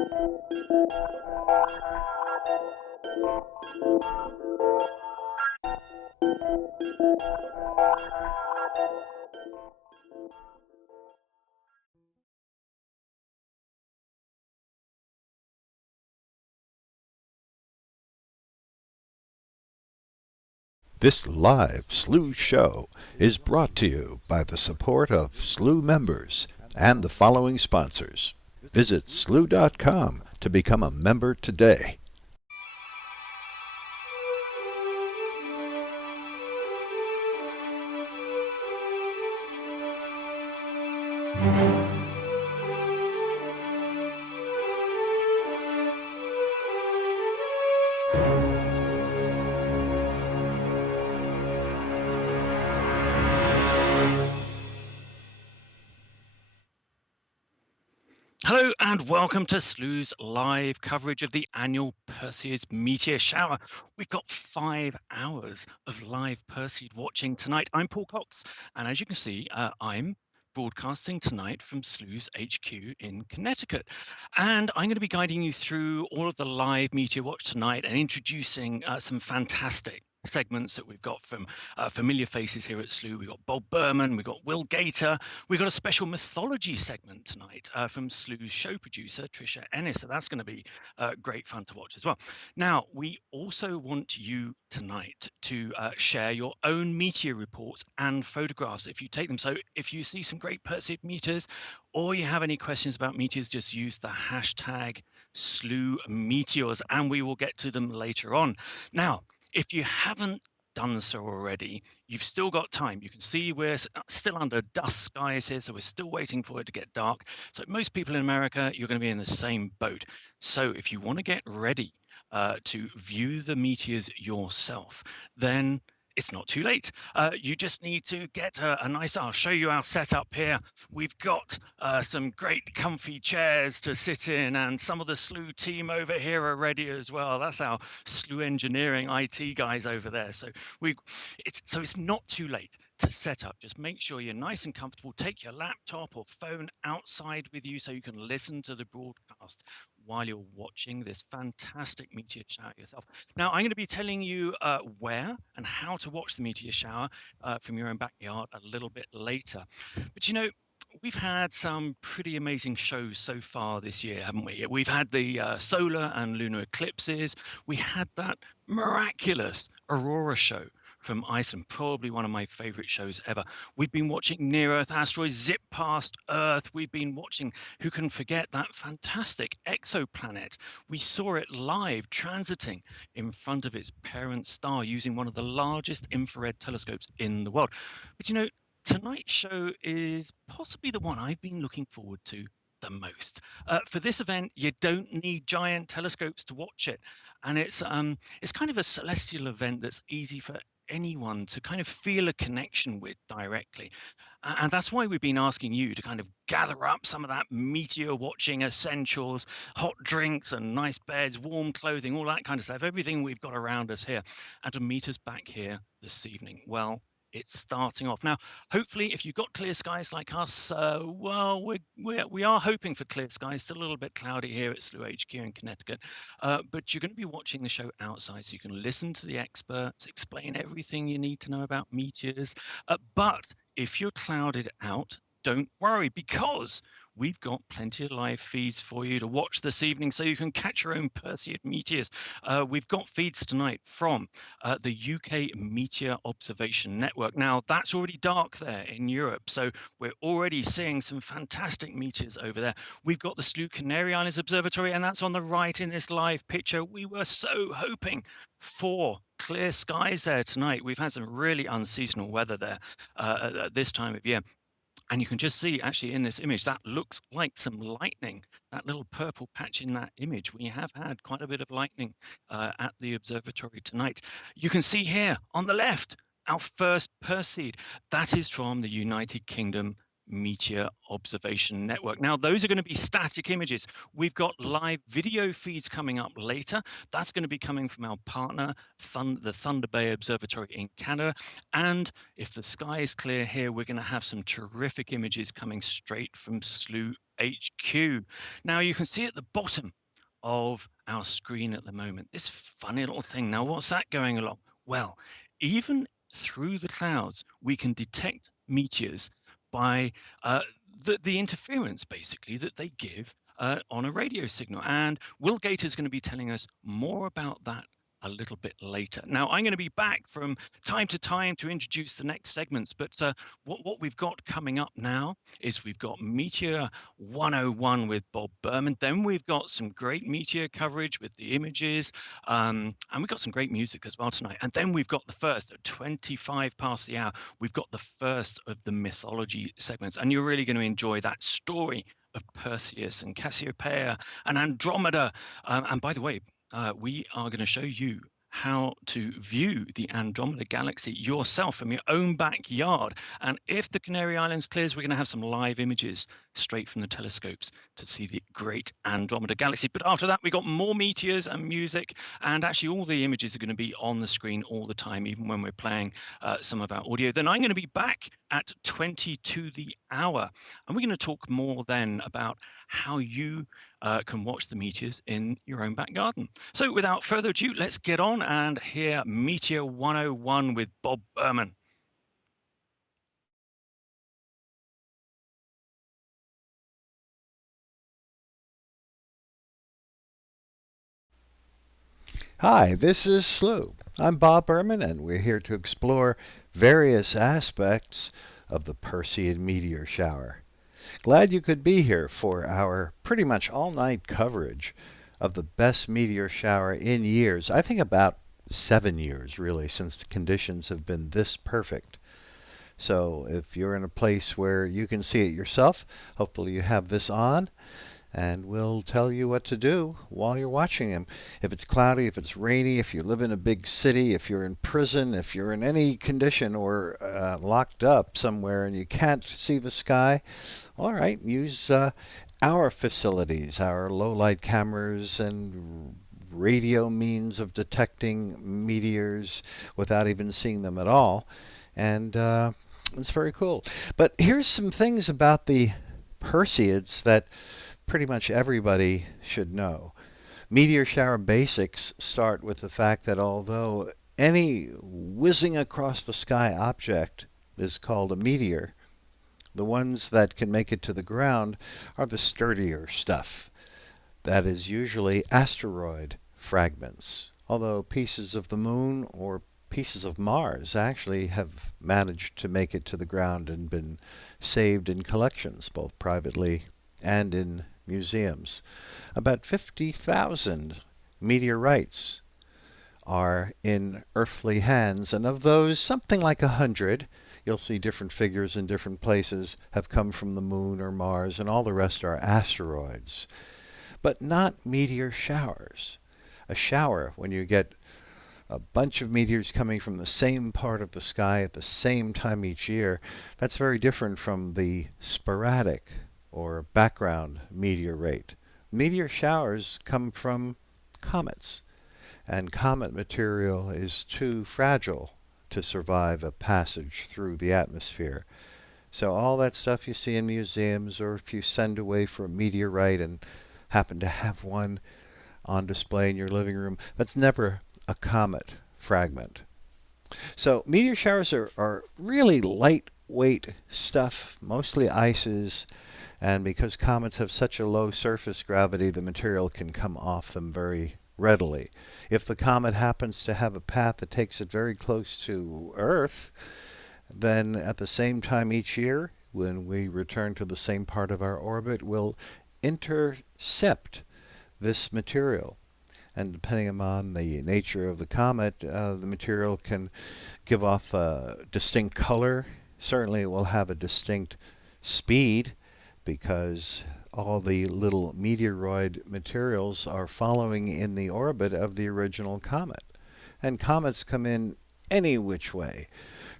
This live Slooh show is brought to you by the support of Slooh members and the following sponsors. Visit slooh.com to become a member today. Hello and welcome to Slooh's live coverage of the annual Perseids Meteor Shower. We've got 5 hours of live Perseid watching tonight. I'm Paul Cox, and as you can see, I'm broadcasting tonight from Slooh's HQ in Connecticut. And I'm going to be guiding you through all of the live meteor watch tonight and introducing some fantastic segments that we've got from familiar faces here at Slooh. We've got Bob Berman, we've got Will Gator, we've got a special mythology segment tonight from Slooh's show producer, Trisha Ennis. So that's going to be great fun to watch as well. Now, we also want you tonight to share your own meteor reports and photographs if you take them. So if you see some great Perseid meteors or you have any questions about meteors, just use the hashtag Slooh Meteors and we will get to them later on. Now, if you haven't done so already, you've still got time. You can see we're still under dusk skies here, so we're still waiting for it to get dark. So most people in America, you're going to be in the same boat. So if you want to get ready to view the meteors yourself, then it's not too late. You just need to get a nice, I'll show you our setup here. We've got some great comfy chairs to sit in, and some of the Slooh team over here are ready as well. That's our Slooh engineering IT guys over there. So it's not too late to set up. Just make sure you're nice and comfortable. Take your laptop or phone outside with you so you can listen to the broadcast while you're watching this fantastic meteor shower yourself. Now, I'm going to be telling you where and how to watch the meteor shower from your own backyard a little bit later. But you know, we've had some pretty amazing shows so far this year, haven't we? We've had the solar and lunar eclipses. We had that miraculous aurora show from Iceland, probably one of my favorite shows ever. We've been watching near-Earth asteroids zip past Earth. We've been watching, who can forget that fantastic exoplanet? We saw it live transiting in front of its parent star using one of the largest infrared telescopes in the world. But you know, tonight's show is possibly the one I've been looking forward to the most. For this event, you don't need giant telescopes to watch it, and it's kind of a celestial event that's easy for anyone to kind of feel a connection with directly. And that's why we've been asking you to kind of gather up some of that meteor watching essentials, hot drinks and nice beds, warm clothing, all that kind of stuff, everything we've got around us here, and to meet us back here this evening. Well, it's starting off. Now, hopefully, if you've got clear skies like us, well, we are hoping for clear skies. Still a little bit cloudy here at Slooh HQ in Connecticut, but you're going to be watching the show outside, so you can listen to the experts explain everything you need to know about meteors. But if you're clouded out, don't worry, because we've got plenty of live feeds for you to watch this evening so you can catch your own Perseid meteors. We've got feeds tonight from the UK Meteor Observation Network. Now, that's already dark there in Europe, so we're already seeing some fantastic meteors over there. We've got the Slooh Canary Islands Observatory, and that's on the right in this live picture. We were so hoping for clear skies there tonight. We've had some really unseasonal weather there at this time of year. And you can just see actually in this image, that looks like some lightning, that little purple patch in that image. We have had quite a bit of lightning at the observatory tonight. You can see here on the left, our first Perseid. That is from the United Kingdom Meteor Observation Network. Now, those are going to be static images. We've got live video feeds coming up later. That's going to be coming from our partner, the Thunder Bay Observatory in Canada. And if the sky is clear here, we're going to have some terrific images coming straight from Slooh HQ. Now, you can see at the bottom of our screen at the moment this funny little thing. Now, what's that going along? Well, even through the clouds, we can detect meteors by the interference, basically, that they give on a radio signal. And Will Gator is going to be telling us more about that a little bit later. Now, I'm going to be back from time to time to introduce the next segments, but what we've got coming up now is we've got Meteor 101 with Bob Berman. Then we've got some great meteor coverage with the images, and we've got some great music as well tonight. And then we've got the first, at 25 past the hour, we've got the first of the mythology segments, and you're really going to enjoy that story of Perseus and Cassiopeia and Andromeda. And by the way, we are going to show you how to view the Andromeda Galaxy yourself from your own backyard. And if the Canary Islands clears, we're going to have some live images straight from the telescopes to see the great Andromeda Galaxy. But after that, we got more meteors and music, and actually all the images are going to be on the screen all the time, even when we're playing some of our audio. Then I'm going to be back at 20 to the hour, and we're going to talk more then about how you can watch the meteors in your own back garden. So without further ado, let's get on and hear Meteor 101 with Bob Berman. Hi, this is Slooh. I'm Bob Berman, and we're here to explore various aspects of the Perseid meteor shower. Glad you could be here for our pretty much all-night coverage of the best meteor shower in years. I think about 7 years, really, since the conditions have been this perfect. So if you're in a place where you can see it yourself, hopefully you have this on, and we'll tell you what to do while you're watching them. If it's cloudy, if it's rainy, if you live in a big city, if you're in prison, if you're in any condition or locked up somewhere and you can't see the sky, all right, use our facilities, our low-light cameras and radio means of detecting meteors without even seeing them at all. And it's very cool. But here's some things about the Perseids that pretty much everybody should know. Meteor shower basics start with the fact that although any whizzing across the sky object is called a meteor, the ones that can make it to the ground are the sturdier stuff. That is usually asteroid fragments, although pieces of the moon or pieces of Mars actually have managed to make it to the ground and been saved in collections, both privately and in museums. About 50,000 meteorites are in earthly hands, and of those, something like 100, you'll see different figures in different places, have come from the moon or Mars, and all the rest are asteroids. But not meteor showers. A shower, when you get a bunch of meteors coming from the same part of the sky at the same time each year, that's very different from the sporadic or background meteor rate. Meteor showers come from comets, and comet material is too fragile to survive a passage through the atmosphere. So all that stuff you see in museums, or if you send away for a meteorite and happen to have one on display in your living room, that's never a comet fragment. So meteor showers are really lightweight stuff, mostly ices, and because comets have such a low surface gravity, the material can come off them very readily. If the comet happens to have a path that takes it very close to Earth, then at the same time each year, when we return to the same part of our orbit, we'll intercept this material. And depending upon the nature of the comet, the material can give off a distinct color. Certainly it will have a distinct speed, because all the little meteoroid materials are following in the orbit of the original comet. And comets come in any which way,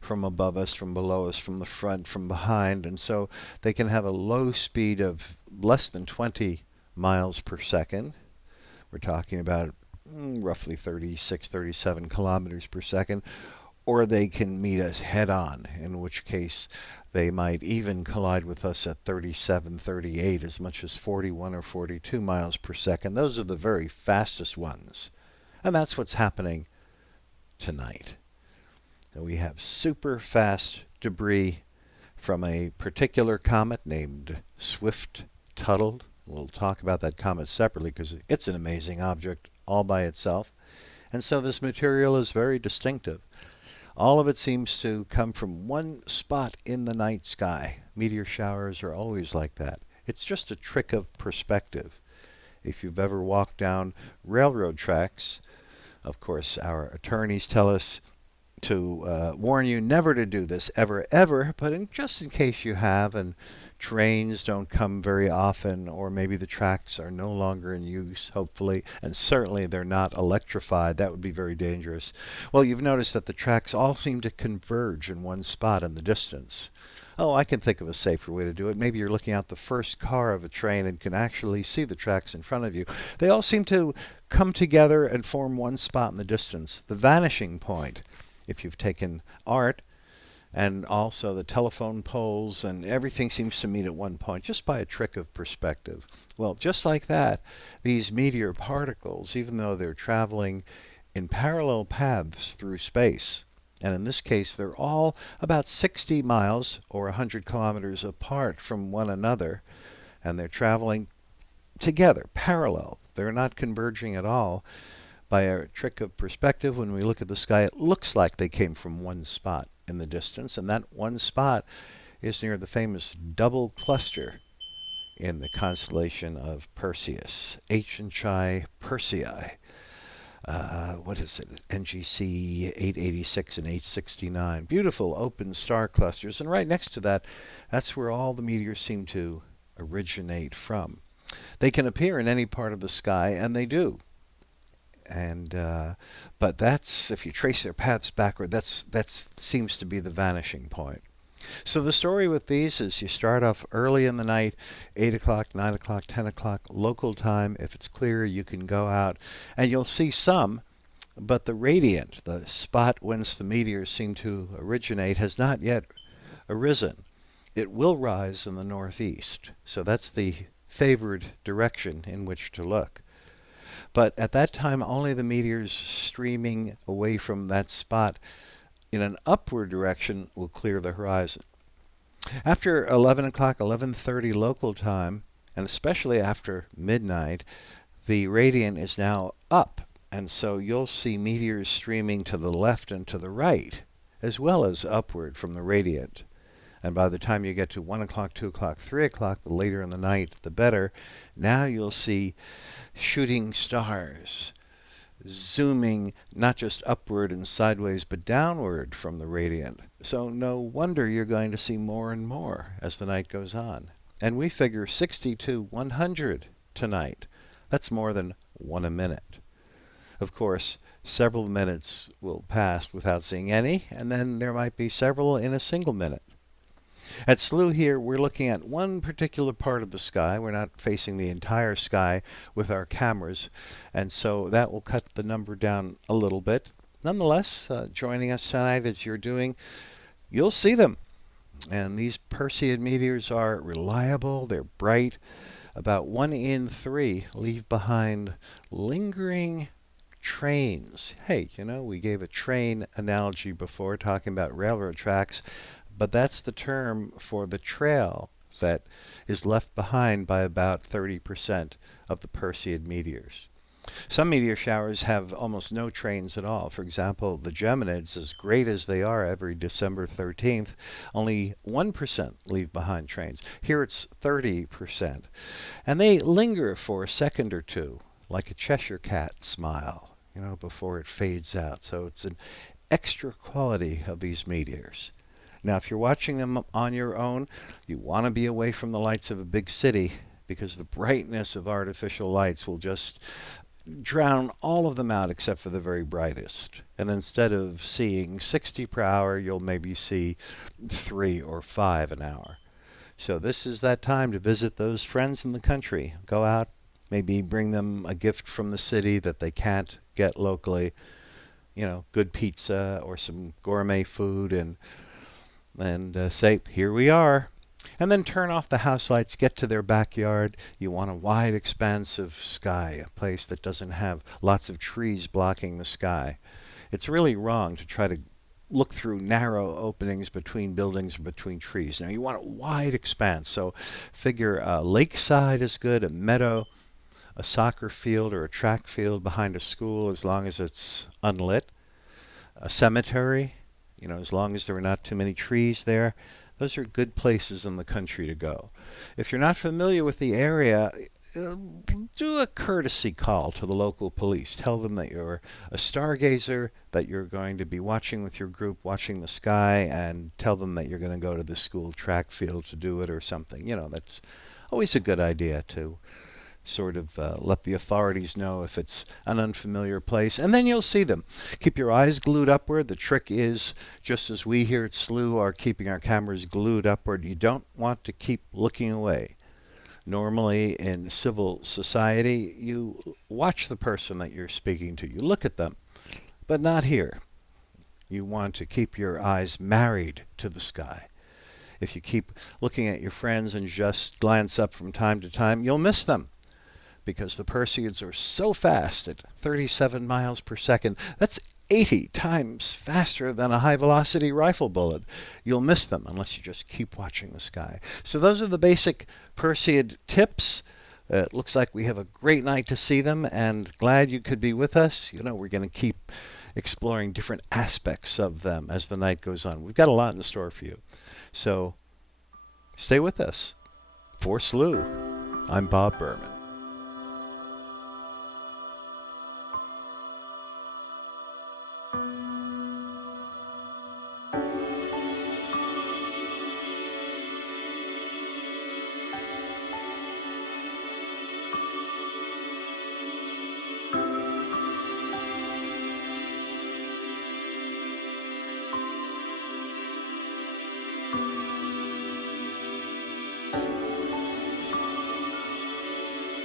from above us, from below us, from the front, from behind, and so they can have a low speed of less than 20 miles per second. We're talking about roughly 36, 37 kilometers per second, or they can meet us head on, in which case they might even collide with us at 37, 38, as much as 41 or 42 miles per second. Those are the very fastest ones. And that's what's happening tonight. So we have super fast debris from a particular comet named Swift-Tuttle. We'll talk about that comet separately because it's an amazing object all by itself. And so this material is very distinctive. All of it seems to come from one spot in the night sky. Meteor showers are always like that. It's just a trick of perspective. If you've ever walked down railroad tracks, of course, our attorneys tell us to warn you never to do this ever, ever, but just in case you have, and trains don't come very often, or maybe the tracks are no longer in use, hopefully, and certainly they're not electrified. That would be very dangerous. Well, you've noticed that the tracks all seem to converge in one spot in the distance. Oh, I can think of a safer way to do it. Maybe you're looking out the first car of a train and can actually see the tracks in front of you. They all seem to come together and form one spot in the distance, the vanishing point. If you've taken art, and also the telephone poles, and everything seems to meet at one point just by a trick of perspective. Well, just like that, these meteor particles, even though they're traveling in parallel paths through space, and in this case they're all about 60 miles or 100 kilometers apart from one another, and they're traveling together, parallel. They're not converging at all. By a trick of perspective, when we look at the sky, it looks like they came from one spot in the distance, and that one spot is near the famous double cluster in the constellation of Perseus, H-Chi Persei. What is it? NGC 886 and 869. Beautiful open star clusters, and right next to that, that's where all the meteors seem to originate from. They can appear in any part of the sky, and they do. But that's, if you trace their paths backward, that seems to be the vanishing point. So the story with these is you start off early in the night, 8 o'clock, 9 o'clock, 10 o'clock, local time. If it's clear, you can go out, and you'll see some, but the radiant, the spot whence the meteors seem to originate, has not yet arisen. It will rise in the northeast, so that's the favored direction in which to look. But at that time, only the meteors streaming away from that spot in an upward direction will clear the horizon. After 11 o'clock, 11:30 local time, and especially after midnight, the radiant is now up, and so you'll see meteors streaming to the left and to the right, as well as upward from the radiant. And by the time you get to 1 o'clock, 2 o'clock, 3 o'clock, the later in the night, the better. Now you'll see shooting stars zooming not just upward and sideways, but downward from the radiant. So no wonder you're going to see more and more as the night goes on. And we figure 60 to 100 tonight. That's more than one a minute. Of course, several minutes will pass without seeing any, and then there might be several in a single minute. At Slooh here, we're looking at one particular part of the sky. We're not facing the entire sky with our cameras, and so that will cut the number down a little bit. Nonetheless, joining us tonight as you're doing, you'll see them. And these Perseid meteors are reliable, they're bright. About 1 in 3 leave behind lingering trains. Hey, you know, we gave a train analogy before, talking about railroad tracks. But that's the term for the trail that is left behind by about 30% of the Perseid meteors. Some meteor showers have almost no trains at all. For example, the Geminids, as great as they are every December 13th, only 1% leave behind trains. Here it's 30%. And they linger for a second or two, like a Cheshire cat smile, you know, before it fades out. So it's an extra quality of these meteors. Now, if you're watching them on your own, you want to be away from the lights of a big city, because the brightness of artificial lights will just drown all of them out except for the very brightest. And instead of seeing 60 per hour, you'll maybe see 3 or 5 an hour. So this is that time to visit those friends in the country. Go out, maybe bring them a gift from the city that they can't get locally. Good pizza or some gourmet food, and say, here we are. And then turn off the house lights, get to their backyard. You want a wide expanse of sky, a place that doesn't have lots of trees blocking the sky. It's really wrong to try to look through narrow openings between buildings or between trees. Now you want a wide expanse, so figure a lakeside is good, a meadow, a soccer field or a track field behind a school as long as it's unlit, a cemetery, as long as there are not too many trees there. Those are good places in the country to go. If you're not familiar with the area, do a courtesy call to the local police. Tell them that you're a stargazer, that you're going to be watching with your group, watching the sky, and tell them that you're going to go to the school track field to do it or something. That's always a good idea to sort of let the authorities know if it's an unfamiliar place, and then you'll see them. Keep your eyes glued upward. The trick is, just as we here at Slooh are keeping our cameras glued upward, you don't want to keep looking away. Normally in civil society, you watch the person that you're speaking to. You look at them, but not here. You want to keep your eyes married to the sky. If you keep looking at your friends and just glance up from time to time, you'll miss them, because the Perseids are so fast at 37 miles per second. That's 80 times faster than a high-velocity rifle bullet. You'll miss them unless you just keep watching the sky. So those are the basic Perseid tips. It looks like we have a great night to see them, and glad you could be with us. We're going to keep exploring different aspects of them as the night goes on. We've got a lot in store for you. So stay with us. For Slooh, I'm Bob Berman.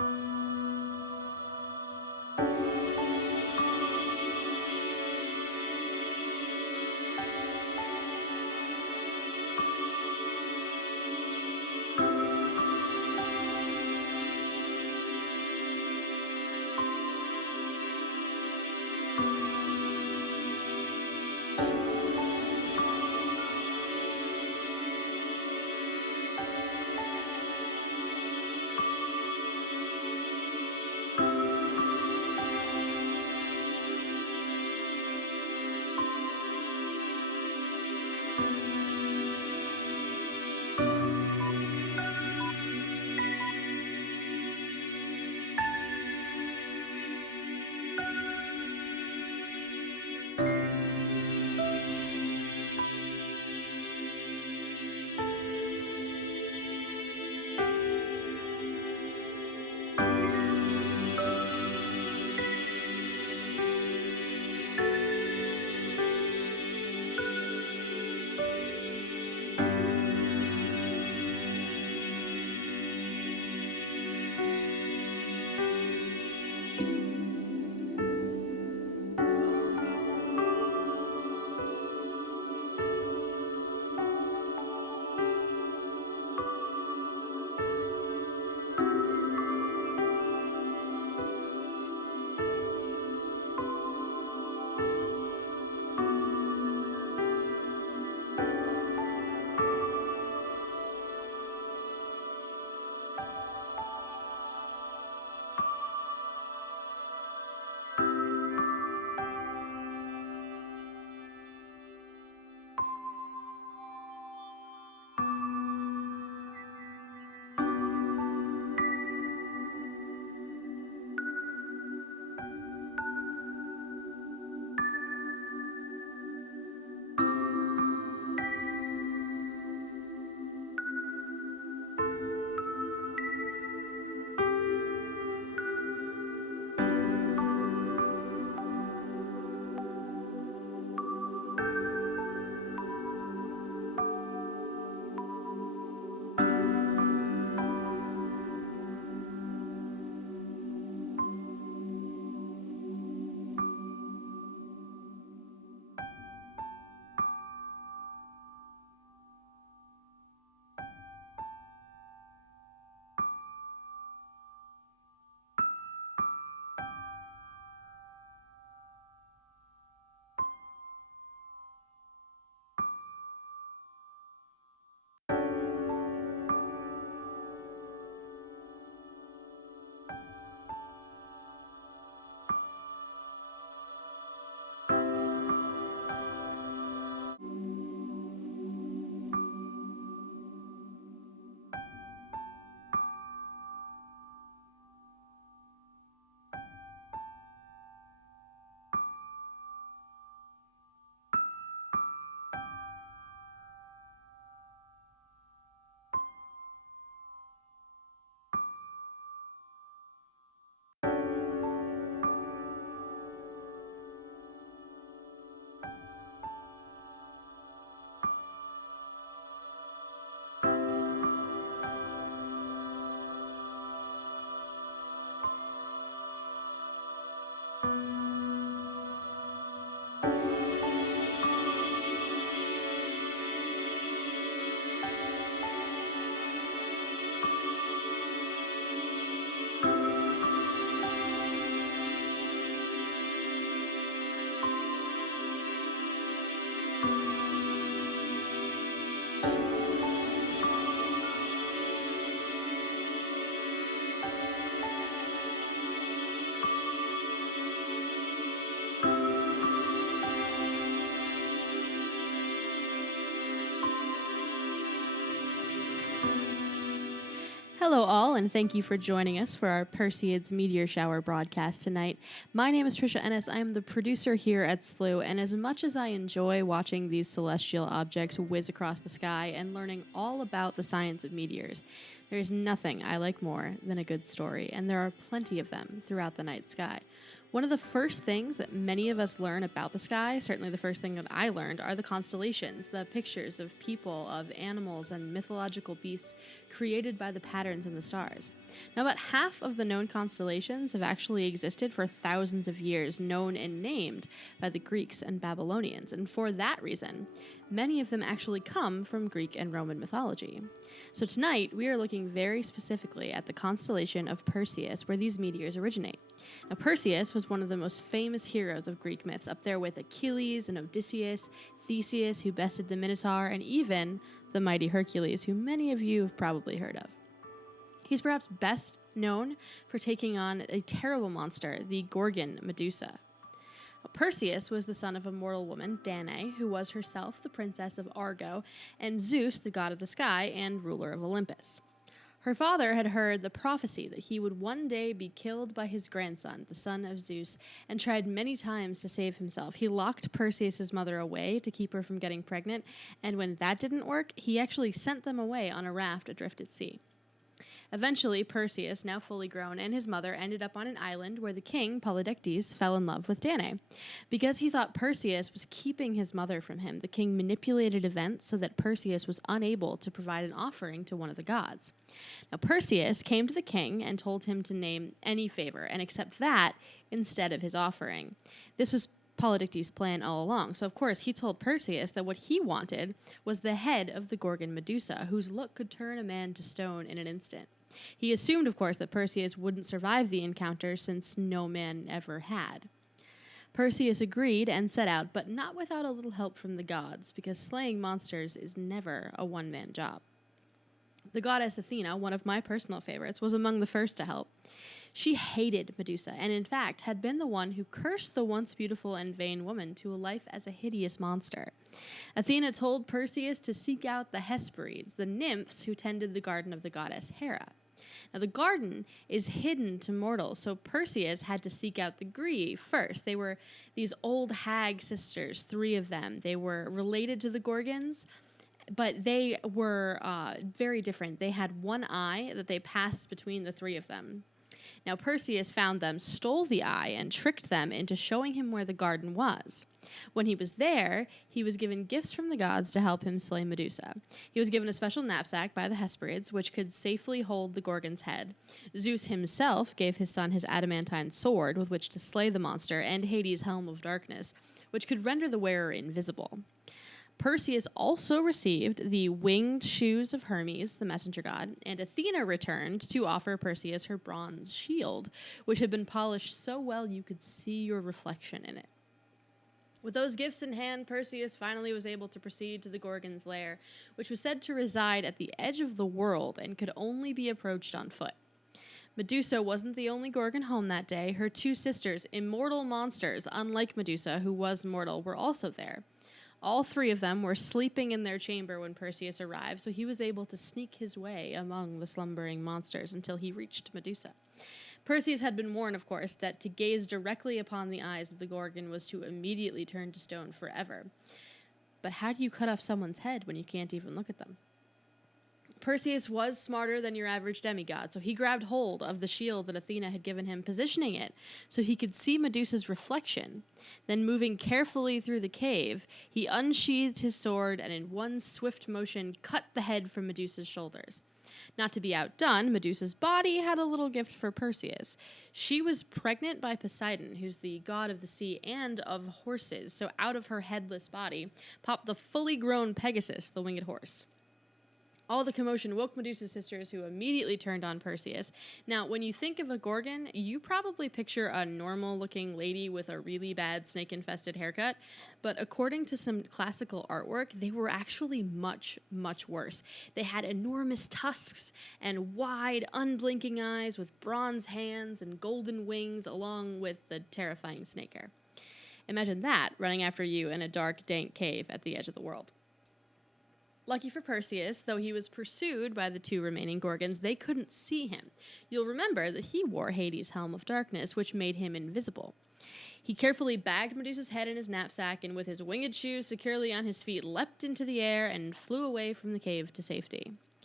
Hello, all, and thank you for joining us for our Perseids Meteor Shower broadcast tonight. My name is Trisha Ennis. I am the producer here at Slooh, and as much as I enjoy watching these celestial objects whiz across the sky and learning all about the science of meteors, there is nothing I like more than a good story, and there are plenty of them throughout the night sky. One of the first things that many of us learn about the sky, certainly the first thing that I learned, are the constellations, the pictures of people, of animals, and mythological beasts created by the patterns in the stars. Now, about half of the known constellations have actually existed for thousands of years, known and named by the Greeks and Babylonians, and for that reason, many of them actually come from Greek and Roman mythology. So tonight, we are looking very specifically at the constellation of Perseus, where these meteors originate. Now, Perseus was one of the most famous heroes of Greek myths, up there with Achilles and Odysseus, Theseus, who bested the Minotaur, and even the mighty Hercules, who many of you have probably heard of. He's perhaps best known for taking on a terrible monster, the Gorgon Medusa. Perseus was the son of a mortal woman, Danae, who was herself the princess of Argo, and Zeus, the god of the sky and ruler of Olympus. Her father had heard the prophecy that he would one day be killed by his grandson, the son of Zeus, and tried many times to save himself. He locked Perseus' mother away to keep her from getting pregnant, and when that didn't work, he actually sent them away on a raft adrift at sea. Eventually, Perseus, now fully grown, and his mother ended up on an island where the king, Polydectes, fell in love with Danae. Because he thought Perseus was keeping his mother from him, the king manipulated events so that Perseus was unable to provide an offering to one of the gods. Now, Perseus came to the king and told him to name any favor and accept that instead of his offering. This was Polydectes' plan all along. So, of course, he told Perseus that what he wanted was the head of the Gorgon Medusa, whose look could turn a man to stone in an instant. He assumed, of course, that Perseus wouldn't survive the encounter since no man ever had. Perseus agreed and set out, but not without a little help from the gods, because slaying monsters is never a one-man job. The goddess Athena, one of my personal favorites, was among the first to help. She hated Medusa, and in fact had been the one who cursed the once beautiful and vain woman to a life as a hideous monster. Athena told Perseus to seek out the Hesperids, the nymphs who tended the garden of the goddess Hera. Now, the garden is hidden to mortals, so Perseus had to seek out the Gree first. They were these old hag sisters, 3 of them. They were related to the Gorgons, but they were very different. They had one eye that they passed between the 3 of them. Now, Perseus found them, stole the eye, and tricked them into showing him where the garden was. When he was there, he was given gifts from the gods to help him slay Medusa. He was given a special knapsack by the Hesperids, which could safely hold the Gorgon's head. Zeus himself gave his son his adamantine sword with which to slay the monster, and Hades' helm of darkness, which could render the wearer invisible. Perseus also received the winged shoes of Hermes, the messenger god, and Athena returned to offer Perseus her bronze shield, which had been polished so well you could see your reflection in it. With those gifts in hand, Perseus finally was able to proceed to the Gorgon's lair, which was said to reside at the edge of the world and could only be approached on foot. Medusa wasn't the only Gorgon home that day. Her 2 sisters, immortal monsters, unlike Medusa, who was mortal, were also there. All 3 of them were sleeping in their chamber when Perseus arrived, so he was able to sneak his way among the slumbering monsters until he reached Medusa. Perseus had been warned, of course, that to gaze directly upon the eyes of the Gorgon was to immediately turn to stone forever. But how do you cut off someone's head when you can't even look at them? Perseus was smarter than your average demigod, so he grabbed hold of the shield that Athena had given him, positioning it so he could see Medusa's reflection. Then, moving carefully through the cave, he unsheathed his sword and in one swift motion cut the head from Medusa's shoulders. Not to be outdone, Medusa's body had a little gift for Perseus. She was pregnant by Poseidon, who's the god of the sea and of horses, so out of her headless body popped the fully grown Pegasus, the winged horse. All the commotion woke Medusa's sisters, who immediately turned on Perseus. Now, when you think of a Gorgon, you probably picture a normal-looking lady with a really bad snake-infested haircut, but according to some classical artwork, they were actually much, much worse. They had enormous tusks and wide, unblinking eyes with bronze hands and golden wings, along with the terrifying snake hair. Imagine that running after you in a dark, dank cave at the edge of the world. Lucky for Perseus, though he was pursued by the 2 remaining Gorgons, they couldn't see him. You'll remember that he wore Hades' helm of darkness, which made him invisible. He carefully bagged Medusa's head in his knapsack, and with his winged shoes securely on his feet, leapt into the air and flew away from the cave to safety.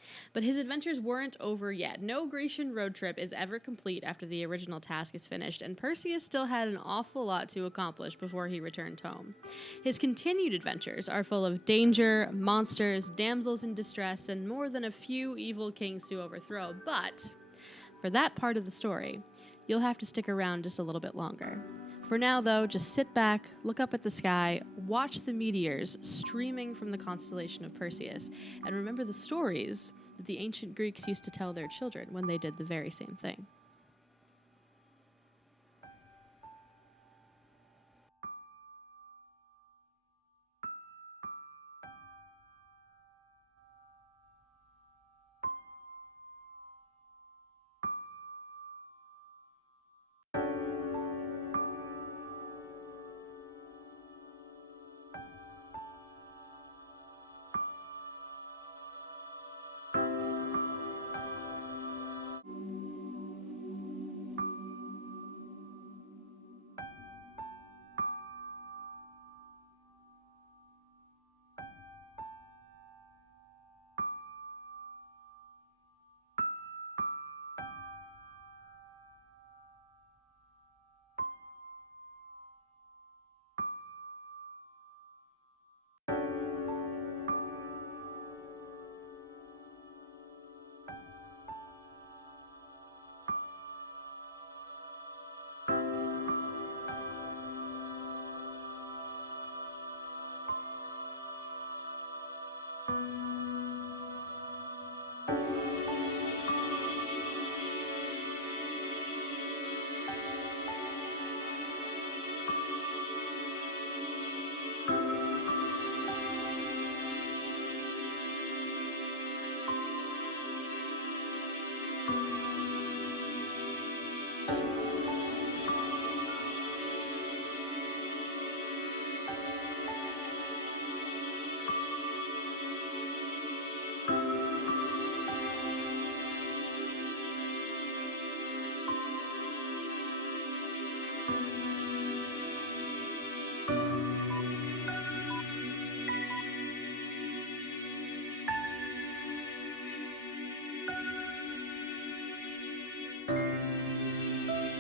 But his adventures weren't over yet. No Grecian road trip is ever complete after the original task is finished, and Perseus still had an awful lot to accomplish before he returned home. His continued adventures are full of danger, monsters, damsels in distress, and more than a few evil kings to overthrow. But for that part of the story, you'll have to stick around just a little bit longer. For now, though, just sit back, look up at the sky, watch the meteors streaming from the constellation of Perseus, and remember the stories that the ancient Greeks used to tell their children when they did the very same thing.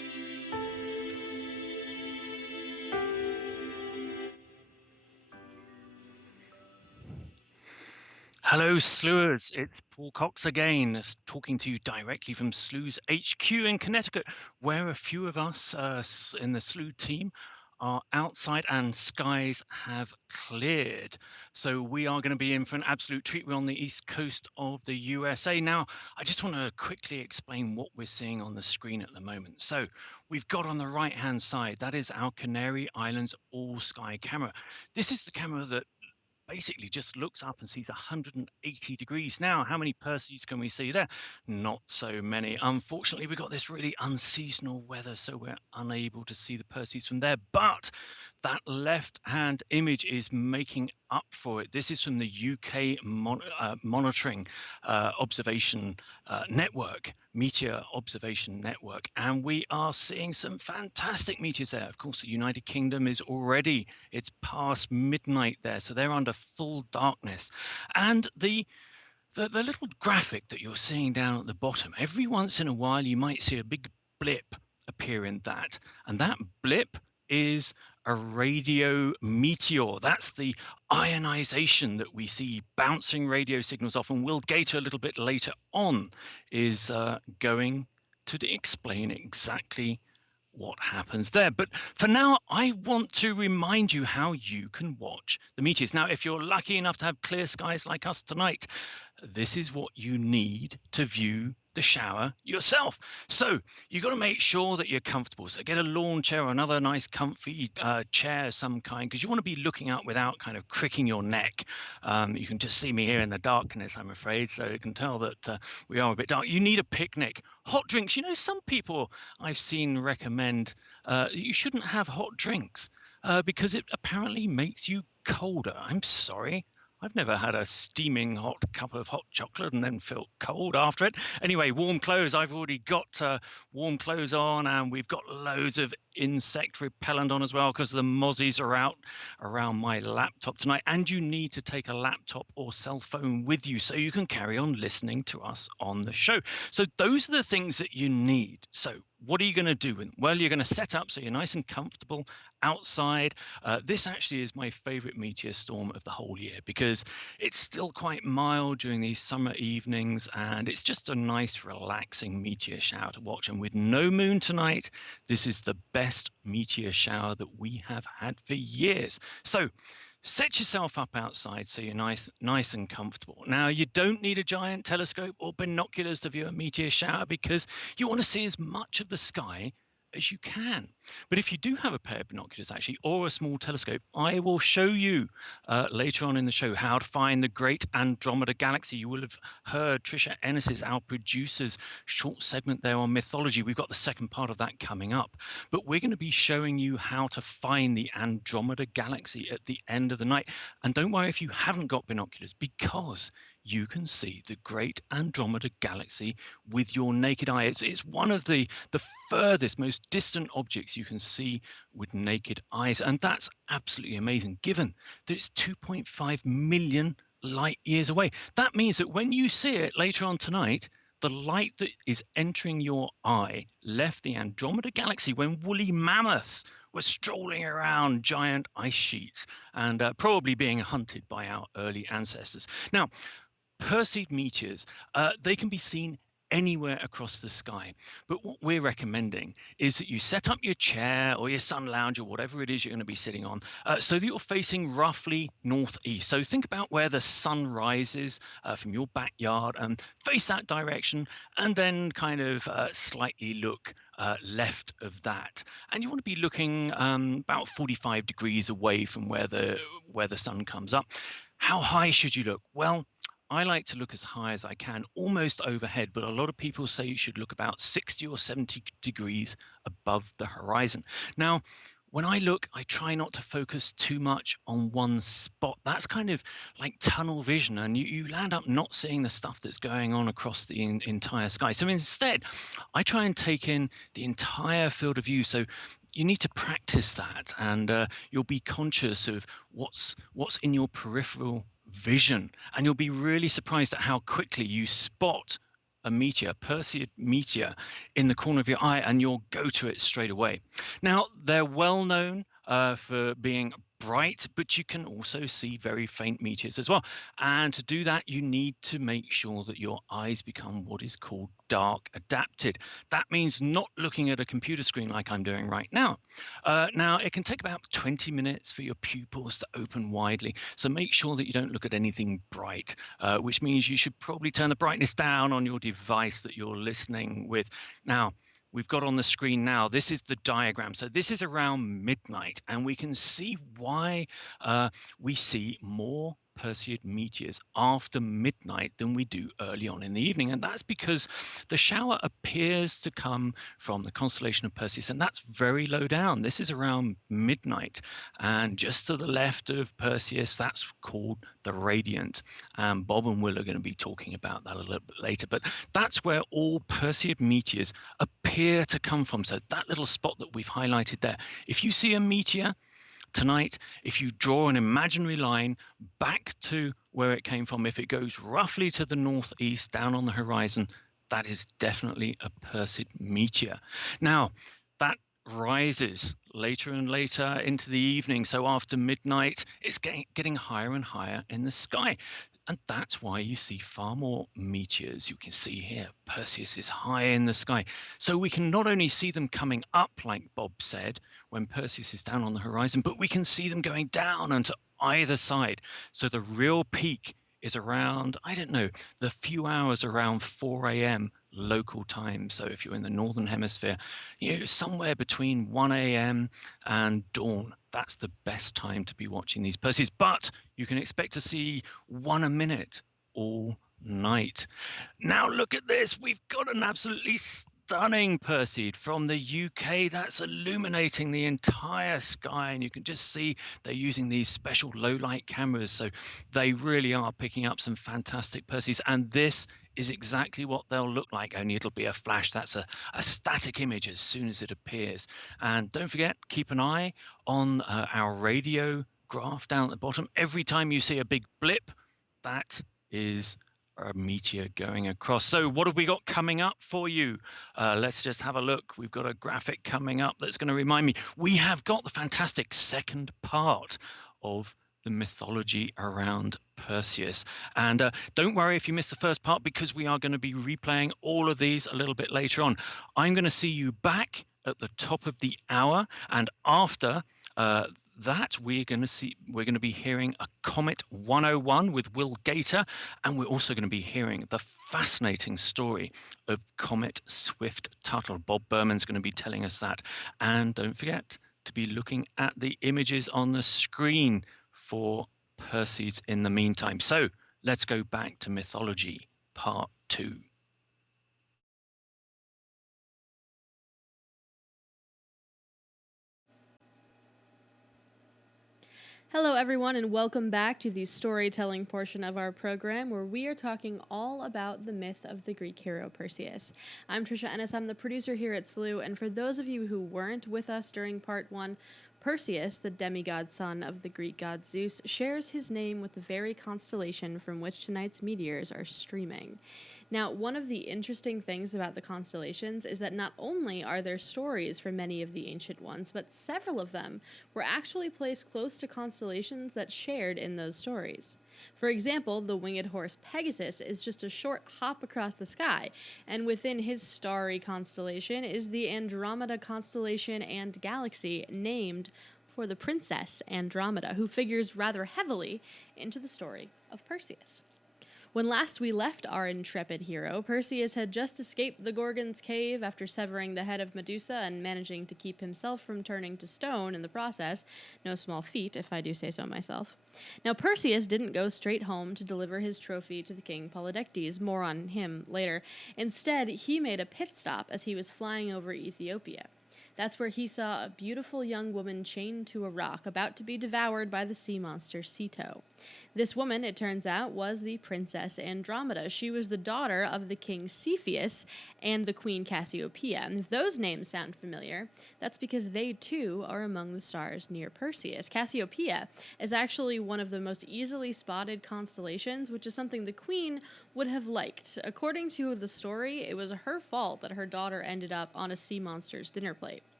Hello, Sloohers. It's Paul Cox again, talking to you directly from Slooh's HQ in Connecticut, where a few of us in the Slooh team are outside and skies have cleared. So we are going to be in for an absolute treat. We're on the east coast of the USA. Now, I just want to quickly explain what we're seeing on the screen at the moment. So we've got on the right-hand side, that is our Canary Islands all-sky camera. This is the camera that basically just looks up and sees 180 degrees. Now, how many Perseids can we see there? Not so many. Unfortunately, we've got this really unseasonal weather, so we're unable to see the Perseids from there. But that left-hand image is making up for it. This is from the UK monitoring observation network, Meteor Observation Network, and we are seeing some fantastic meteors there. Of course, the United Kingdom is already, it's past midnight there, so they're under full darkness. And the little graphic that you're seeing down at the bottom, every once in a while you might see a big blip appear in that, and that blip is a radio meteor. That's the ionization that we see bouncing radio signals off, and Will Gator a little bit later on is going to explain exactly what happens there. But for now, I want to remind you how you can watch the meteors. Now, if you're lucky enough to have clear skies like us tonight, this is what you need to view the shower yourself. So you've got to make sure that you're comfortable. So get a lawn chair or another nice comfy chair of some kind, because you want to be looking up without kind of cricking your neck. You can just see me here in the darkness, I'm afraid, so you can tell that we are a bit dark. You need a picnic. Hot drinks. You know, some people I've seen recommend you shouldn't have hot drinks because it apparently makes you colder. I'm sorry. I've never had a steaming hot cup of hot chocolate and then felt cold after it. Anyway, warm clothes. I've already got warm clothes on, and we've got loads of insect repellent on as well because the mozzies are out around my laptop tonight. And you need to take a laptop or cell phone with you so you can carry on listening to us on the show. So those are the things that you need. So what are you going to do with them? Well, you're going to set up so you're nice and comfortable outside. This actually is my favorite meteor storm of the whole year because it's still quite mild during these summer evenings, and it's just a nice relaxing meteor shower to watch. And with no moon tonight, this is the best meteor shower that we have had for years. So set yourself up outside so you're nice and comfortable. Now, you don't need a giant telescope or binoculars to view a meteor shower because you want to see as much of the sky as you can. But if you do have a pair of binoculars, actually, or a small telescope, I will show you later on in the show how to find the great Andromeda galaxy. You will have heard Trisha Ennis's, our producer's, short segment there on mythology. We've got the second part of that coming up. But we're going to be showing you how to find the Andromeda galaxy at the end of the night. And don't worry if you haven't got binoculars, because you can see the great Andromeda galaxy with your naked eye. It's one of the furthest, most distant objects you can see with naked eyes. And that's absolutely amazing, given that it's 2.5 million light years away. That means that when you see it later on tonight, the light that is entering your eye left the Andromeda galaxy when woolly mammoths were strolling around giant ice sheets and probably being hunted by our early ancestors. Now, Perseid meteors, they can be seen anywhere across the sky. But what we're recommending is that you set up your chair or your sun lounge or whatever it is you're going to be sitting on so that you're facing roughly northeast. So think about where the sun rises from your backyard and face that direction, and then kind of slightly look left of that. And you want to be looking about 45 degrees away from where the sun comes up. How high should you look? Well, I like to look as high as I can, almost overhead, but a lot of people say you should look about 60 or 70 degrees above the horizon. Now, when I look, I try not to focus too much on one spot. That's kind of like tunnel vision, and you land up not seeing the stuff that's going on across the entire sky. So instead, I try and take in the entire field of view. So you need to practice that, and you'll be conscious of what's in your peripheral vision, and you'll be really surprised at how quickly you spot a meteor, Perseid Meteor, in the corner of your eye, and you'll go to it straight away. Now, they're well known for being bright, but you can also see very faint meteors as well. And to do that, you need to make sure that your eyes become what is called dark adapted. That means not looking at a computer screen like I'm doing right now. Now, it can take about 20 minutes for your pupils to open widely. So make sure that you don't look at anything bright, which means you should probably turn the brightness down on your device that you're listening with. Now, we've got on the screen now, this is the diagram. So this is around midnight, and we can see why we see more Perseid meteors after midnight than we do early on in the evening. And that's because the shower appears to come from the constellation of Perseus, and that's very low down. This is around midnight. And just to the left of Perseus, that's called the radiant. And Bob and Will are going to be talking about that a little bit later. But that's where all Perseid meteors appear to come from. So that little spot that we've highlighted there, if you see a meteor tonight, if you draw an imaginary line back to where it came from, if it goes roughly to the northeast down on the horizon, that is definitely a Perseid meteor. Now, that rises later and later into the evening. So after midnight, it's getting higher and higher in the sky. And that's why you see far more meteors. You can see here, Perseus is high in the sky. So we can not only see them coming up, like Bob said, when Perseus is down on the horizon, but we can see them going down onto either side. So the real peak is around, I don't know, the few hours around 4 a.m. local time. So if you're in the northern hemisphere, somewhere between 1 a.m. and dawn. That's the best time to be watching these Perseids. But you can expect to see one a minute all night. Now look at this. We've got an absolutely stunning Perseid from the UK that's illuminating the entire sky, and you can just see they're using these special low light cameras, so they really are picking up some fantastic Perseids. And this is exactly what they'll look like, only it'll be a flash. That's a static image as soon as it appears. And don't forget, keep an eye on our radio graph down at the bottom. Every time you see a big blip, that is a meteor going across. So what have we got coming up for you? Let's just have a look. We've got a graphic coming up that's going to remind me. We have got the fantastic second part of the mythology around Perseus. And don't worry if you missed the first part, because we are going to be replaying all of these a little bit later on. I'm going to see you back at the top of the hour, and after that we're going to be hearing a Comet 101 with Will Gator, and we're also going to be hearing the fascinating story of Comet Swift-Tuttle. Bob Berman's going to be telling us that. And don't forget to be looking at the images on the screen for Perseids in the meantime. So let's go back to mythology part 2. Hello, everyone, and welcome back to the storytelling portion of our program, where we are talking all about the myth of the Greek hero Perseus. I'm Trisha Ennis. I'm the producer here at Slooh, and for those of you who weren't with us during part 1, Perseus, the demigod son of the Greek god Zeus, shares his name with the very constellation from which tonight's meteors are streaming. Now, one of the interesting things about the constellations is that not only are there stories for many of the ancient ones, but several of them were actually placed close to constellations that shared in those stories. For example, the winged horse Pegasus is just a short hop across the sky, and within his starry constellation is the Andromeda constellation and galaxy, named for the princess Andromeda, who figures rather heavily into the story of Perseus. When last we left our intrepid hero, Perseus had just escaped the Gorgon's cave after severing the head of Medusa and managing to keep himself from turning to stone in the process. No small feat, if I do say so myself. Now, Perseus didn't go straight home to deliver his trophy to the king Polydectes. More on him later. Instead, he made a pit stop as he was flying over Ethiopia. That's where he saw a beautiful young woman chained to a rock, about to be devoured by the sea monster Ceto. This woman, it turns out, was the Princess Andromeda. She was the daughter of the king Cepheus and the queen Cassiopeia. And if those names sound familiar, that's because they too are among the stars near Perseus. Cassiopeia is actually one of the most easily spotted constellations, which is something the queen would have liked. According to the story, it was her fault that her daughter ended up on a sea monster's dinner plate.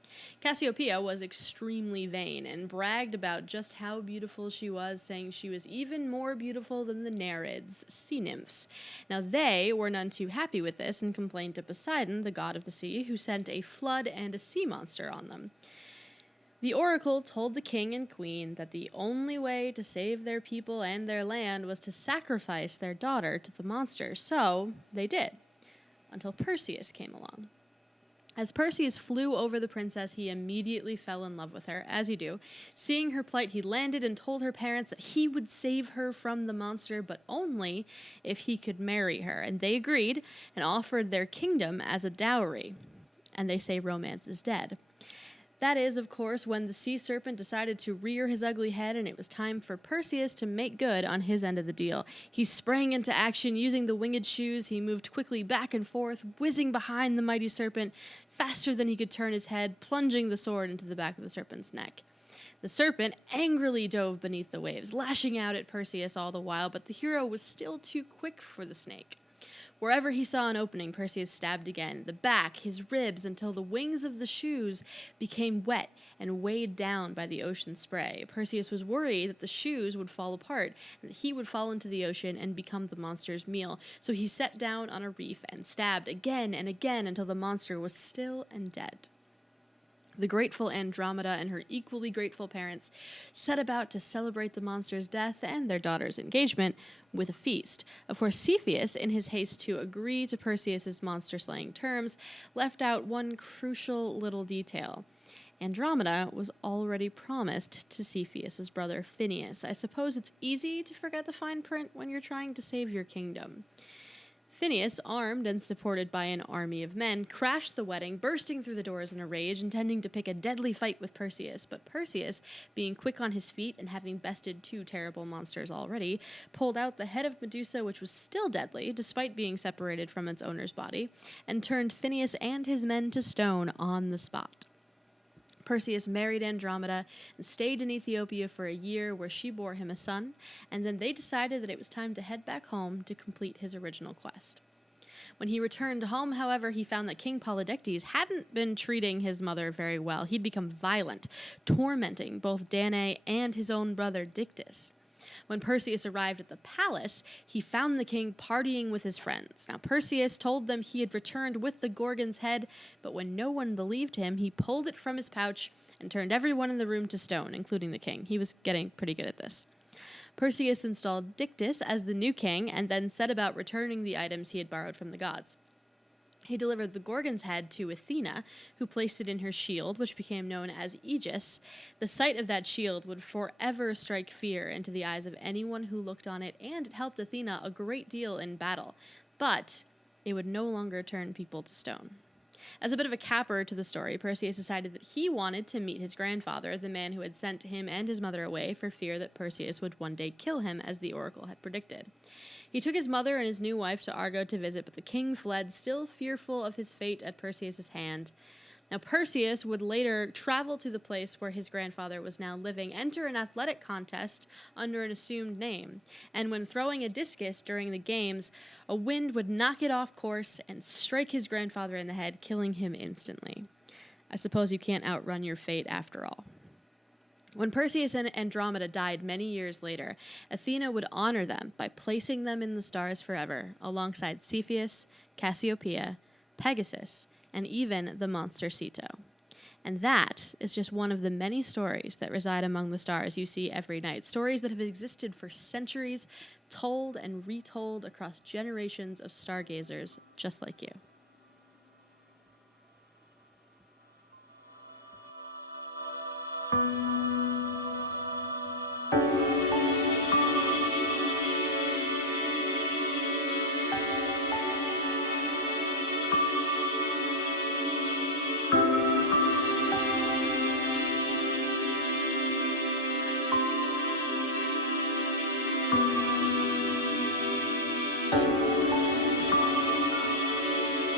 Cassiopeia was extremely vain and bragged about just how beautiful she was, saying she was even more beautiful than the Nereids, sea nymphs. Now, they were none too happy with this and complained to Poseidon, the god of the sea, who sent a flood and a sea monster on them. The oracle told the king and queen that the only way to save their people and their land was to sacrifice their daughter to the monster, so they did, until Perseus came along. As Perseus flew over the princess, he immediately fell in love with her, as you do. Seeing her plight, he landed and told her parents that he would save her from the monster, but only if he could marry her. And they agreed and offered their kingdom as a dowry. And they say romance is dead. That is, of course, when the sea serpent decided to rear his ugly head, and it was time for Perseus to make good on his end of the deal. He sprang into action using the winged shoes. He moved quickly back and forth, whizzing behind the mighty serpent, faster than he could turn his head, plunging the sword into the back of the serpent's neck. The serpent angrily dove beneath the waves, lashing out at Perseus all the while, but the hero was still too quick for the snake. Wherever he saw an opening, Perseus stabbed again, the back, his ribs, until the wings of the shoes became wet and weighed down by the ocean spray. Perseus was worried that the shoes would fall apart, and that he would fall into the ocean and become the monster's meal. So he sat down on a reef and stabbed again and again until the monster was still and dead. The grateful Andromeda and her equally grateful parents set about to celebrate the monster's death and their daughter's engagement with a feast. Of course, Cepheus, in his haste to agree to Perseus's monster-slaying terms, left out one crucial little detail. Andromeda was already promised to Cepheus's brother Phineus. I suppose it's easy to forget the fine print when you're trying to save your kingdom. Phineus, armed and supported by an army of men, crashed the wedding, bursting through the doors in a rage, intending to pick a deadly fight with Perseus. But Perseus, being quick on his feet and having bested 2 terrible monsters already, pulled out the head of Medusa, which was still deadly, despite being separated from its owner's body, and turned Phineus and his men to stone on the spot. Perseus married Andromeda and stayed in Ethiopia for a year, where she bore him a son, and then they decided that it was time to head back home to complete his original quest. When he returned home, however, he found that King Polydectes hadn't been treating his mother very well. He'd become violent, tormenting both Danae and his own brother Dictys. When Perseus arrived at the palace, he found the king partying with his friends. Now, Perseus told them he had returned with the Gorgon's head, but when no one believed him, he pulled it from his pouch and turned everyone in the room to stone, including the king. He was getting pretty good at this. Perseus installed Dictys as the new king and then set about returning the items he had borrowed from the gods. He delivered the Gorgon's head to Athena, who placed it in her shield, which became known as Aegis. The sight of that shield would forever strike fear into the eyes of anyone who looked on it, and it helped Athena a great deal in battle. But it would no longer turn people to stone. As a bit of a capper to the story, Perseus decided that he wanted to meet his grandfather, the man who had sent him and his mother away for fear that Perseus would one day kill him, as the oracle had predicted. He took his mother and his new wife to Argo to visit, but the king fled, still fearful of his fate at Perseus's hand. Now, Perseus would later travel to the place where his grandfather was now living, enter an athletic contest under an assumed name, and when throwing a discus during the games, a wind would knock it off course and strike his grandfather in the head, killing him instantly. I suppose you can't outrun your fate after all. When Perseus and Andromeda died many years later, Athena would honor them by placing them in the stars forever, alongside Cepheus, Cassiopeia, Pegasus, and even the monster Ceto. And that is just one of the many stories that reside among the stars you see every night. Stories that have existed for centuries, told and retold across generations of stargazers just like you.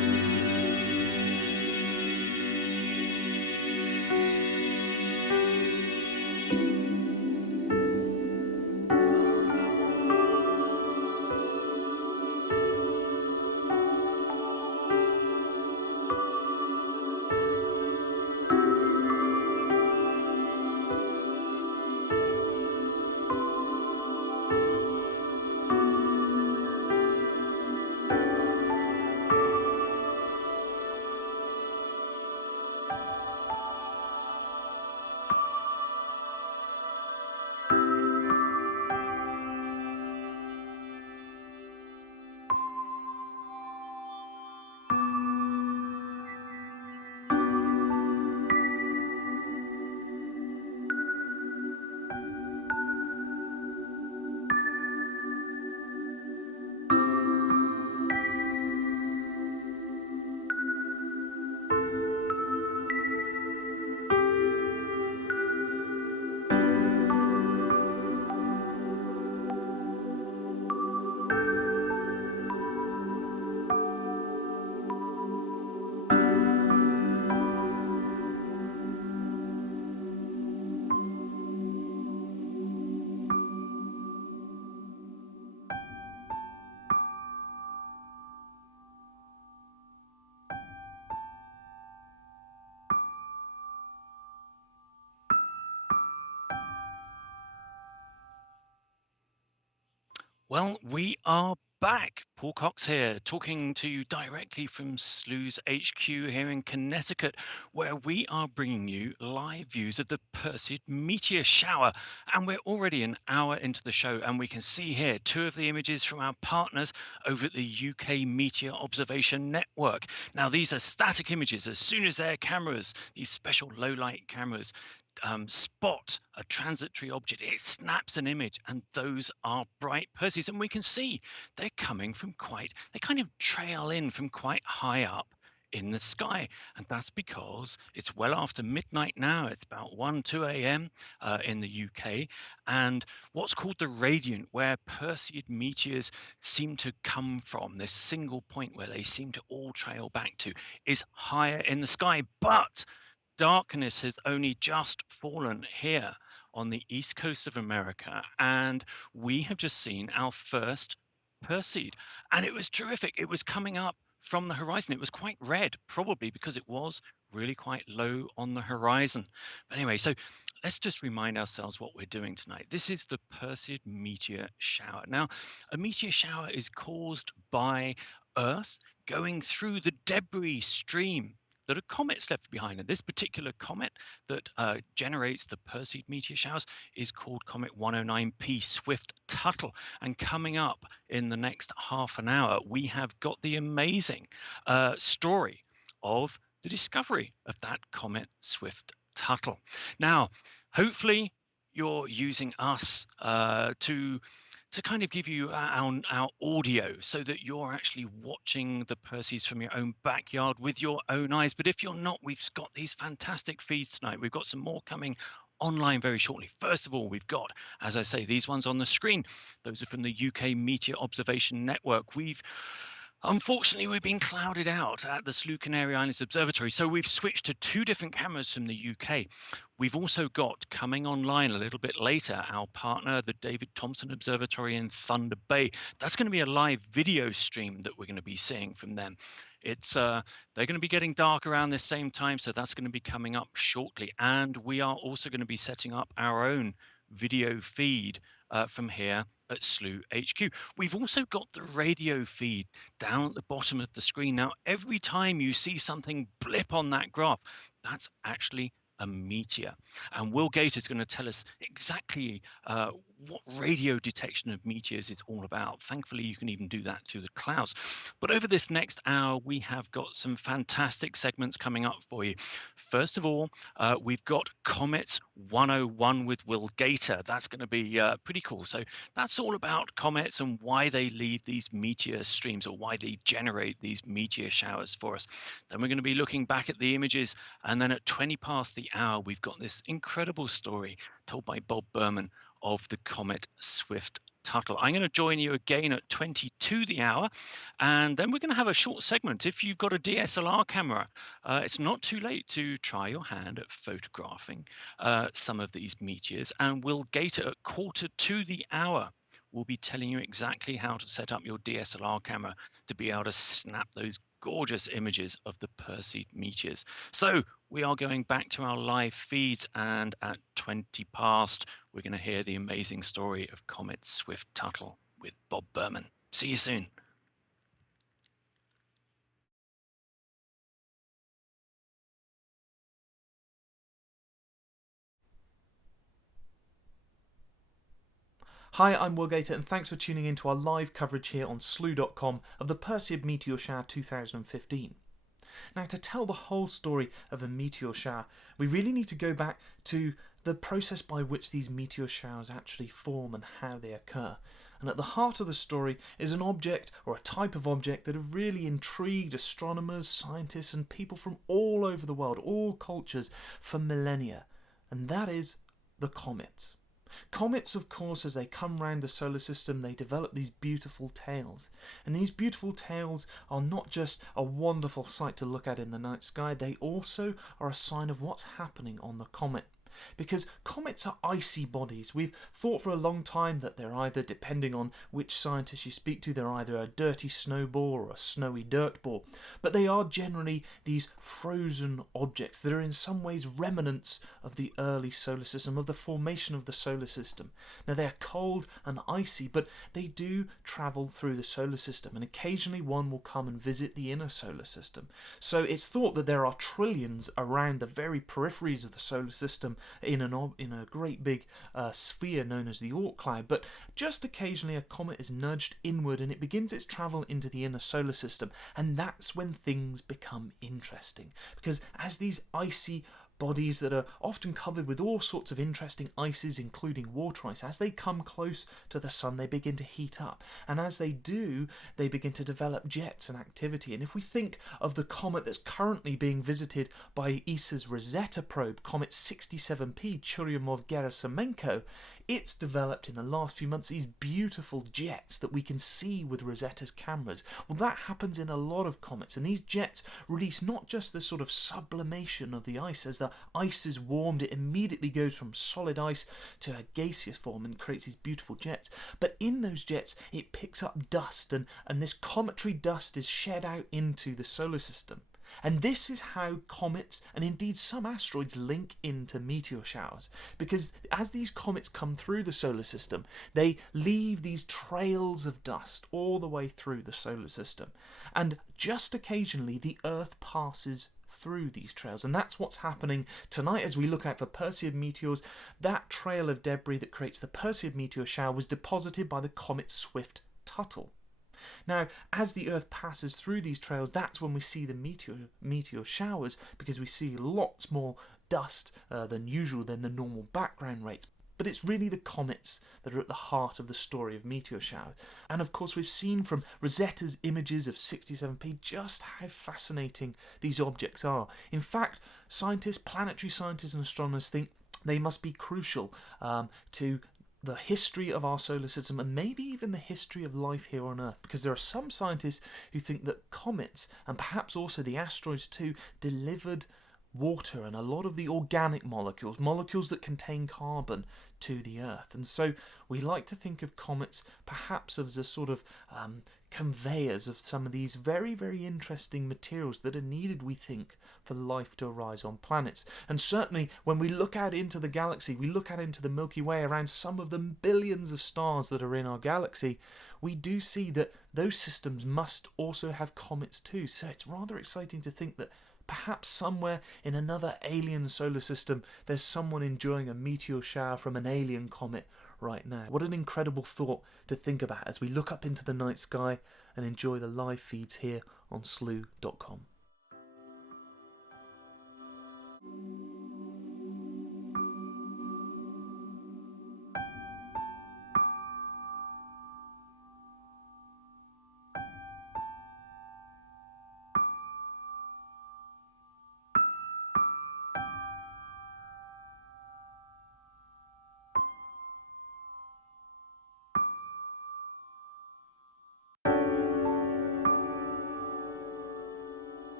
Well, we are back. Paul Cox here, talking to you directly from Slooh's HQ here in Connecticut, where we are bringing you live views of the Perseid Meteor shower. And we're already an hour into the show, and we can see here two of the images from our partners over at the UK Meteor Observation Network. Now, these are static images. As soon as their cameras, these special low light cameras, spot a transitory object, it snaps an image, and those are bright Perseids. And we can see they're coming from they kind of trail in from quite high up in the sky. And that's because it's well after midnight now. It's about 1, 2 a.m. In the UK. And what's called the radiant, where Perseid meteors seem to come from, this single point where they seem to all trail back to, is higher in the sky. But darkness has only just fallen here on the east coast of America, and we have just seen our first Perseid, and it was terrific. It was coming up from the horizon. It was quite red, probably because it was really quite low on the horizon. But anyway, so let's just remind ourselves what we're doing tonight. This is the Perseid meteor shower. Now, a meteor shower is caused by Earth going through the debris stream that a comet's left behind. And this particular comet that generates the Perseid meteor showers is called Comet 109P Swift-Tuttle. And coming up in the next half an hour, we have got the amazing story of the discovery of that Comet Swift-Tuttle. Now, hopefully you're using us to kind of give you our audio so that you're actually watching the Perseids from your own backyard with your own eyes. But if you're not, we've got these fantastic feeds tonight. We've got some more coming online very shortly. First of all, we've got, as I say, these ones on the screen. Those are from the UK Meteor Observation Network. Unfortunately, we've been clouded out at the Slooh Canary Islands Observatory, so we've switched to two different cameras from the UK. We've also got, coming online a little bit later, our partner, the David Thompson Observatory in Thunder Bay. That's going to be a live video stream that we're going to be seeing from them. They're going to be getting dark around this same time, so that's going to be coming up shortly. And we are also going to be setting up our own video feed from here at Slooh HQ. We've also got the radio feed down at the bottom of the screen. Now, every time you see something blip on that graph, that's actually a meteor. And Will Gator is going to tell us exactly what radio detection of meteors is all about. Thankfully, you can even do that through the clouds. But over this next hour, we have got some fantastic segments coming up for you. First of all, we've got Comets 101 with Will Gator. That's going to be pretty cool. So that's all about comets and why they leave these meteor streams, or why they generate these meteor showers for us. Then we're going to be looking back at the images, and then at 20 past the hour, we've got this incredible story told by Bob Berman of the Comet Swift-Tuttle. I'm going to join you again at 22 the hour, and then we're going to have a short segment. If you've got a DSLR camera, it's not too late to try your hand at photographing some of these meteors, and Will Gator at 1:45 the hour will be telling you exactly how to set up your DSLR camera to be able to snap those gorgeous images of the Perseid meteors. So we are going back to our live feeds, and at 20 past, we're going to hear the amazing story of Comet Swift-Tuttle with Bob Berman. See you soon. Hi, I'm Will Gator, and thanks for tuning in to our live coverage here on Slooh.com of the Perseid Meteor Shower 2015. Now, to tell the whole story of a meteor shower, we really need to go back to the process by which these meteor showers actually form and how they occur. And at the heart of the story is an object, or a type of object, that have really intrigued astronomers, scientists, and people from all over the world, all cultures, for millennia. And that is the comets. Comets, of course, as they come round the solar system, they develop these beautiful tails. And these beautiful tails are not just a wonderful sight to look at in the night sky, they also are a sign of what's happening on the comet. because comets are icy bodies. We've thought for a long time that they're either, depending on which scientist you speak to, they're either a dirty snowball or a snowy dirt ball. But they are generally these frozen objects that are in some ways remnants of the early solar system, of the formation of the solar system. Now they are cold and icy, but they do travel through the solar system, and occasionally one will come and visit the inner solar system. So it's thought that there are trillions around the very peripheries of the solar system in a great big sphere known as the Oort cloud, but just occasionally a comet is nudged inward and it begins its travel into the inner solar system, and that's when things become interesting, because as these icy bodies that are often covered with all sorts of interesting ices, including water ice, as they come close to the sun, they begin to heat up. And as they do, they begin to develop jets and activity. And if we think of the comet that's currently being visited by ESA's Rosetta probe, Comet 67P Churyumov-Gerasimenko, it's developed in the last few months these beautiful jets that we can see with Rosetta's cameras. Well, that happens in a lot of comets, and these jets release not just the sort of sublimation of the ice. As the ice is warmed, it immediately goes from solid ice to a gaseous form and creates these beautiful jets. But in those jets, it picks up dust, and this cometary dust is shed out into the solar system. And this is how comets, and indeed some asteroids, link into meteor showers. Because as these comets come through the solar system, they leave these trails of dust all the way through the solar system. And just occasionally, the Earth passes through these trails. And that's what's happening tonight as we look out for Perseid meteors. That trail of debris that creates the Perseid meteor shower was deposited by the Comet Swift-Tuttle. Now, as the Earth passes through these trails, that's when we see the meteor showers, because we see lots more dust than usual, than the normal background rates. But it's really the comets that are at the heart of the story of meteor showers. And of course, we've seen from Rosetta's images of 67P just how fascinating these objects are. In fact, planetary scientists and astronomers think they must be crucial to the history of our solar system, and maybe even the history of life here on Earth, because there are some scientists who think that comets, and perhaps also the asteroids too, delivered water and a lot of the organic molecules that contain carbon to the Earth. And so we like to think of comets perhaps as a sort of conveyors of some of these very, very interesting materials that are needed, we think, for life to arise on planets. And certainly when we look out into the galaxy, we look out into the Milky Way, around some of the billions of stars that are in our galaxy, we do see that those systems must also have comets too. So it's rather exciting to think that perhaps somewhere in another alien solar system, there's someone enjoying a meteor shower from an alien comet right now. What an incredible thought to think about as we look up into the night sky and enjoy the live feeds here on Slooh.com.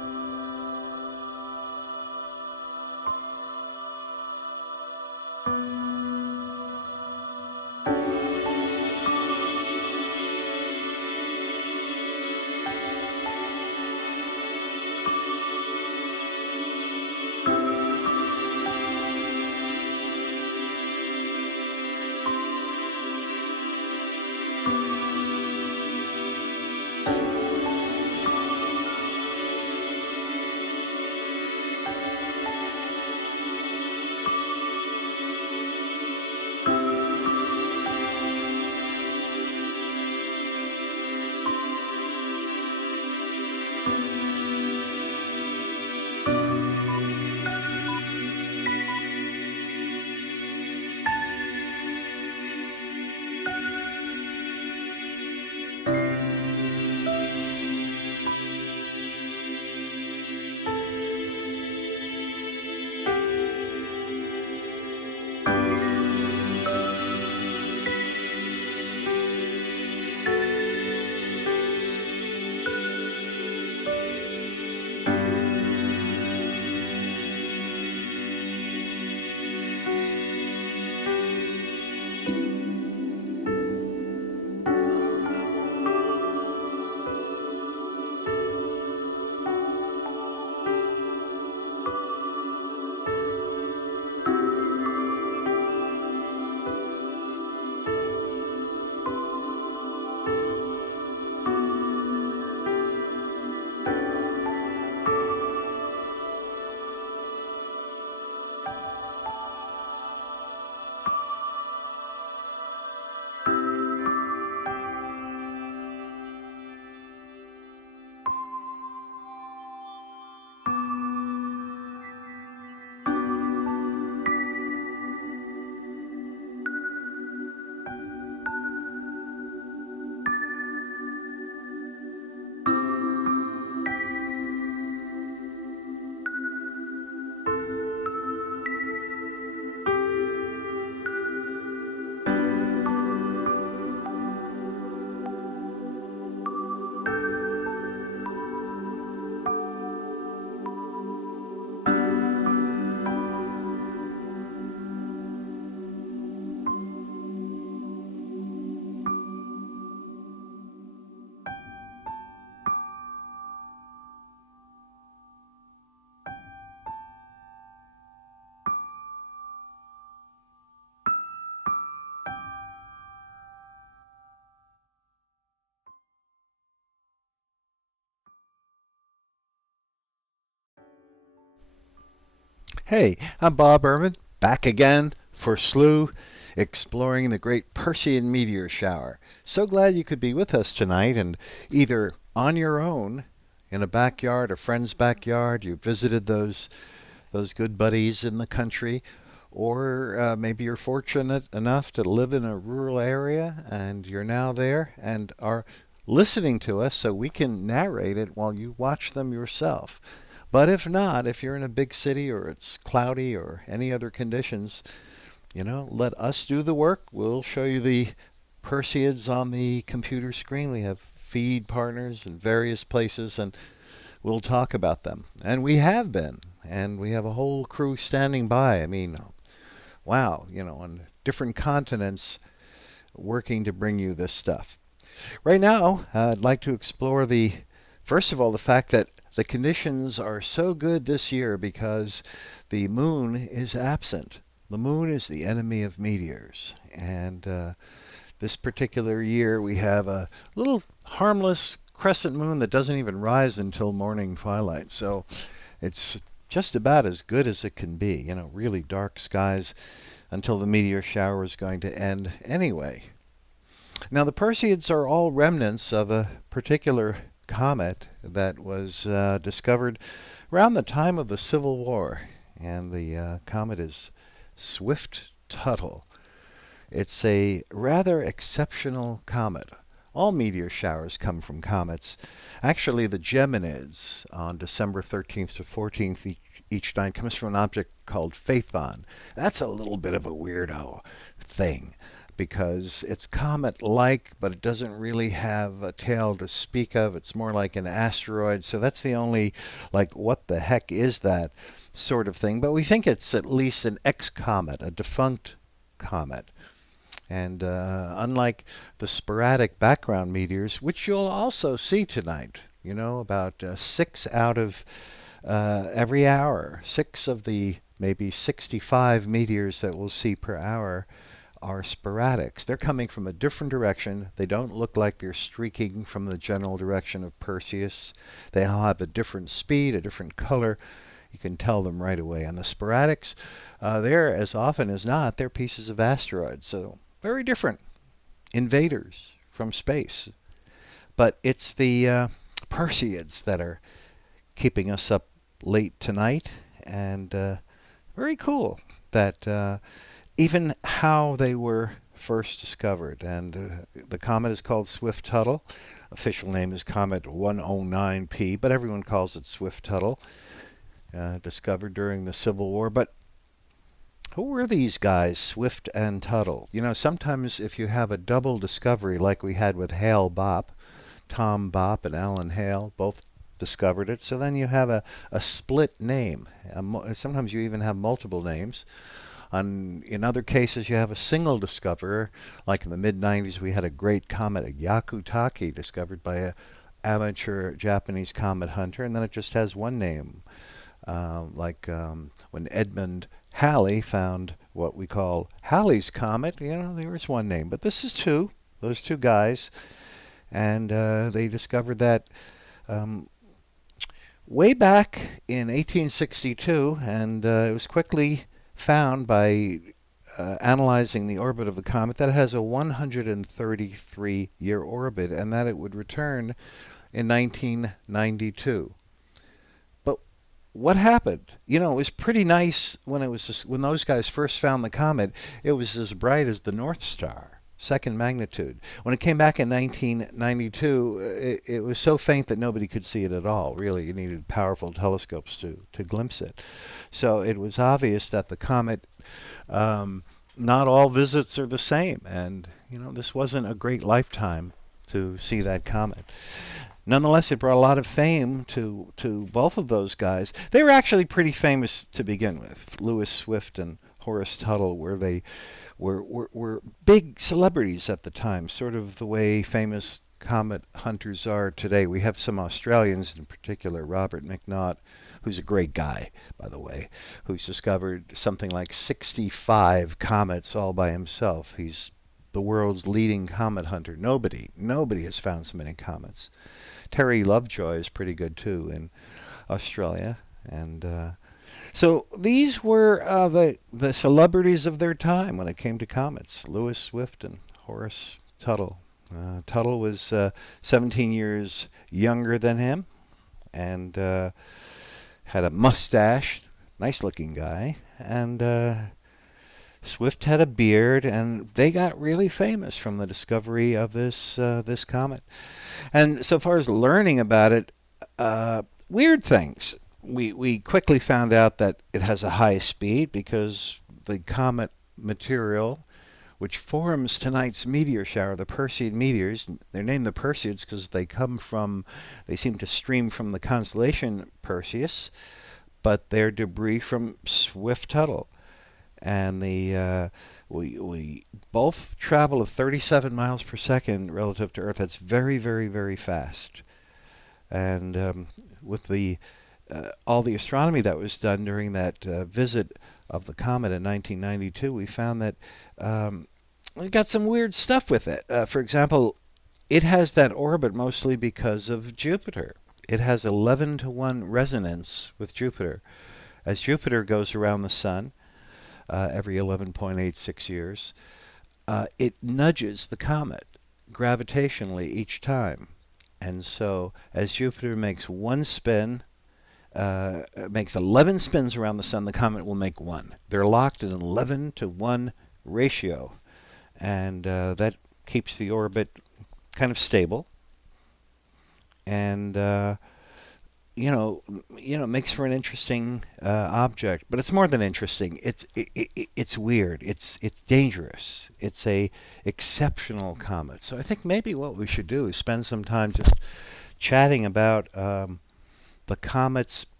Hey, I'm Bob Ehrman, back again for Slooh, exploring the great Perseid Meteor shower. So glad you could be with us tonight, and either on your own, in a backyard, a friend's backyard, you visited those good buddies in the country, or maybe you're fortunate enough to live in a rural area and you're now there and are listening to us so we can narrate it while you watch them yourself. But if not, if you're in a big city or it's cloudy or any other conditions, let us do the work. We'll show you the Perseids on the computer screen. We have feed partners in various places, and we'll talk about them. And we have been, and we have a whole crew standing by. I mean, wow, on different continents working to bring you this stuff. Right now, I'd like to explore first of all, the fact that the conditions are so good this year because the moon is absent. The moon is the enemy of meteors. And this particular year, we have a little harmless crescent moon that doesn't even rise until morning twilight. So it's just about as good as it can be. Really dark skies until the meteor shower is going to end anyway. Now, the Perseids are all remnants of a particular comet that was discovered around the time of the Civil War. And the comet is Swift-Tuttle. It's a rather exceptional comet. All meteor showers come from comets. Actually, the Geminids on December 13th to 14th each night comes from an object called Phaethon. That's a little bit of a weirdo thing because it's comet-like, but it doesn't really have a tail to speak of. It's more like an asteroid. So that's the only, what the heck is that? sort of thing, but we think it's at least an ex-comet, a defunct comet. And unlike the sporadic background meteors, which you'll also see tonight, about 6 out of every hour, 6 of the maybe 65 meteors that we'll see per hour are sporadics. They're coming from a different direction. They don't look like they're streaking from the general direction of Perseus. They all have a different speed, a different color. You can tell them right away. And the sporadics, they're, as often as not, they're pieces of asteroids. So very different invaders from space. But it's the Perseids that are keeping us up late tonight. And very cool that even how they were first discovered. And the comet is called Swift-Tuttle. Official name is Comet 109P, but everyone calls it Swift-Tuttle. Discovered during the Civil War. But who were these guys, Swift and Tuttle? Sometimes if you have a double discovery like we had with Hale Bopp, Tom Bopp and Alan Hale both discovered it, so then you have a split name. Sometimes you even have multiple names. In other cases, you have a single discoverer. Like in the mid-90s, we had a great comet, a Yakutake, discovered by an amateur Japanese comet hunter, and then it just has one name. When Edmund Halley found what we call Halley's Comet, there was one name. But this is two, those two guys. And they discovered that way back in 1862, and it was quickly found by analyzing the orbit of the comet that it has a 133-year orbit, and that it would return in 1992. But what happened? It was pretty nice when those guys first found the comet. It was as bright as the North Star, second magnitude. When it came back in 1992, it was so faint that nobody could see it at all. Really, you needed powerful telescopes to glimpse it. So it was obvious that the comet, not all visits are the same, and this wasn't a great lifetime to see that comet. Nonetheless, it brought a lot of fame to both of those guys. They were actually pretty famous to begin with. Lewis Swift and Horace Tuttle were big celebrities at the time, sort of the way famous comet hunters are today. We have some Australians, in particular Robert McNaught, who's a great guy, by the way, who's discovered something like 65 comets all by himself. He's the world's leading comet hunter. Nobody has found so many comets. Terry Lovejoy is pretty good too in Australia, and so these were the celebrities of their time when it came to comets. Lewis Swift and Horace Tuttle. Tuttle was 17 years younger than him, and had a mustache, nice-looking guy, and Swift had a beard, and they got really famous from the discovery of this comet. And so far as learning about it, weird things. We quickly found out that it has a high speed because the comet material, which forms tonight's meteor shower, the Perseid meteors, they're named the Perseids because they seem to stream from the constellation Perseus, but they're debris from Swift-Tuttle. And we both travel at 37 miles per second relative to Earth. That's very, very, very fast. And with all the astronomy that was done during that visit of the comet in 1992, we found that we got some weird stuff with it. For example, it has that orbit mostly because of Jupiter. It has 11-to-1 resonance with Jupiter. As Jupiter goes around the Sun, every 11.86 years, it nudges the comet gravitationally each time. And so as Jupiter makes one spin, makes 11 spins around the Sun, the comet will make one. They're locked in an 11-to-1 ratio, and that keeps the orbit kind of stable. And makes for an interesting object, but it's more than interesting. It's weird. It's dangerous. It's a exceptional comet. So I think maybe what we should do is spend some time just chatting about the comet's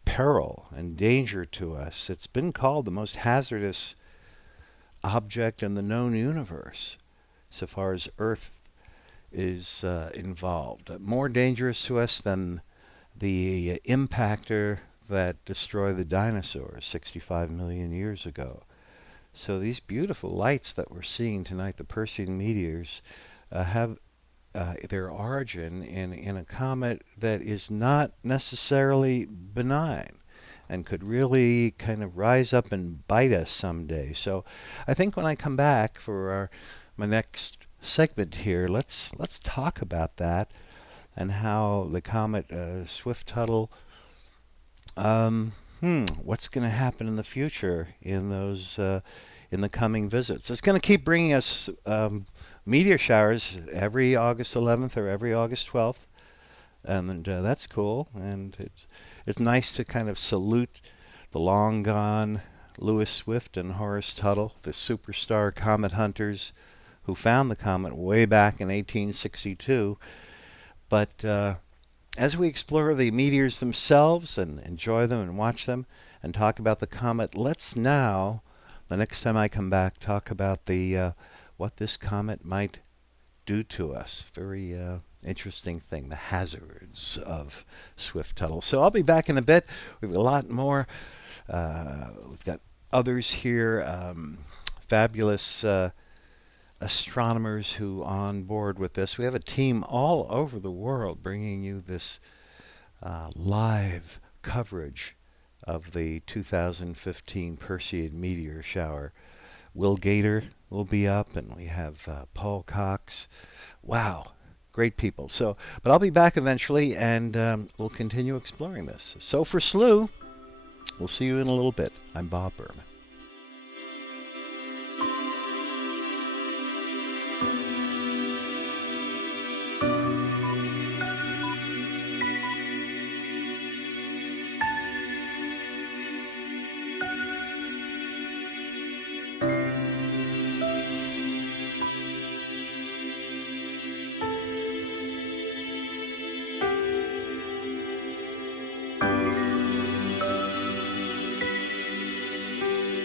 peril and danger to us. It's been called the most hazardous object in the known universe, so far as Earth is involved. More dangerous to us than the impactor that destroyed the dinosaurs 65 million years ago. So these beautiful lights that we're seeing tonight, the Perseid meteors, have their origin in a comet that is not necessarily benign and could really kind of rise up and bite us someday. So I think when I come back for my next segment here, let's talk about that and how the comet Swift-Tuttle, what's going to happen in the future in those in the coming visits. It's going to keep bringing us meteor showers every August 11th or every August 12th, and that's cool. And it's nice to kind of salute the long gone Lewis Swift and Horace Tuttle, the superstar comet hunters who found the comet way back in 1862. But as we explore the meteors themselves and enjoy them and watch them and talk about the comet, let's now, the next time I come back, talk about the what this comet might do to us. Very interesting thing, the hazards of Swift-Tuttle. So I'll be back in a bit. We have a lot more. We've got others here, fabulous astronomers who are on board with this. We have a team all over the world bringing you this live coverage of the 2015 Perseid Meteor shower. Will Gator will be up, and we have Paul Cox. Wow, great people. So, but I'll be back eventually, and we'll continue exploring this. So for Slooh, we'll see you in a little bit. I'm Bob Berman.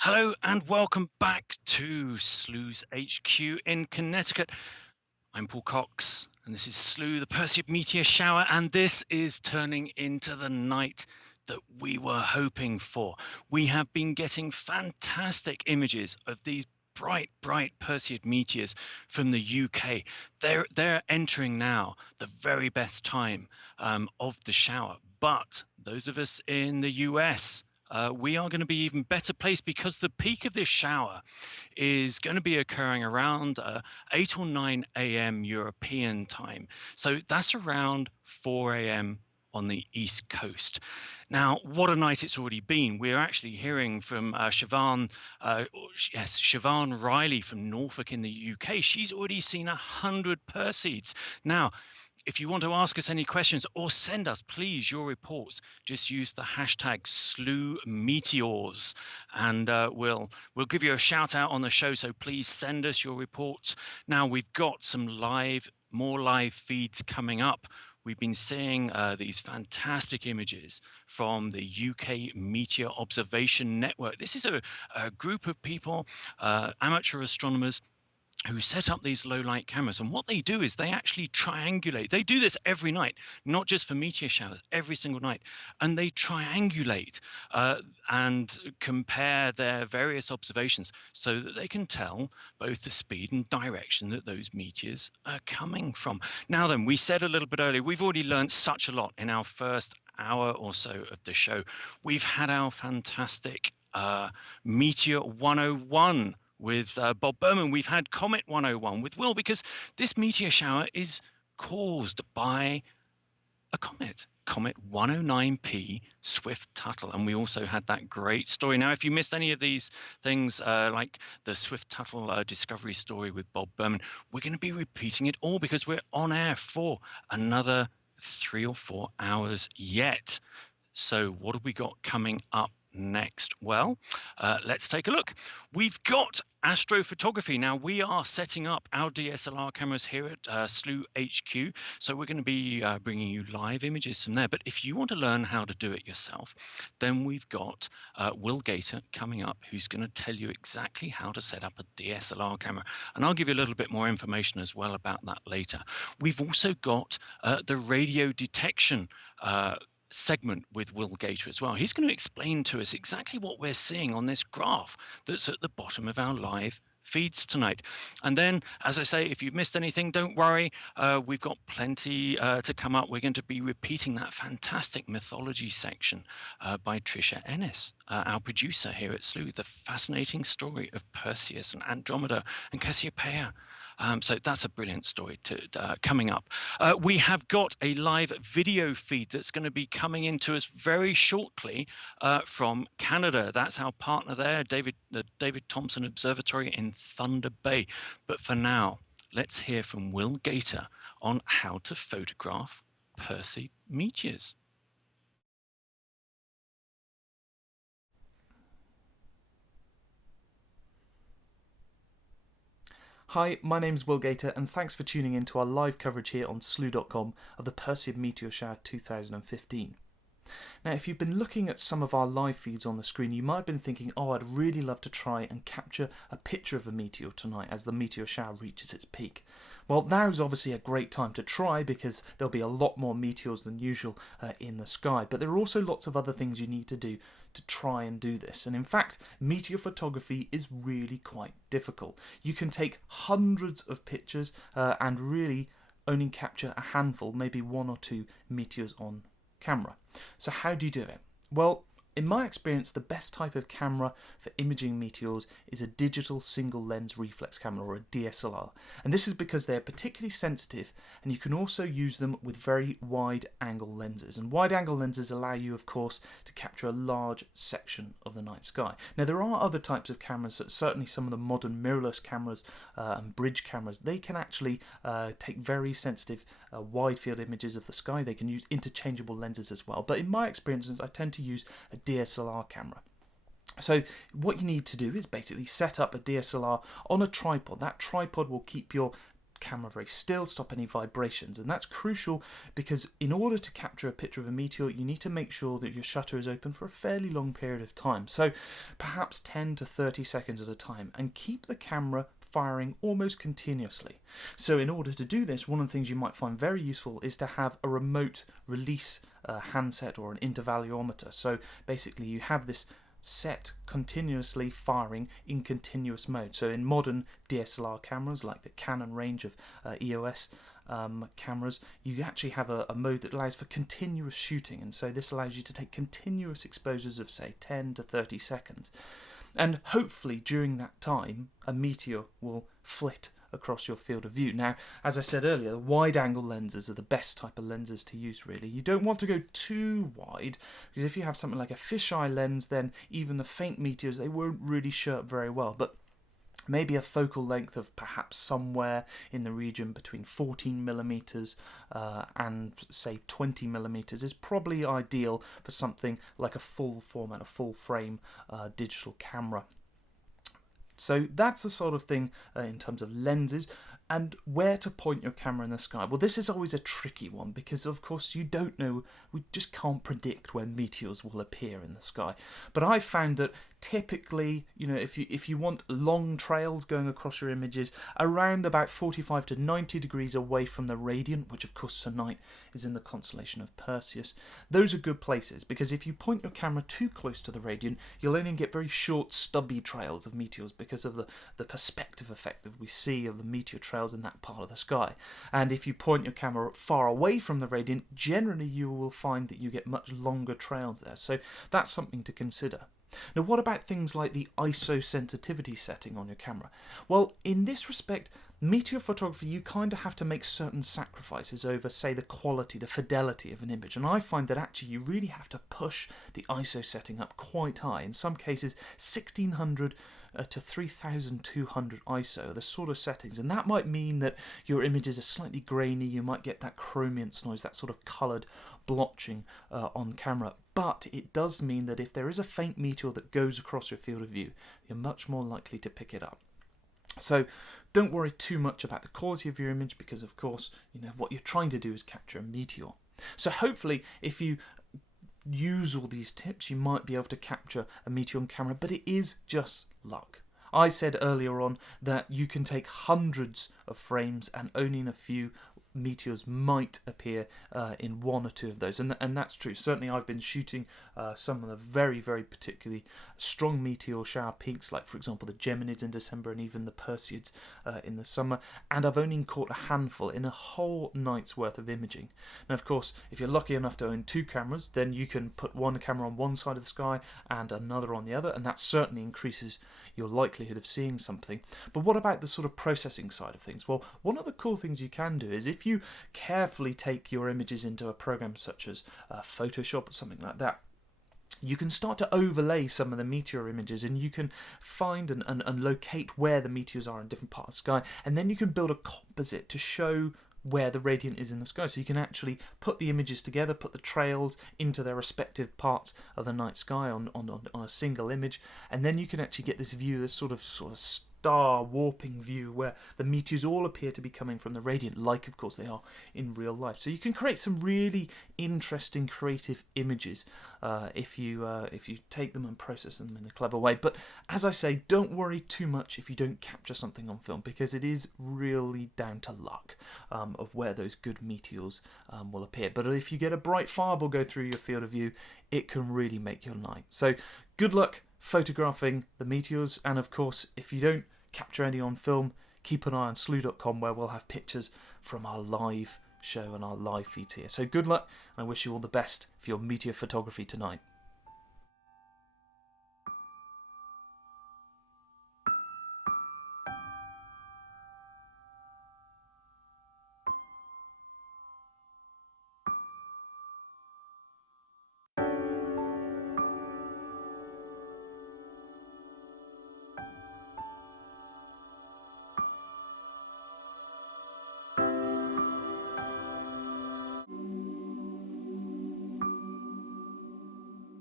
Hello and welcome back to Slooh's HQ in Connecticut. I'm Paul Cox and this is Slooh, the Perseid Meteor Shower, and this is turning into the night that we were hoping for. We have been getting fantastic images of these bright Perseid meteors from the UK. They're entering now the very best time of the shower, but those of us in the US, we are going to be even better placed because the peak of this shower is going to be occurring around 8 or 9 a.m. European time. So that's around 4 a.m. on the East Coast. Now, what a night it's already been. We're actually hearing from Siobhan Riley from Norfolk in the UK. She's already seen 100 Perseids. Now, if you want to ask us any questions or send us, please, your reports, just use the hashtag Slooh Meteors, and we'll give you a shout out on the show. So please send us your reports. Now we've got some more live feeds coming up. We've been seeing these fantastic images from the UK Meteor Observation Network. This is a group of people, amateur astronomers, who set up these low light cameras, and what they do is they actually triangulate. They do this every night, not just for meteor showers, every single night, and they triangulate and compare their various observations so that they can tell both the speed and direction that those meteors are coming from. Now then, we said a little bit earlier, we've already learned such a lot in our first hour or so of the show. We've had our fantastic Meteor 101 with Bob Berman. We've had Comet 101 with Will, because this meteor shower is caused by a comet, Comet 109P Swift-Tuttle. And we also had that great story. Now, if you missed any of these things, like the Swift-Tuttle discovery story with Bob Berman, we're going to be repeating it all because we're on air for another 3 or 4 hours yet. So what have we got coming up next? Well, let's take a look. We've got astrophotography. Now, we are setting up our DSLR cameras here at Slooh HQ, so we're going to be bringing you live images from there. But if you want to learn how to do it yourself, then we've got Will Gator coming up, who's going to tell you exactly how to set up a DSLR camera. And I'll give you a little bit more information as well about that later. We've also got the radio detection segment with Will Gator as well. He's going to explain to us exactly what we're seeing on this graph that's at the bottom of our live feeds tonight. And then, as I say, if you've missed anything, don't worry. We've got plenty to come up. We're going to be repeating that fantastic mythology section by Trisha Ennis, our producer here at Slooh, the fascinating story of Perseus and Andromeda and Cassiopeia. So that's a brilliant story coming up. We have got a live video feed that's going to be coming into us very shortly from Canada. That's our partner there, the David Thompson Observatory in Thunder Bay. But for now, let's hear from Will Gator on how to photograph Perseid meteors. Hi, my name's Will Gator, and thanks for tuning in to our live coverage here on Slooh.com of the Perseid Meteor Shower 2015. Now, if you've been looking at some of our live feeds on the screen, you might have been thinking, oh, I'd really love to try and capture a picture of a meteor tonight as the meteor shower reaches its peak. Well, now's obviously a great time to try because there'll be a lot more meteors than usual in the sky, but there are also lots of other things you need to do to try and do this. And in fact, meteor photography is really quite difficult. You can take hundreds of pictures and really only capture a handful, maybe 1 or 2 meteors on camera. So how do you do it? Well, in my experience, the best type of camera for imaging meteors is a digital single lens reflex camera, or a DSLR. And this is because they're particularly sensitive, and you can also use them with very wide angle lenses. And wide angle lenses allow you, of course, to capture a large section of the night sky. Now, there are other types of cameras, certainly some of the modern mirrorless cameras and bridge cameras. They can actually take very sensitive wide field images of the sky. They can use interchangeable lenses as well. But in my experiences, I tend to use a DSLR camera. So what you need to do is basically set up a DSLR on a tripod. That tripod will keep your camera very still, stop any vibrations, and that's crucial because in order to capture a picture of a meteor, you need to make sure that your shutter is open for a fairly long period of time, so perhaps 10 to 30 seconds at a time, and keep the camera firing almost continuously. So in order to do this, one of the things you might find very useful is to have a remote release handset or an intervaliometer. So basically you have this set continuously firing in continuous mode. So in modern DSLR cameras like the Canon range of EOS cameras, you actually have a mode that allows for continuous shooting, and so this allows you to take continuous exposures of say 10 to 30 seconds. And hopefully during that time a meteor will flit across your field of view. Now, as I said earlier, wide-angle lenses are the best type of lenses to use, really. You don't want to go too wide, because if you have something like a fisheye lens, then even the faint meteors, they won't really show up very well. But maybe a focal length of perhaps somewhere in the region between 14 millimeters and say 20 millimeters is probably ideal for something like a full format, a full frame digital camera. So that's the sort of thing in terms of lenses. And where to point your camera in the sky. Well, this is always a tricky one because, of course, you don't know, we just can't predict when meteors will appear in the sky. But I've found that typically, you know, if you want long trails going across your images, around about 45 to 90 degrees away from the radiant, which of course tonight is in the constellation of Perseus, those are good places, because if you point your camera too close to the radiant, you'll only get very short, stubby trails of meteors because of the perspective effect that we see of the meteor trails in that part of the sky. And if you point your camera far away from the radiant, generally you will find that you get much longer trails there. So that's something to consider. Now, what about things like the ISO sensitivity setting on your camera? Well, in this respect, meteor photography, you kind of have to make certain sacrifices over, say, the quality, the fidelity of an image. And I find that actually you really have to push the ISO setting up quite high. In some cases, 1600 to 3200 ISO are the sort of settings, and that might mean that your images are slightly grainy, you might get that chromiance noise, that sort of coloured blotching on camera, but it does mean that if there is a faint meteor that goes across your field of view, you're much more likely to pick it up. So don't worry too much about the quality of your image, because of course, you know, what you're trying to do is capture a meteor. So hopefully if you use all these tips, you might be able to capture a meteor on camera, but it is just luck. I said earlier on that you can take hundreds of frames and only in a few meteors might appear in one or two of those, and that's true. Certainly I've been shooting some of the very, very particularly strong meteor shower peaks, like for example the Geminids in December and even the Perseids in the summer, and I've only caught a handful in a whole night's worth of imaging. Now of course, if you're lucky enough to own two cameras, then you can put one camera on one side of the sky and another on the other, and that certainly increases your likelihood of seeing something. But what about the sort of processing side of things? Well, one of the cool things you can do is if you carefully take your images into a program such as Photoshop or something like that, you can start to overlay some of the meteor images, and you can find and locate where the meteors are in different parts of the sky, and then you can build a composite to show where the radiant is in the sky. So you can actually put the images together, put the trails into their respective parts of the night sky on a single image, and then you can actually get this view, this sort of star warping view where the meteors all appear to be coming from the radiant, like of course they are in real life. So you can create some really interesting creative images if you take them and process them in a clever way. But as I say, don't worry too much if you don't capture something on film, because it is really down to luck of where those good meteors will appear. But if you get a bright fireball go through your field of view, it can really make your night. So good luck photographing the meteors, and of course if you don't capture any on film, keep an eye on Slooh.com, where we'll have pictures from our live show and our live feeds here. So good luck, and I wish you all the best for your meteor photography tonight.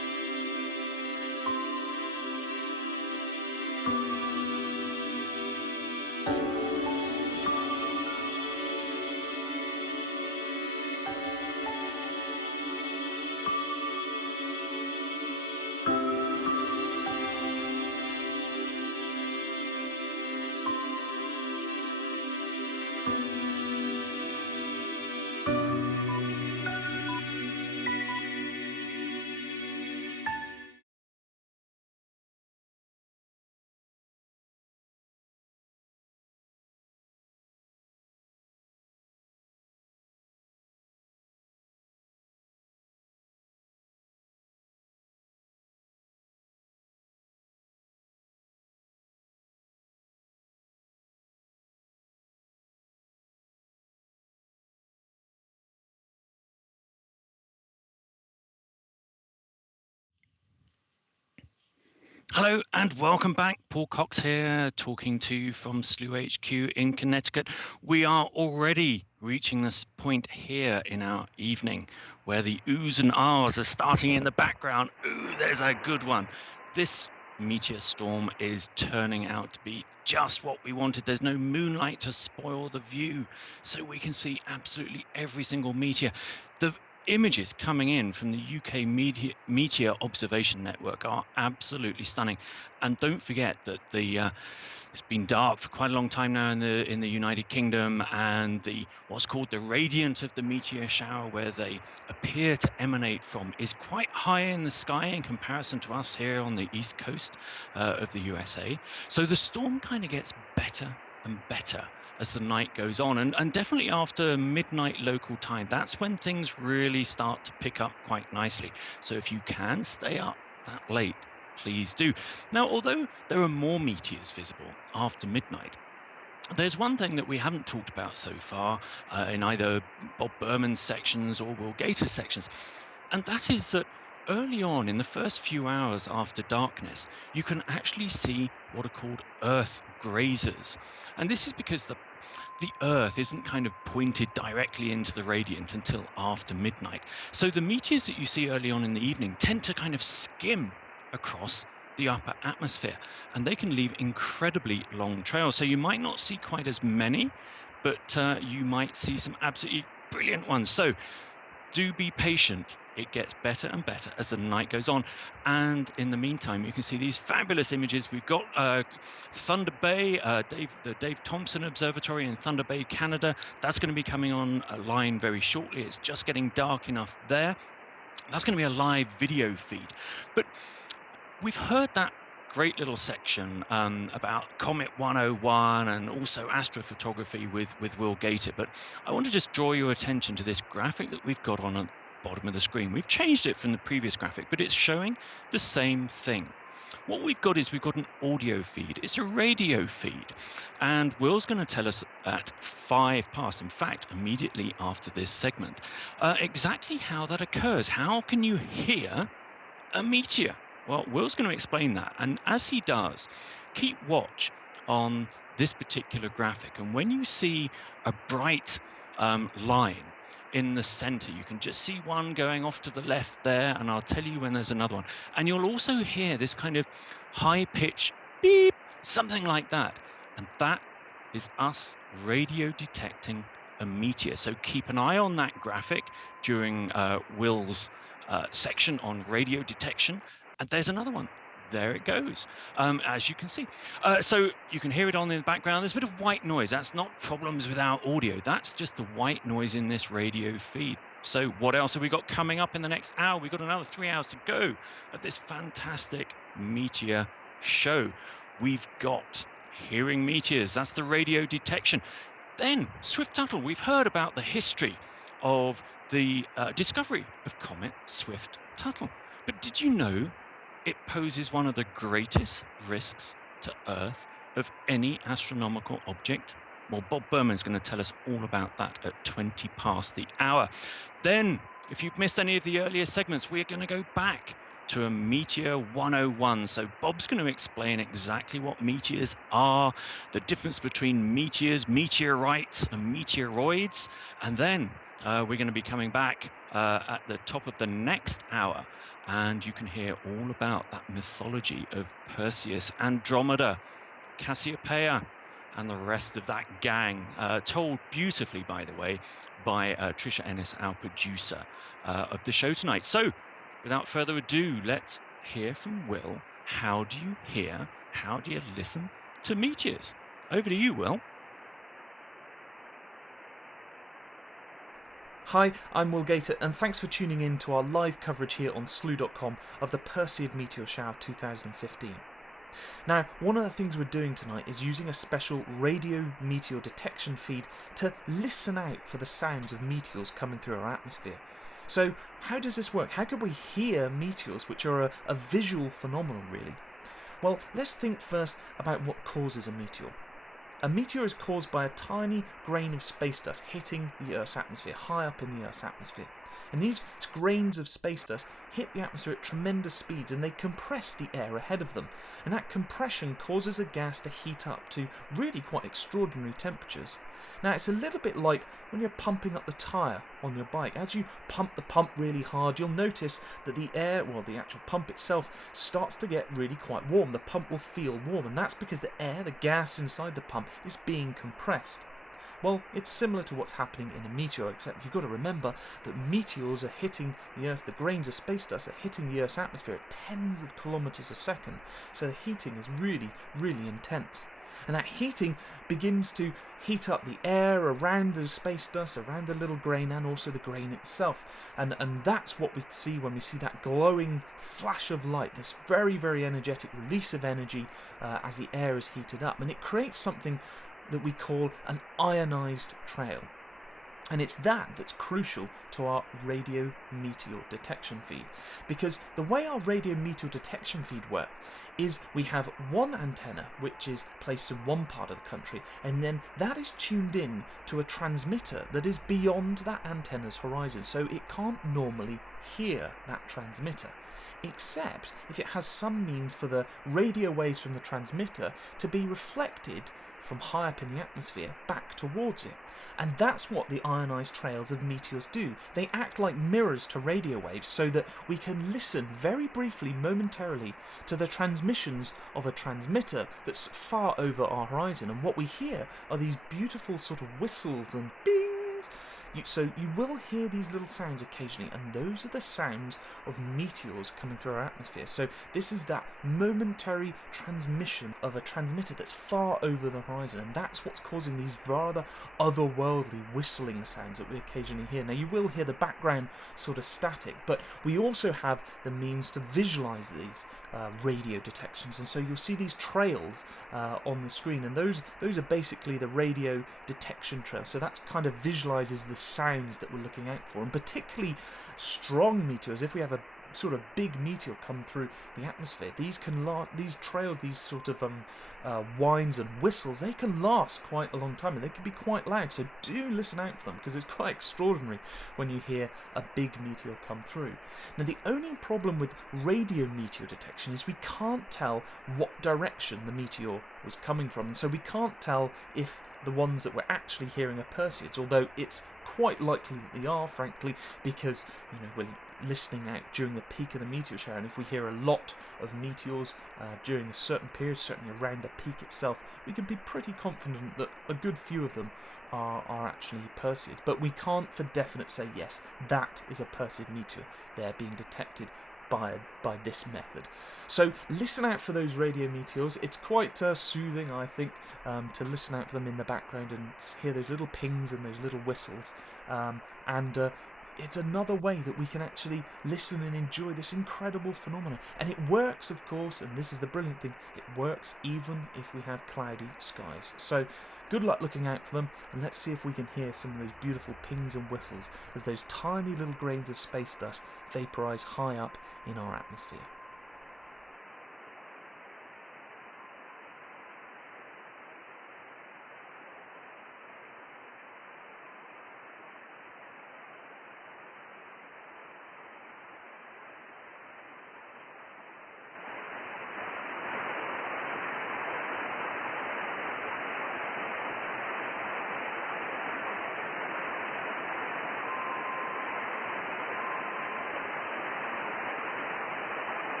Hello and welcome back. Paul Cox here, talking to you from Slooh HQ in Connecticut. We are already reaching this point here in our evening where the oohs and ahs are starting in the background. Ooh, there's a good one. This meteor storm is turning out to be just what we wanted. There's no moonlight to spoil the view, so we can see absolutely every single meteor. The images coming in from the UK Meteor Observation Network are absolutely stunning. And don't forget that it's been dark for quite a long time now in the United Kingdom, and what's called the radiant of the meteor shower, where they appear to emanate from, is quite high in the sky in comparison to us here on the east coast of the USA. So the storm kind of gets better and better as the night goes on, and definitely after midnight local time, that's when things really start to pick up quite nicely. So if you can stay up that late, please do. Now, although there are more meteors visible after midnight, there's one thing that we haven't talked about so far in either Bob Berman's sections or Will Gator's sections, and that is that early on in the first few hours after darkness, you can actually see what are called Earth grazers. And this is because the Earth isn't kind of pointed directly into the radiant until after midnight. So the meteors that you see early on in the evening tend to kind of skim across the upper atmosphere, and they can leave incredibly long trails. So you might not see quite as many, but you might see some absolutely brilliant ones. So do be patient. It gets better and better as the night goes on. And in the meantime, you can see these fabulous images. We've got Thunder Bay, the Dave Thompson Observatory in Thunder Bay, Canada. That's going to be coming on a line very shortly. It's just getting dark enough there. That's going to be a live video feed. But we've heard that great little section about Comet 101 and also astrophotography with Will Gator. But I want to just draw your attention to this graphic that we've got on the bottom of the screen. We've changed it from the previous graphic, but it's showing the same thing. What we've got is we've got an audio feed. It's a radio feed. And Will's going to tell us at 5 past, in fact, immediately after this segment, exactly how that occurs. How can you hear a meteor? Well, Will's going to explain that. And as he does, keep watch on this particular graphic. And when you see a bright line in the center, you can just see one going off to the left there, and I'll tell you when there's another one. And you'll also hear this kind of high-pitched beep, something like that. And that is us radio detecting a meteor. So keep an eye on that graphic during Will's section on radio detection. And there's another one. There it goes, as you can see. So you can hear it on in the background. There's a bit of white noise. That's not problems with our audio. That's just the white noise in this radio feed. So what else have we got coming up in the next hour? We've got another 3 hours to go of this fantastic meteor show. We've got hearing meteors. That's the radio detection. Then Swift-Tuttle. We've heard about the history of the discovery of Comet Swift-Tuttle. But did you know it poses one of the greatest risks to Earth of any astronomical object? Well, Bob Berman's going to tell us all about that at 20 past the hour. Then, if you've missed any of the earlier segments, we're going to go back to a Meteor 101. So Bob's going to explain exactly what meteors are, the difference between meteors, meteorites, and meteoroids. And then we're going to be coming back at the top of the next hour, and you can hear all about that mythology of Perseus, Andromeda, Cassiopeia, and the rest of that gang, told beautifully, by the way, by Trisha Ennis, our producer of the show tonight. So, without further ado, let's hear from Will. How do you hear, how do you listen to meteors? Over to you, Will. Hi, I'm Will Gator, and thanks for tuning in to our live coverage here on Slooh.com of the Perseid Meteor Shower 2015. Now, one of the things we're doing tonight is using a special radio meteor detection feed to listen out for the sounds of meteors coming through our atmosphere. So, how does this work? How can we hear meteors, which are a visual phenomenon, really? Well, let's think first about what causes a meteor. A meteor is caused by a tiny grain of space dust hitting the Earth's atmosphere, high up in the Earth's atmosphere. And these grains of space dust hit the atmosphere at tremendous speeds, and they compress the air ahead of them. And that compression causes the gas to heat up to really quite extraordinary temperatures. Now, it's a little bit like when you're pumping up the tyre on your bike. As you pump the pump really hard, you'll notice that the air, well, the actual pump itself, starts to get really quite warm. The pump will feel warm, and that's because the air, the gas inside the pump, is being compressed. Well, it's similar to what's happening in a meteor, except you've got to remember that meteors are hitting the Earth, the grains of space dust are hitting the Earth's atmosphere at tens of kilometres a second, so the heating is really, really intense. And that heating begins to heat up the air around the space dust, around the little grain, and also the grain itself. And that's what we see when we see that glowing flash of light, this very, very energetic release of energy as the air is heated up. And it creates something that we call an ionized trail. And it's that's crucial to our radio meteor detection feed. Because the way our radio meteor detection feed works is we have one antenna which is placed in one part of the country, and then that is tuned in to a transmitter that is beyond that antenna's horizon, so it can't normally hear that transmitter, except if it has some means for the radio waves from the transmitter to be reflected from high up in the atmosphere back towards it. And that's what the ionized trails of meteors do. They act like mirrors to radio waves so that we can listen very briefly, momentarily, to the transmissions of a transmitter that's far over our horizon. And what we hear are these beautiful sort of whistles and bings. So you will hear these little sounds occasionally, and those are the sounds of meteors coming through our atmosphere. So this is that momentary transmission of a transmitter that's far over the horizon, and that's what's causing these rather otherworldly whistling sounds that we occasionally hear. Now, you will hear the background sort of static, but we also have the means to visualize these radio detections, and so you'll see these trails on the screen, and those are basically the radio detection trails. So that kind of visualizes the sounds that we're looking out for, and particularly strong meteors. If we have a sort of big meteor come through the atmosphere, these trails, these sort of whines and whistles, they can last quite a long time, and they can be quite loud, so do listen out for them, because it's quite extraordinary when you hear a big meteor come through. Now, the only problem with radio meteor detection is we can't tell what direction the meteor was coming from, and so we can't tell if the ones that we're actually hearing are Perseids, although it's quite likely that they are, frankly, because we're listening out during the peak of the meteor shower, and if we hear a lot of meteors during a certain period, certainly around the peak itself, we can be pretty confident that a good few of them are actually Perseids. But we can't for definite say, yes, that is a Perseid meteor. They're being detected by this method. So listen out for those radio meteors. It's quite soothing, I think, to listen out for them in the background and hear those little pings and those little whistles. It's another way that we can actually listen and enjoy this incredible phenomenon. And it works, of course, and this is the brilliant thing, it works even if we have cloudy skies. So good luck looking out for them, and let's see if we can hear some of those beautiful pings and whistles as those tiny little grains of space dust vaporize high up in our atmosphere.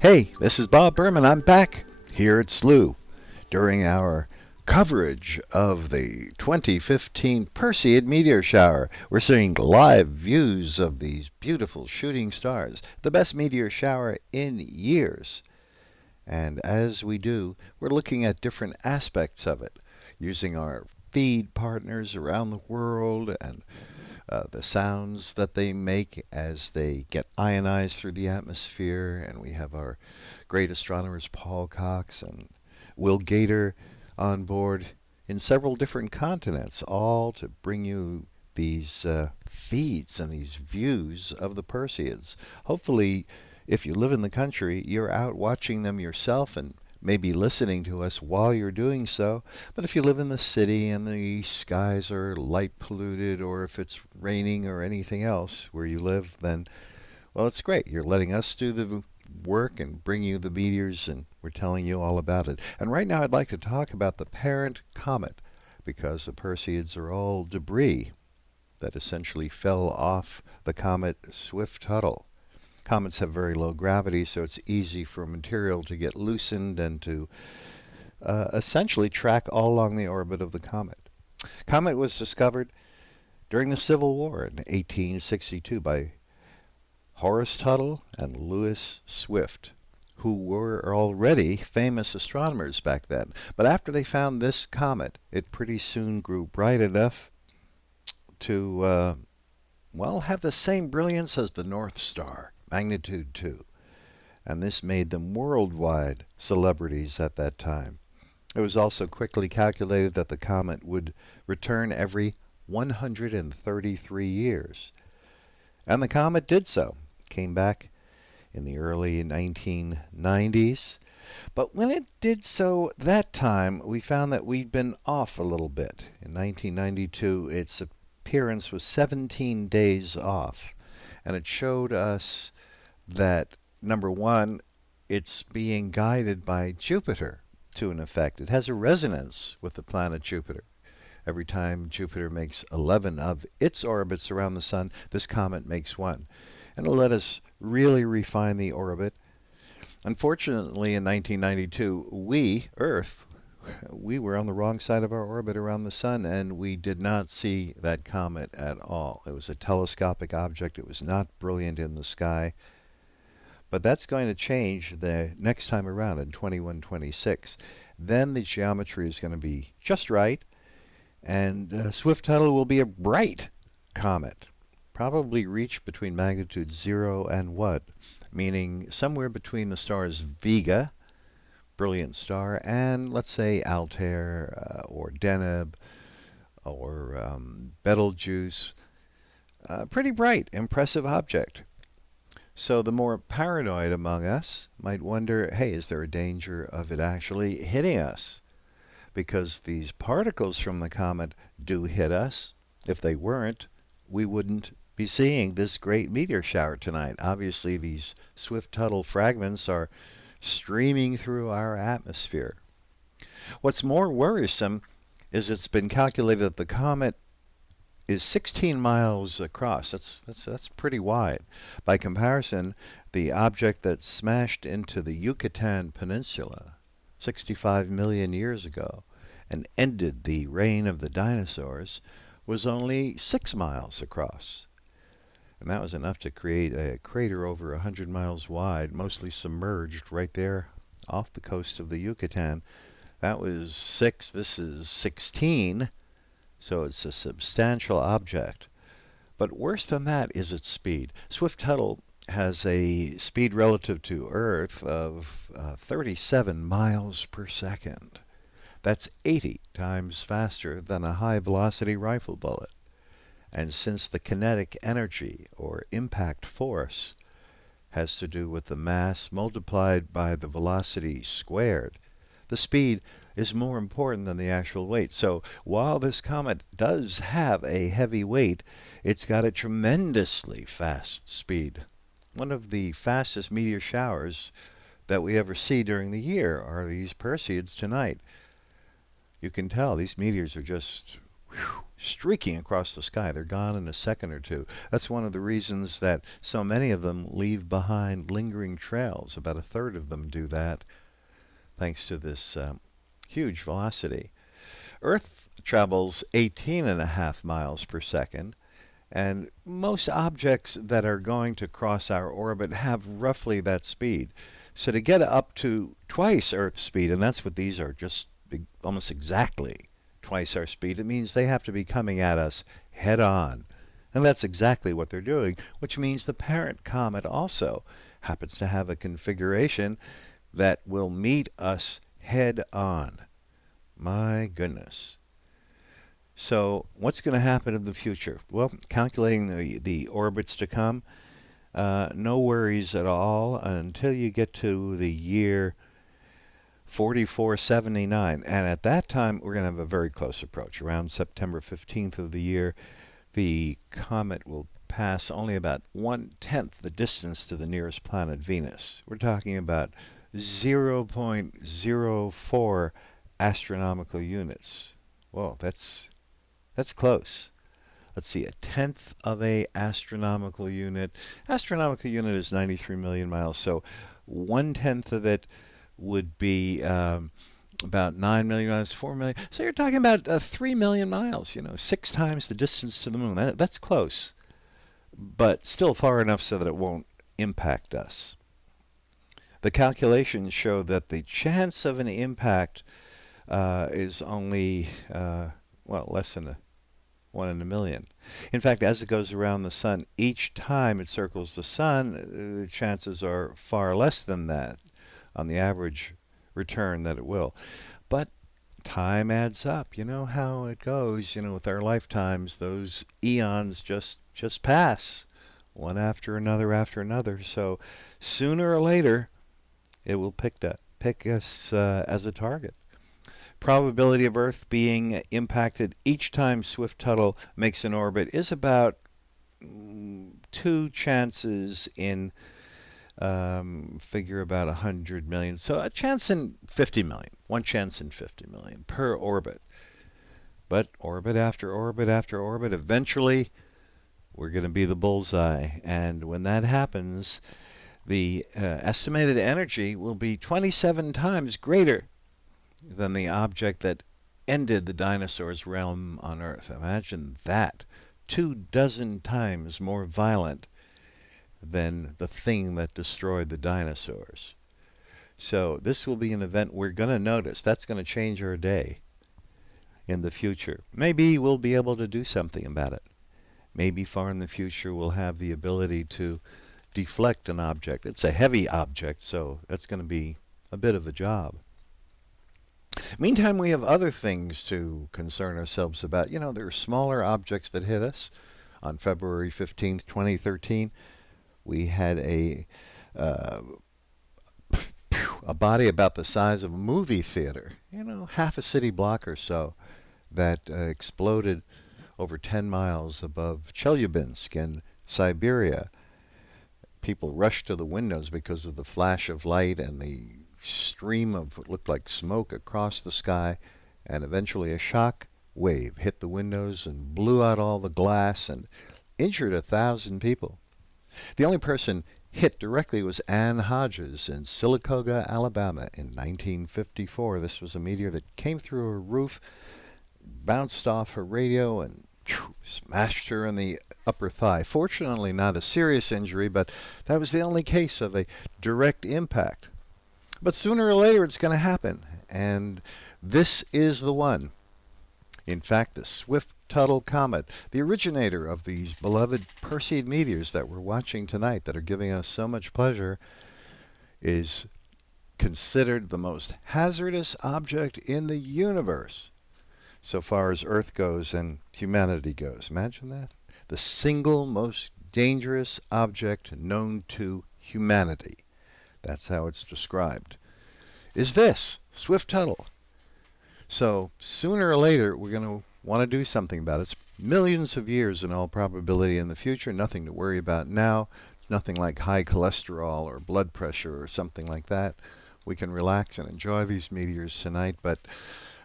Hey, this is Bob Berman. I'm back here at Slooh during our coverage of the 2015 Perseid Meteor Shower. We're seeing live views of these beautiful shooting stars, the best meteor shower in years. And as we do, we're looking at different aspects of it, using our feed partners around the world and the sounds that they make as they get ionized through the atmosphere. And we have our great astronomers Paul Cox and Will Gator on board in several different continents, all to bring you these feeds and these views of the Perseids. Hopefully, if you live in the country, you're out watching them yourself and maybe listening to us while you're doing so. But if you live in the city and the skies are light polluted, or if it's raining or anything else where you live, then, well, it's great. You're letting us do the work and bring you the meteors, and we're telling you all about it. And right now I'd like to talk about the parent comet, because the Perseids are all debris that essentially fell off the Comet Swift-Tuttle. Comets have very low gravity, so it's easy for material to get loosened and to essentially track all along the orbit of the comet. Comet was discovered during the Civil War in 1862 by Horace Tuttle and Lewis Swift, who were already famous astronomers back then. But after they found this comet, it pretty soon grew bright enough to, well, have the same brilliance as the North Star, magnitude 2. And this made them worldwide celebrities at that time. It was also quickly calculated that the comet would return every 133 years. And the comet did so. Came back in the early 1990s. But when it did so that time, we found that we'd been off a little bit. In 1992, its appearance was 17 days off. And it showed us that, number one, it's being guided by Jupiter to an effect. It has a resonance with the planet Jupiter. Every time Jupiter makes 11 of its orbits around the Sun, this comet makes one. And it'll let us really refine the orbit. Unfortunately, in 1992, we, Earth, we were on the wrong side of our orbit around the Sun, and we did not see that comet at all. It was a telescopic object. It was not brilliant in the sky. But that's going to change the next time around in 2126. Then the geometry is going to be just right, and Swift-Tuttle will be a bright comet, probably reach between magnitude 0 and 1, meaning somewhere between the stars Vega, brilliant star, and let's say Altair or Deneb or Betelgeuse. Pretty bright, impressive object. So the more paranoid among us might wonder, hey, is there a danger of it actually hitting us? Because these particles from the comet do hit us. If they weren't, we wouldn't be seeing this great meteor shower tonight. Obviously, these Swift-Tuttle fragments are streaming through our atmosphere. What's more worrisome is it's been calculated that the comet is 16 miles across. That's pretty wide. By comparison, the object that smashed into the Yucatan Peninsula 65 million years ago and ended the reign of the dinosaurs was only 6 miles across. And that was enough to create a crater over 100 miles wide, mostly submerged right there off the coast of the Yucatan. That was 6. This is 16. So it's a substantial object. But worse than that is its speed. Swift-Tuttle has a speed relative to Earth of 37 miles per second. That's 80 times faster than a high-velocity rifle bullet. And since the kinetic energy, or impact force, has to do with the mass multiplied by the velocity squared, the speed is more important than the actual weight. So while this comet does have a heavy weight, it's got a tremendously fast speed. One of the fastest meteor showers that we ever see during the year are these Perseids tonight. You can tell these meteors are just streaking across the sky. They're gone in a second or two. That's one of the reasons that so many of them leave behind lingering trails. About a third of them do that, thanks to this huge velocity. Earth travels 18.5 miles per second, and most objects that are going to cross our orbit have roughly that speed. So to get up to twice Earth's speed, and that's what these are, just almost exactly twice our speed, it means they have to be coming at us head on. And that's exactly what they're doing, which means the parent comet also happens to have a configuration that will meet us head on. My goodness. So what's going to happen in the future? Well, calculating the orbits to come, no worries at all until you get to the year 4479. And at that time, we're going to have a very close approach. Around September 15th of the year, the comet will pass only about 1/10 the distance to the nearest planet, Venus. We're talking about 0.04 astronomical units. Whoa, that's close. Let's see, 1/10 of a astronomical unit. Astronomical unit is 93 million miles, so 1/10 of it would be about 9 million miles, 4 million. So you're talking about 3 million miles, 6 times the distance to the moon. That's close, but still far enough so that it won't impact us. The calculations show that the chance of an impact is only, less than 1 in a million. In fact, as it goes around the sun, each time it circles the sun, the chances are far less than that on the average return that it will. But time adds up. You know how it goes, with our lifetimes, those eons just pass, one after another. So sooner or later, it will pick us as a target. Probability of Earth being impacted each time Swift-Tuttle makes an orbit is about 2 chances in, figure about 100 million. So a chance in 50 million. 1 chance in 50 million per orbit. But orbit after orbit after orbit, eventually we're going to be the bullseye. And when that happens, the estimated energy will be 27 times greater than the object that ended the dinosaurs' realm on Earth. Imagine that. 24 times more violent than the thing that destroyed the dinosaurs. So this will be an event we're going to notice. That's going to change our day in the future. Maybe we'll be able to do something about it. Maybe far in the future we'll have the ability to deflect an object. It's a heavy object, so that's going to be a bit of a job. Meantime, we have other things to concern ourselves about. There are smaller objects that hit us. On February 15th, 2013, we had a body about the size of a movie theater, half a city block or so, that exploded over 10 miles above Chelyabinsk in Siberia. People rushed to the windows because of the flash of light and the stream of what looked like smoke across the sky, and eventually a shock wave hit the windows and blew out all the glass and injured 1,000 people. The only person hit directly was Ann Hodges in Sylacauga, Alabama in 1954. This was a meteor that came through her roof, bounced off her radio, and smashed her in the upper thigh. Fortunately, not a serious injury, but that was the only case of a direct impact. But sooner or later it's going to happen, and this is the one. In fact, the Swift-Tuttle comet, the originator of these beloved Perseid meteors that we're watching tonight that are giving us so much pleasure, is considered the most hazardous object in the universe so far as Earth goes and humanity goes. Imagine that. The single most dangerous object known to humanity. That's how it's described. Is this Swift-Tuttle? So sooner or later, we're going to want to do something about it. It's millions of years in all probability in the future. Nothing to worry about now. It's nothing like high cholesterol or blood pressure or something like that. We can relax and enjoy these meteors tonight. But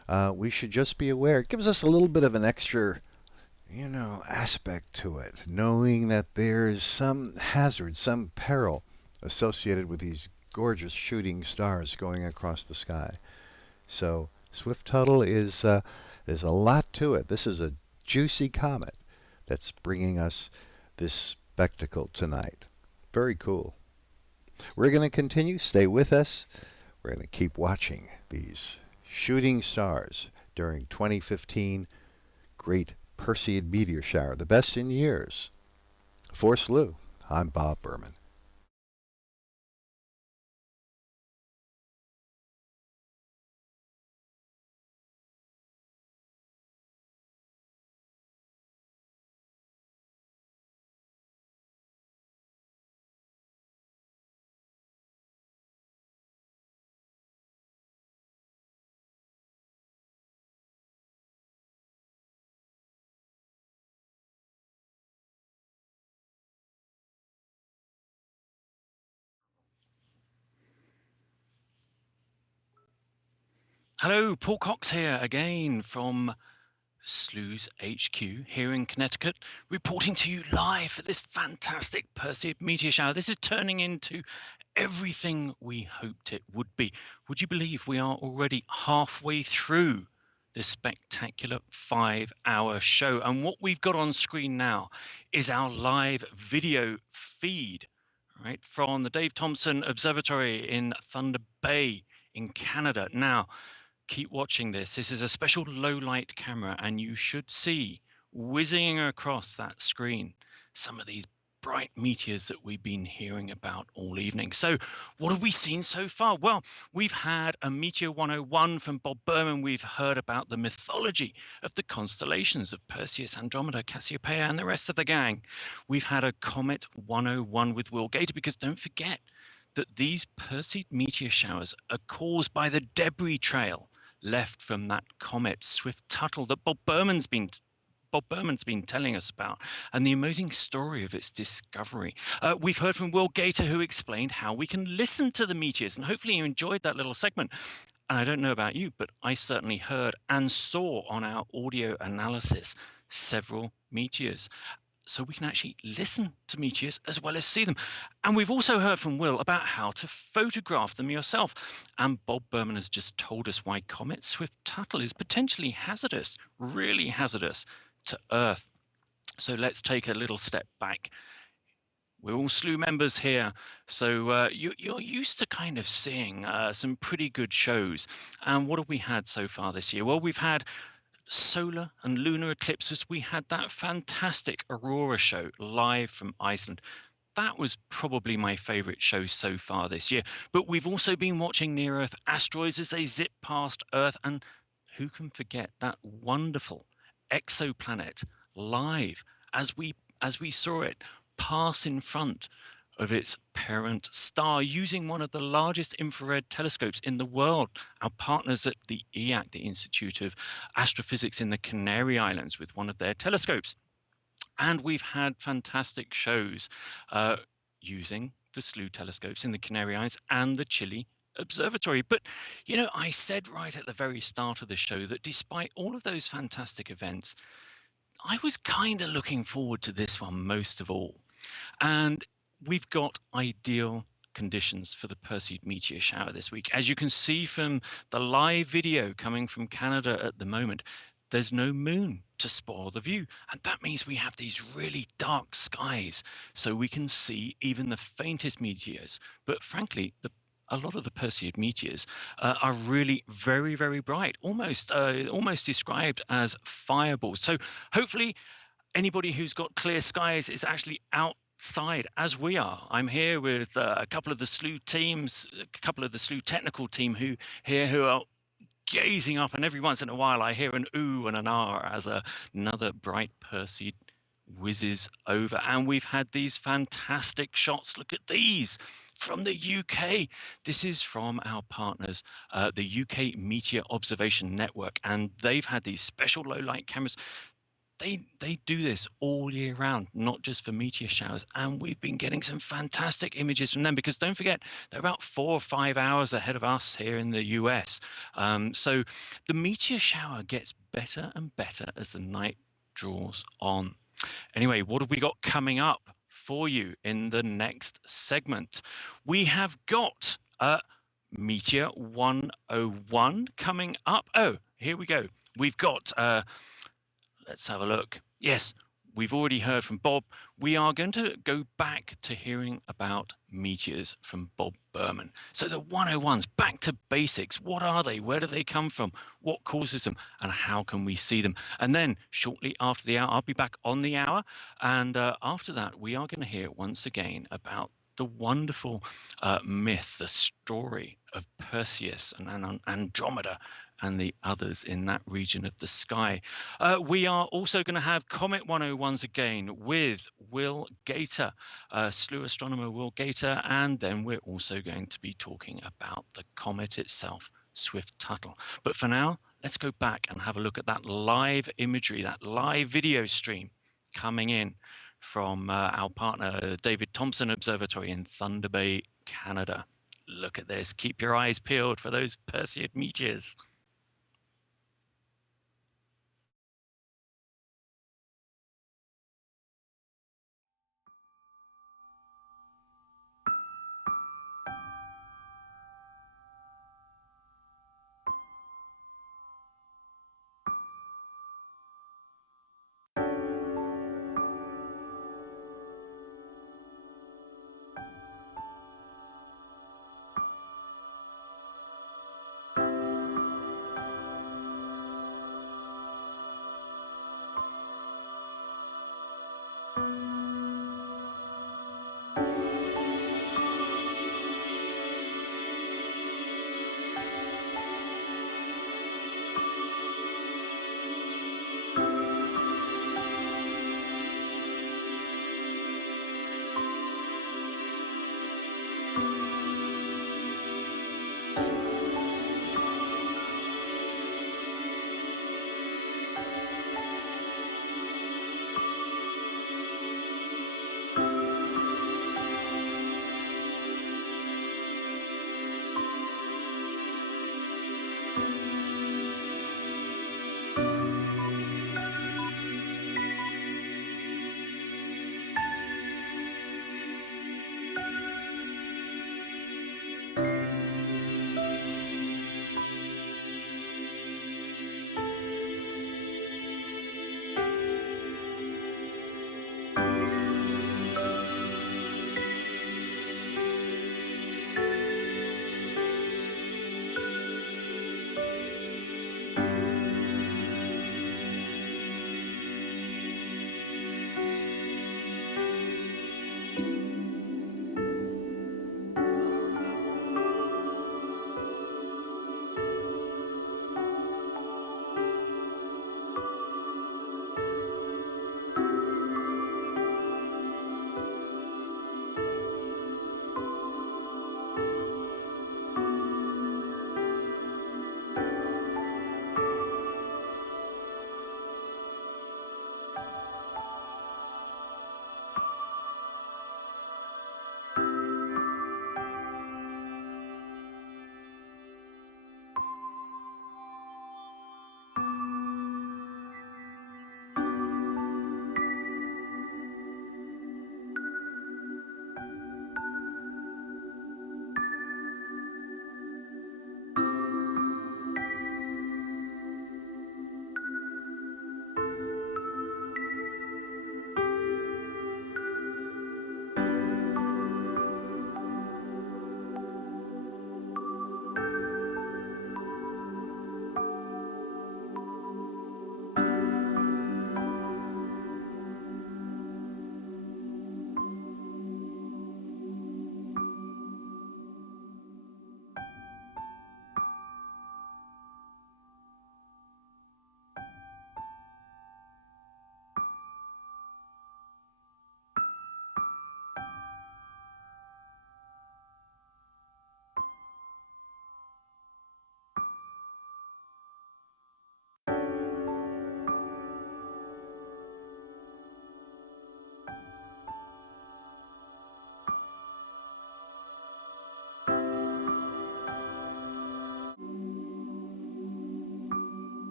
we should just be aware. It gives us a little bit of an extra, aspect to it, knowing that there's some hazard, some peril associated with these gorgeous shooting stars going across the sky. So Swift-Tuttle is there's a lot to it. This is a juicy comet that's bringing us this spectacle tonight. Very cool. We're going to continue. Stay with us. We're going to keep watching these shooting stars during 2015 great Perseid meteor shower, the best in years. For Slooh, I'm Bob Berman. Hello, Paul Cox here again from Slooh's HQ here in Connecticut, reporting to you live for this fantastic Perseid meteor shower. This is turning into everything we hoped it would be. Would you believe we are already halfway through this spectacular 5-hour show? And what we've got on screen now is our live video feed, right, from the Dave Thompson Observatory in Thunder Bay in Canada. Now, keep watching this. This is a special low light camera, and you should see whizzing across that screen some of these bright meteors that we've been hearing about all evening. So what have we seen so far? Well, we've had a Meteor 101 from Bob Berman. We've heard about the mythology of the constellations of Perseus, Andromeda, Cassiopeia, and the rest of the gang. We've had a Comet 101 with Will Gator, because don't forget that these Perseid meteor showers are caused by the debris trail left from that Comet Swift-Tuttle that Bob Berman's been telling us about, and the amazing story of its discovery. We've heard from Will Gator, who explained how we can listen to the meteors, and hopefully you enjoyed that little segment. And I don't know about you, but I certainly heard and saw on our audio analysis several meteors. So we can actually listen to meteors as well as see them. And we've also heard from Will about how to photograph them yourself. And Bob Berman has just told us why Comet Swift-Tuttle is potentially hazardous, really hazardous to Earth. So let's take a little step back. We're all Slooh members here, so you're used to kind of seeing some pretty good shows. And what have we had so far this year? Well, we've had solar and lunar eclipses. We had that fantastic Aurora show live from Iceland. That was probably my favorite show so far this year. But we've also been watching near-Earth asteroids as they zip past Earth. And who can forget that wonderful exoplanet live as we saw it pass in front of its parent star using one of the largest infrared telescopes in the world, our partners at the IAC, the Institute of Astrophysics in the Canary Islands, with one of their telescopes. And we've had fantastic shows using the Slooh telescopes in the Canary Islands and the Chile Observatory. But, I said right at the very start of the show that despite all of those fantastic events, I was kind of looking forward to this one most of all. And we've got ideal conditions for the Perseid meteor shower this week. As you can see from the live video coming from Canada at the moment, there's no moon to spoil the view. And that means we have these really dark skies, so we can see even the faintest meteors. But frankly, a lot of the Perseid meteors are really very, very bright, almost described as fireballs. So hopefully anybody who's got clear skies is actually outside as we are. I'm here with a couple of the Slooh teams, a couple of the Slooh technical team who are gazing up, and every once in a while I hear an ooh and an ah as another bright Perseid whizzes over. And we've had these fantastic shots. Look at these from the UK. This is from our partners, the UK Meteor Observation Network, and they've had these special low light cameras. they do this all year round, not just for meteor showers. And we've been getting some fantastic images from them, because don't forget, they're about 4 or 5 hours ahead of us here in the US. So the meteor shower gets better and better as the night draws on. Anyway, what have we got coming up for you in the next segment? We have got Meteor 101 coming up. Oh, here we go. We've got let's have a look. Yes, we've already heard from Bob. We are going to go back to hearing about meteors from Bob Berman. So the 101s, back to basics. What are they? Where do they come from? What causes them? And how can we see them? And then shortly after the hour, I'll be back on the hour. And after that, we are going to hear once again about the wonderful myth, the story of Perseus and Andromeda and the others in that region of the sky. We are also going to have Comet 101s again with Will Gator, Slooh astronomer Will Gator, and then we're also going to be talking about the comet itself, Swift-Tuttle. But for now, let's go back and have a look at that live imagery, that live video stream coming in from our partner, David Thompson Observatory in Thunder Bay, Canada. Look at this. Keep your eyes peeled for those Perseid meteors.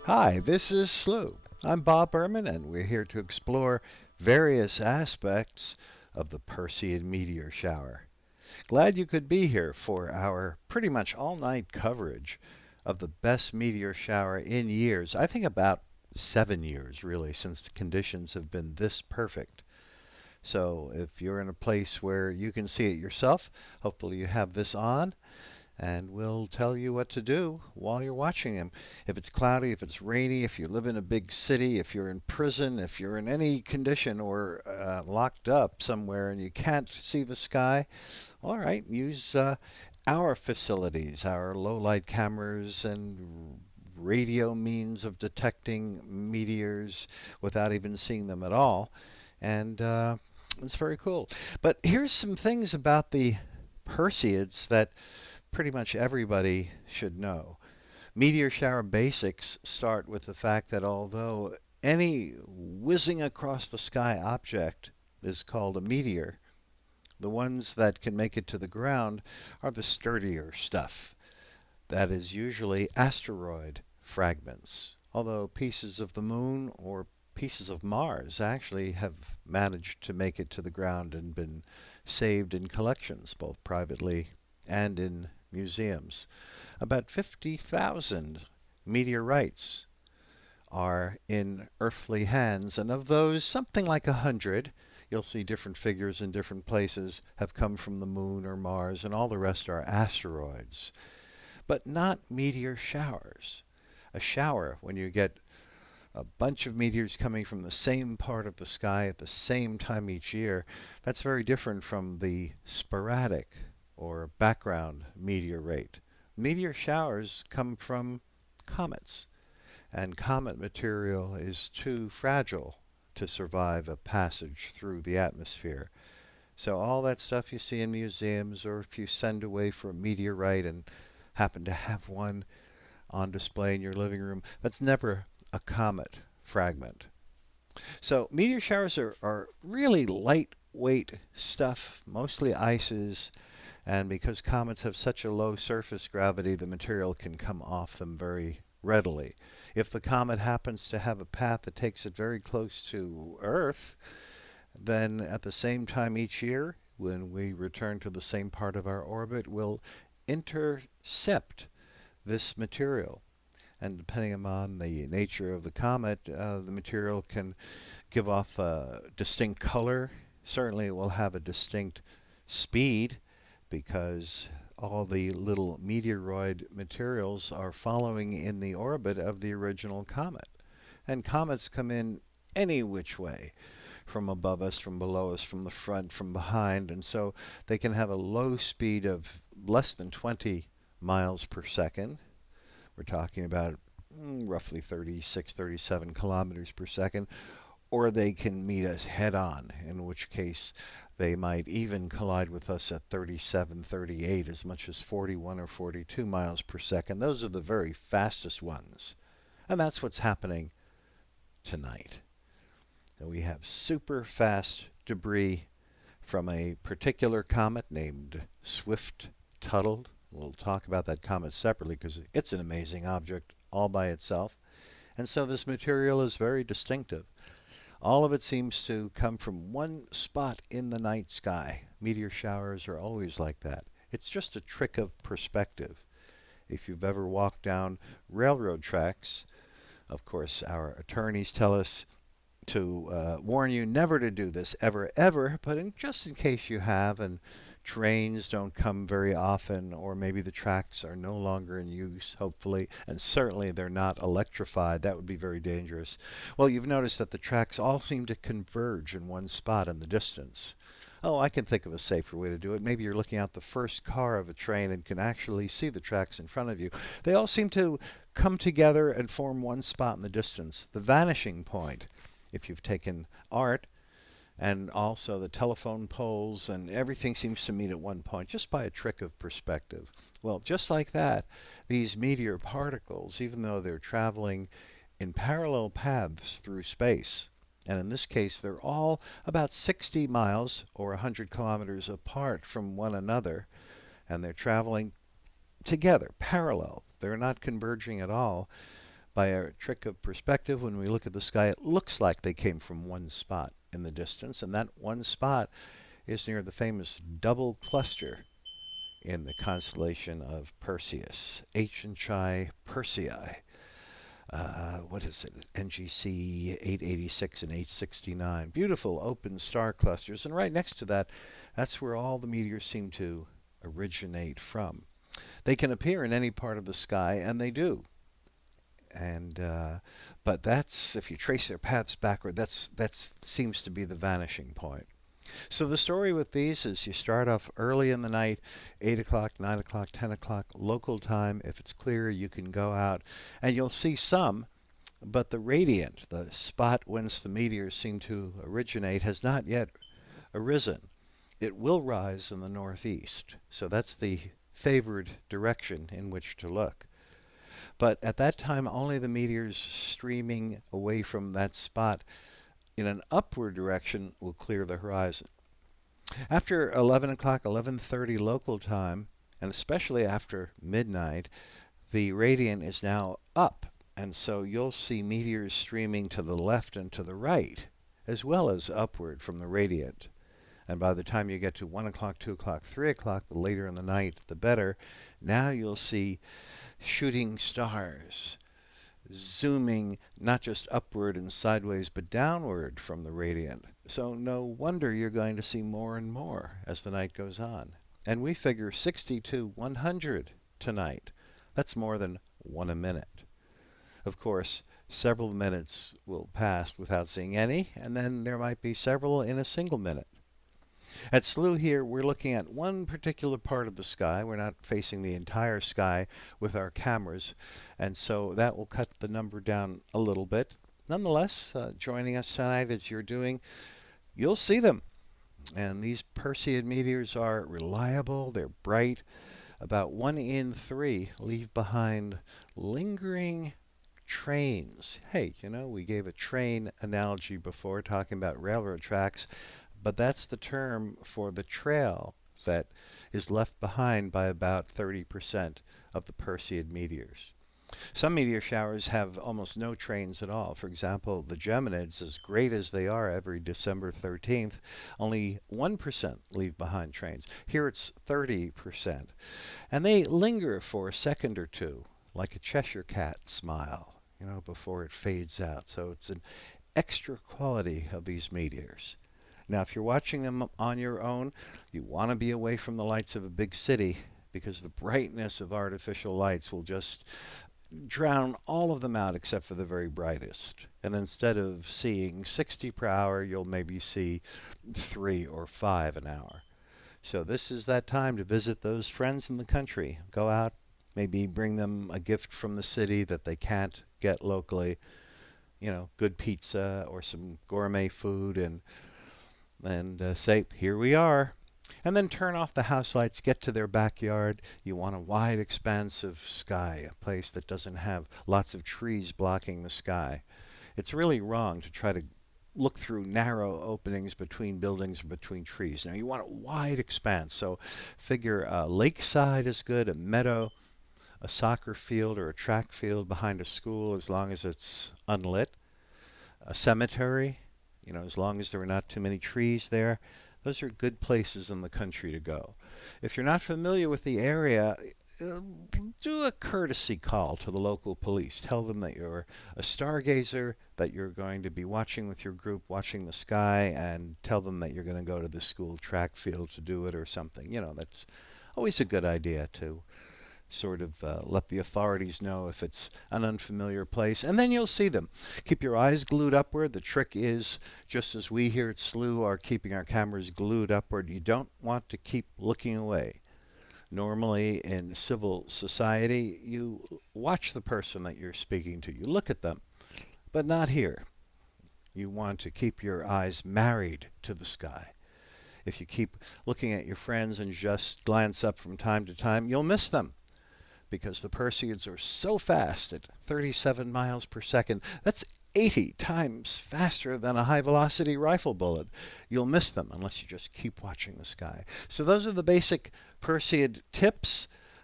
Hi, this is Slooh. I'm Bob Berman, and we're here to explore various aspects of the Perseid meteor shower. Glad you could be here for our pretty much all-night coverage of the best meteor shower in years. I think about 7 years, really, since the conditions have been this perfect. So if you're in a place where you can see it yourself, hopefully you have this on, and we'll tell you what to do while you're watching them. If it's cloudy, if it's rainy, if you live in a big city, if you're in prison, if you're in any condition or locked up somewhere and you can't see the sky, all right, use our facilities, our low-light cameras and radio means of detecting meteors without even seeing them at all. And it's very cool. But here's some things about the Perseids that pretty much everybody should know. Meteor shower basics start with the fact that although any whizzing across the sky object is called a meteor, the ones that can make it to the ground are the sturdier stuff. That is usually asteroid fragments, although pieces of the moon or pieces of Mars actually have managed to make it to the ground and been saved in collections, both privately and in museums. About 50,000 meteorites are in earthly hands, and of those, something like 100, you'll see different figures in different places, have come from the moon or Mars, and all the rest are asteroids. But not meteor showers. A shower, when you get a bunch of meteors coming from the same part of the sky at the same time each year, that's very different from the sporadic or background meteor rate. Meteor showers come from comets, and comet material is too fragile to survive a passage through the atmosphere. So all that stuff you see in museums, or if you send away for a meteorite and happen to have one on display in your living room, that's never a comet fragment. So meteor showers are really lightweight stuff, mostly ices, and because comets have such a low surface gravity, the material can come off them very readily. If the comet happens to have a path that takes it very close to Earth, then at the same time each year, when we return to the same part of our orbit, we'll intercept this material. And depending upon the nature of the comet, the material can give off a distinct color. Certainly it will have a distinct speed, because all the little meteoroid materials are following in the orbit of the original comet. And comets come in any which way, from above us, from below us, from the front, from behind, and so they can have a low speed of less than 20 miles per second. We're talking about roughly 36, 37 kilometers per second, or they can meet us head on, in which case they might even collide with us at 37, 38, as much as 41 or 42 miles per second. Those are the very fastest ones. And that's what's happening tonight. So we have super fast debris from a particular comet named Swift-Tuttle. We'll talk about that comet separately because it's an amazing object all by itself. And so this material is very distinctive. All of it seems to come from one spot in the night sky. Meteor showers are always like that. It's just a trick of perspective. If you've ever walked down railroad tracks, of course our attorneys tell us to warn you never to do this ever, ever, but just in case you have, and trains don't come very often, or maybe the tracks are no longer in use, hopefully, and certainly they're not electrified. That would be very dangerous. Well, you've noticed that the tracks all seem to converge in one spot in the distance. Oh, I can think of a safer way to do it. Maybe you're looking out the first car of a train and can actually see the tracks in front of you. They all seem to come together and form one spot in the distance, the vanishing point. If you've taken art, and also the telephone poles, and everything seems to meet at one point just by a trick of perspective. Well, just like that, these meteor particles, even though they're traveling in parallel paths through space, and in this case they're all about 60 miles or 100 kilometers apart from one another, and they're traveling together, parallel. They're not converging at all, By a trick of perspective, when we look at the sky, it looks like they came from one spot in the distance, and that one spot is near the famous double cluster in the constellation of Perseus, ancient Chi Persei. What is it? NGC 886 and 869. Beautiful open star clusters, and right next to that, that's where all the meteors seem to originate from. They can appear in any part of the sky, and they do. And but that's, if you trace their paths backward, that seems to be the vanishing point. So the story with these is you start off early in the night, 8 o'clock, 9 o'clock, 10 o'clock, local time. If it's clear, you can go out, and you'll see some, but the radiant, the spot whence the meteors seem to originate, has not yet arisen. It will rise in the northeast, so that's the favored direction in which to look. But at that time, only the meteors streaming away from that spot in an upward direction will clear the horizon. After 11 o'clock, 11:30 local time, and especially after midnight, the radiant is now up, and so you'll see meteors streaming to the left and to the right, as well as upward from the radiant. And by the time you get to 1 o'clock, 2 o'clock, 3 o'clock, the later in the night, the better. Now you'll see shooting stars zooming not just upward and sideways, but downward from the radiant. So no wonder you're going to see more and more as the night goes on. And we figure 60 to 100 tonight. That's more than one a minute. Of course, several minutes will pass without seeing any, and then there might be several in a single minute. At Slooh here, we're looking at one particular part of the sky. We're not facing the entire sky with our cameras, and so that will cut the number down a little bit. Nonetheless, joining us tonight as you're doing, you'll see them. And these Perseid meteors are reliable, they're bright. About 1 in 3 leave behind lingering trains. Hey, you know, we gave a train analogy before, talking about railroad tracks. But that's the term for the trail that is left behind by about 30% of the Perseid meteors. Some meteor showers have almost no trains at all. For example, the Geminids, as great as they are every December 13th, only 1% leave behind trains. Here it's 30%. And they linger for a second or two, like a Cheshire cat smile, you know, before it fades out. So it's an extra quality of these meteors. Now, if you're watching them on your own, you want to be away from the lights of a big city, because the brightness of artificial lights will just drown all of them out except for the very brightest. And instead of seeing 60 per hour, you'll maybe see 3 or 5 an hour. So this is that time to visit those friends in the country. Go out, maybe bring them a gift from the city that they can't get locally, you know, good pizza or some gourmet food, and say, here we are. And then turn off the house lights, get to their backyard. You want a wide expanse of sky, a place that doesn't have lots of trees blocking the sky. It's really wrong to try to look through narrow openings between buildings or between trees. Now, you want a wide expanse, so figure a lakeside is good, a meadow, a soccer field or a track field behind a school, as long as it's unlit, a cemetery, you know, as long as there are not too many trees there. Those are good places in the country to go. If you're not familiar with the area, do a courtesy call to the local police. Tell them that you're a stargazer, that you're going to be watching with your group, watching the sky, and tell them that you're going to go to the school track field to do it or something. You know, that's always a good idea to sort of let the authorities know if it's an unfamiliar place, and then you'll see them. Keep your eyes glued upward. The trick is, just as we here at Slooh are keeping our cameras glued upward, you don't want to keep looking away. Normally in civil society, you watch the person that you're speaking to. You look at them, but not here. You want to keep your eyes married to the sky. If you keep looking at your friends and just glance up from time to time, you'll miss them, because the Perseids are so fast at 37 miles per second. That's 80 times faster than a high-velocity rifle bullet. You'll miss them unless you just keep watching the sky. So those are the basic Perseid tips.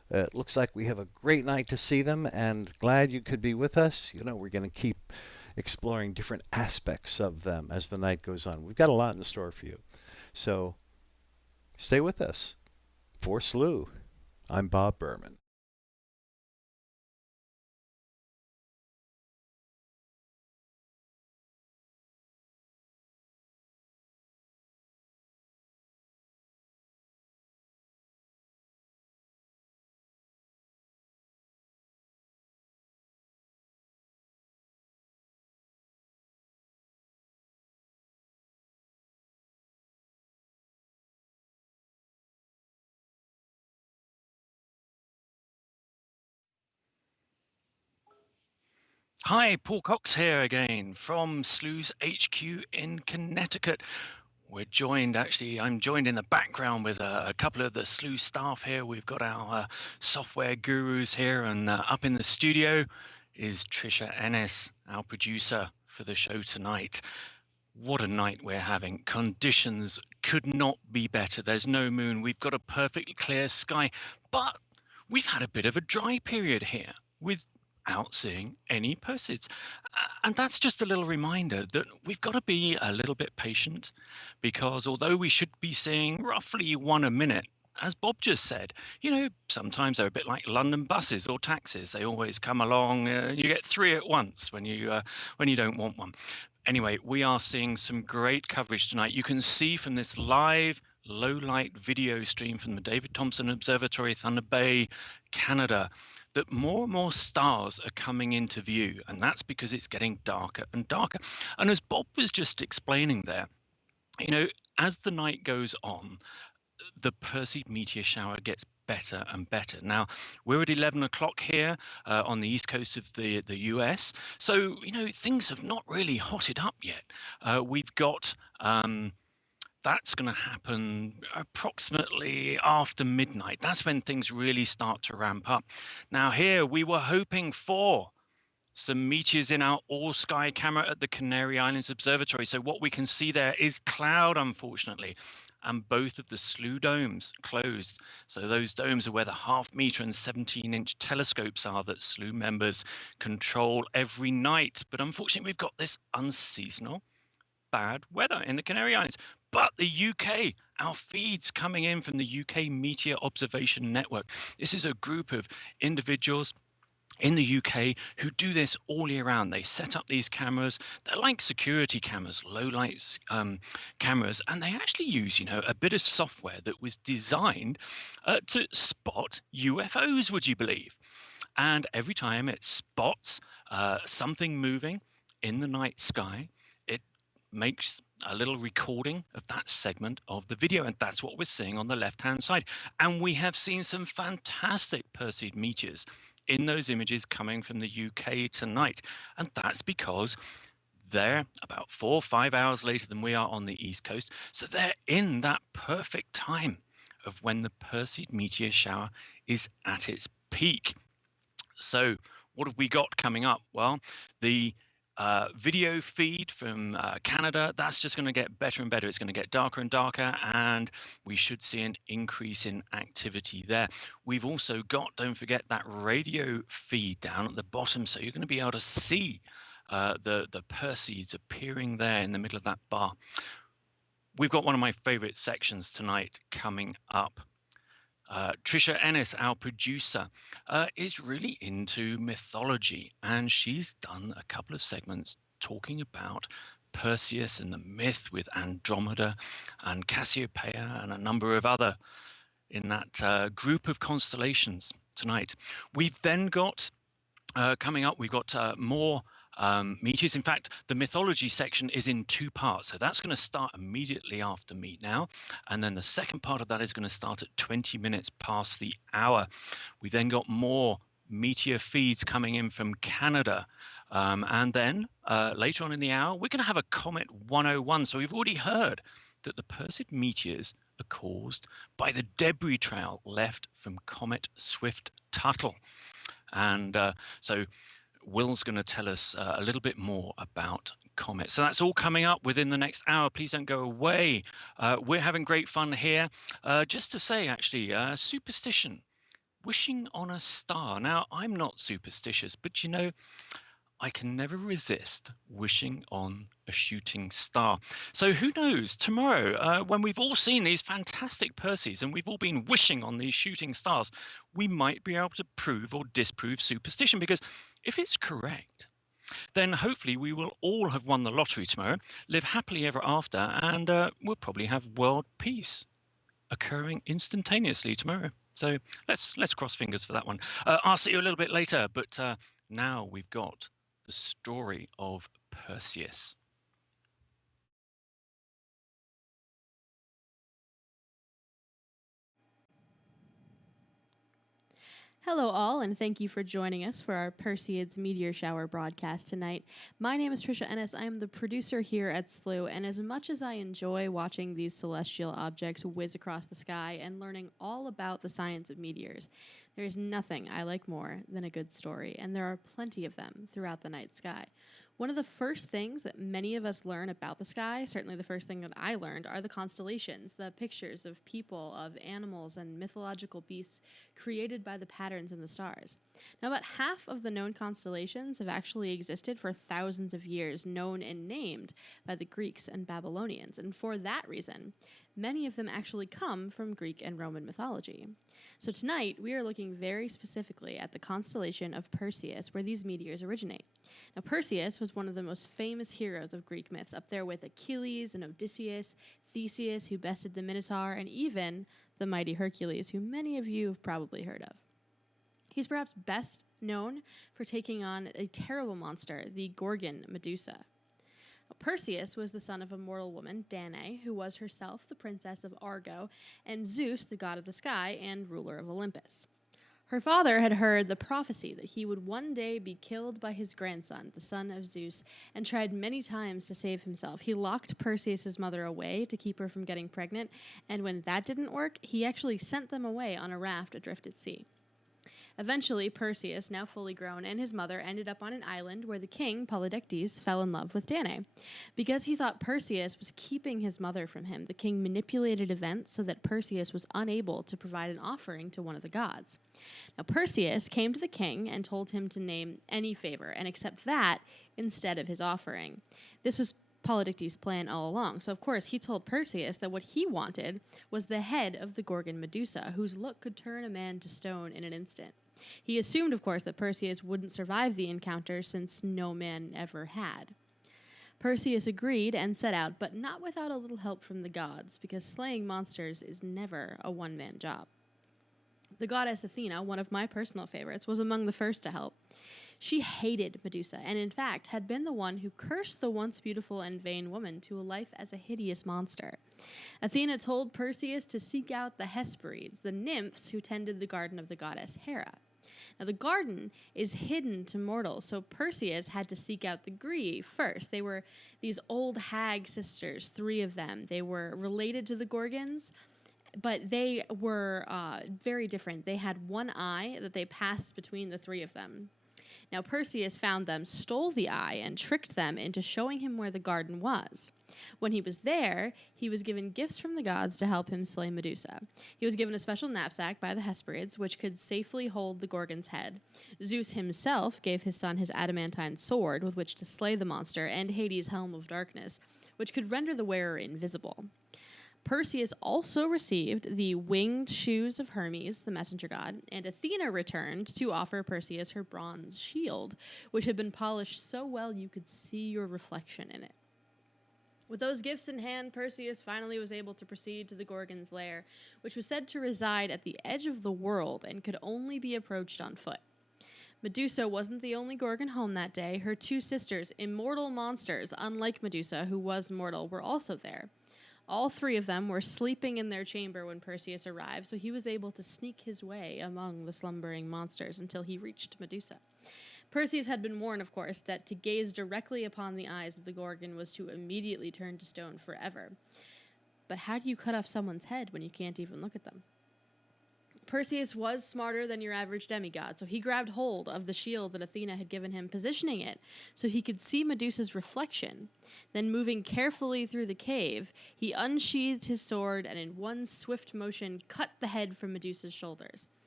It looks like we have a great night to see them, and glad you could be with us. We're going to keep exploring different aspects of them as the night goes on. We've got a lot in store for you. So stay with us. For Slooh, I'm Bob Berman. Hi, Paul Cox here again from Slooh's HQ in Connecticut. I'm joined in the background with a couple of the Slooh staff here. We've got our software gurus here, and up in the studio is Trisha Ennis, our producer for the show tonight. What a night we're having. Conditions could not be better. There's no moon. We've got a perfectly clear sky, but we've had a bit of a dry period here without seeing any Perseids. And that's just a little reminder that we've got to be a little bit patient, because although we should be seeing roughly one a minute, as Bob just said, sometimes they're a bit like London buses or taxis. They always come along. You get three at once when you don't want one. Anyway, we are seeing some great coverage tonight. You can see from this live low-light video stream from the David Thompson Observatory, Thunder Bay, Canada, that more and more stars are coming into view, and that's because it's getting darker and darker. And as Bob was just explaining there, as the night goes on, the Perseid meteor shower gets better and better. Now, we're at 11 o'clock here on the east coast of the US. So, things have not really hotted up yet. We've got that's going to happen approximately after midnight. That's when things really start to ramp up. Now, here we were hoping for some meteors in our all-sky camera at the Canary Islands Observatory. So what we can see there is cloud, unfortunately, and both of the Slooh domes closed. So those domes are where the half-meter and 17-inch telescopes are that Slooh members control every night. But unfortunately, we've got this unseasonal bad weather in the Canary Islands. But the UK, our feeds coming in from the UK Meteor Observation Network. This is a group of individuals in the UK who do this all year round. They set up these cameras. They're like security cameras, low lights cameras, and they actually use, a bit of software that was designed to spot UFOs, would you believe? And every time it spots something moving in the night sky, it makes a little recording of that segment of the video, and that's what we're seeing on the left-hand side. And we have seen some fantastic Perseid meteors in those images coming from the UK tonight, and that's because they're about 4 or 5 hours later than we are on the East Coast, so they're in that perfect time of when the Perseid meteor shower is at its peak. So what have we got coming up? Well, the video feed from Canada, that's just going to get better and better. It's going to get darker and darker, and we should see an increase in activity there. We've also got, don't forget, that radio feed down at the bottom, so you're going to be able to see the Perseids appearing there in the middle of that bar. We've got one of my favorite sections tonight coming up. Trisha Ennis, our producer, is really into mythology, and she's done a couple of segments talking about Perseus and the myth with Andromeda and Cassiopeia and a number of other in that group of constellations tonight. We've then got coming up, we've got more meteors. In fact, the mythology section is in 2 parts. So that's going to start immediately after Meet Now. And then the second part of that is going to start at 20 minutes past the hour. We then got more meteor feeds coming in from Canada. And then later on in the hour, we're going to have a Comet 101. So we've already heard that the Perseid meteors are caused by the debris trail left from Comet Swift-Tuttle. And so Will's going to tell us a little bit more about Comet. So that's all coming up within the next hour. Please don't go away. We're having great fun here. Just to say, actually, superstition. wishing on a star. Now, I'm not superstitious, but I can never resist wishing on a shooting star. So who knows, tomorrow, when we've all seen these fantastic Perseids and we've all been wishing on these shooting stars, we might be able to prove or disprove superstition, because if it's correct, then hopefully we will all have won the lottery tomorrow, live happily ever after, and we'll probably have world peace occurring instantaneously tomorrow. So let's cross fingers for that one. I'll see you a little bit later, but now we've got the story of Perseus. Hello, all, and thank you for joining us for our Perseids Meteor Shower broadcast tonight. My name is Trisha Ennis. I am the producer here at Slooh, and as much as I enjoy watching these celestial objects whiz across the sky and learning all about the science of meteors, there is nothing I like more than a good story, and there are plenty of them throughout the night sky. One of the first things that many of us learn about the sky, certainly the first thing that I learned, are the constellations, the pictures of people, of animals, and mythological beasts created by the patterns in the stars. Now, about half of the known constellations have actually existed for thousands of years, known and named by the Greeks and Babylonians, and for that reason, many of them actually come from Greek and Roman mythology. So tonight, we are looking very specifically at the constellation of Perseus, where these meteors originate. Now, Perseus was one of the most famous heroes of Greek myths, up there with Achilles and Odysseus, Theseus, who bested the Minotaur, and even the mighty Hercules, who many of you have probably heard of. He's perhaps best known for taking on a terrible monster, the Gorgon Medusa. Perseus was the son of a mortal woman, Danae, who was herself the princess of Argo, and Zeus, the god of the sky and ruler of Olympus. Her father had heard the prophecy that he would one day be killed by his grandson, the son of Zeus, and tried many times to save himself. He locked Perseus' mother away to keep her from getting pregnant, and when that didn't work, he actually sent them away on a raft adrift at sea. Eventually, Perseus, now fully grown, and his mother ended up on an island where the king, Polydectes, fell in love with Danae. Because he thought Perseus was keeping his mother from him, the king manipulated events so that Perseus was unable to provide an offering to one of the gods. Now, Perseus came to the king and told him to name any favor and accept that instead of his offering. This was Polydectes' plan all along. So, of course, he told Perseus that what he wanted was the head of the Gorgon Medusa, whose look could turn a man to stone in an instant. He assumed, of course, that Perseus wouldn't survive the encounter, since no man ever had. Perseus agreed and set out, but not without a little help from the gods, because slaying monsters is never a one-man job. The goddess Athena, one of my personal favorites, was among the first to help. She hated Medusa, and in fact had been the one who cursed the once beautiful and vain woman to a life as a hideous monster. Athena told Perseus to seek out the Hesperids, the nymphs who tended the garden of the goddess Hera. Now, the garden is hidden to mortals, so Perseus had to seek out the Gree first. They were these old hag sisters, 3 of them. They were related to the Gorgons, but they were very different. They had one eye that they passed between the 3 of them. Now, Perseus found them, stole the eye, and tricked them into showing him where the garden was. When he was there, he was given gifts from the gods to help him slay Medusa. He was given a special knapsack by the Hesperids, which could safely hold the Gorgon's head. Zeus himself gave his son his adamantine sword with which to slay the monster, and Hades' helm of darkness, which could render the wearer invisible. Perseus also received the winged shoes of Hermes, the messenger god, and Athena returned to offer Perseus her bronze shield, which had been polished so well you could see your reflection in it. With those gifts in hand, Perseus finally was able to proceed to the Gorgon's lair, which was said to reside at the edge of the world and could only be approached on foot. Medusa wasn't the only Gorgon home that day. Her 2 sisters, immortal monsters, unlike Medusa, who was mortal, were also there. All 3 of them were sleeping in their chamber when Perseus arrived, so he was able to sneak his way among the slumbering monsters until he reached Medusa. Perseus had been warned, of course, that to gaze directly upon the eyes of the Gorgon was to immediately turn to stone forever. But how do you cut off someone's head when you can't even look at them? Perseus was smarter than your average demigod, so he grabbed hold of the shield that Athena had given him, positioning it so he could see Medusa's reflection. Then, moving carefully through the cave, he unsheathed his sword and in one swift motion cut the head from Medusa's shoulders.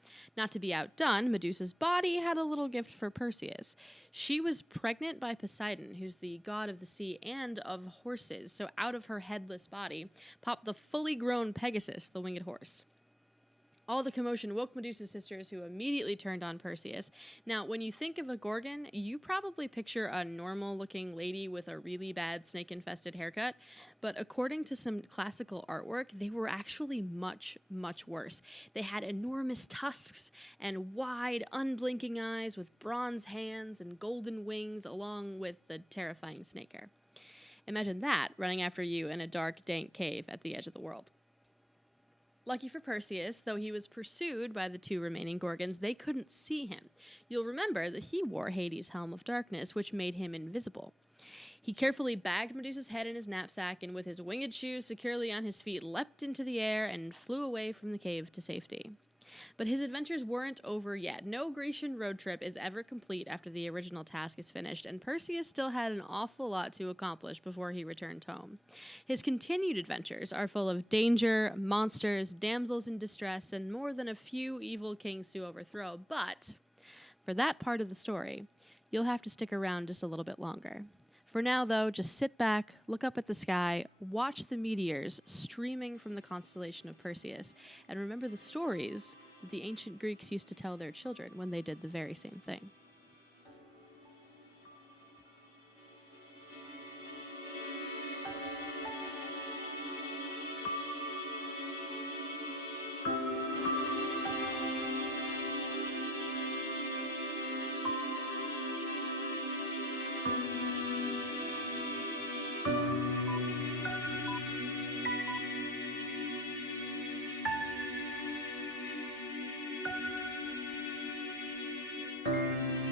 Not to be outdone, Medusa's body had a little gift for Perseus. She was pregnant by Poseidon, who's the god of the sea and of horses, so out of her headless body popped the fully grown Pegasus, the winged horse. All the commotion woke Medusa's sisters, who immediately turned on Perseus. Now, when you think of a Gorgon, you probably picture a normal-looking lady with a really bad snake-infested haircut, but according to some classical artwork, they were actually much, much worse. They had enormous tusks and wide, unblinking eyes with bronze hands and golden wings, along with the terrifying snake hair. Imagine that running after you in a dark, dank cave at the edge of the world. Lucky for Perseus, though he was pursued by the two remaining Gorgons, they couldn't see him. You'll remember that he wore Hades' Helm of Darkness, which made him invisible. He carefully bagged Medusa's head in his knapsack and with his winged shoes securely on his feet leapt into the air and flew away from the cave to safety. But his adventures weren't over yet. No Grecian road trip is ever complete after the original task is finished, and Perseus still had an awful lot to accomplish before he returned home. His continued adventures are full of danger, monsters, damsels in distress, and more than a few evil kings to overthrow, but for that part of the story, you'll have to stick around just a little bit longer. For now, though, just sit back, look up at the sky, watch the meteors streaming from the constellation of Perseus, and remember the stories that the ancient Greeks used to tell their children when they did the very same thing.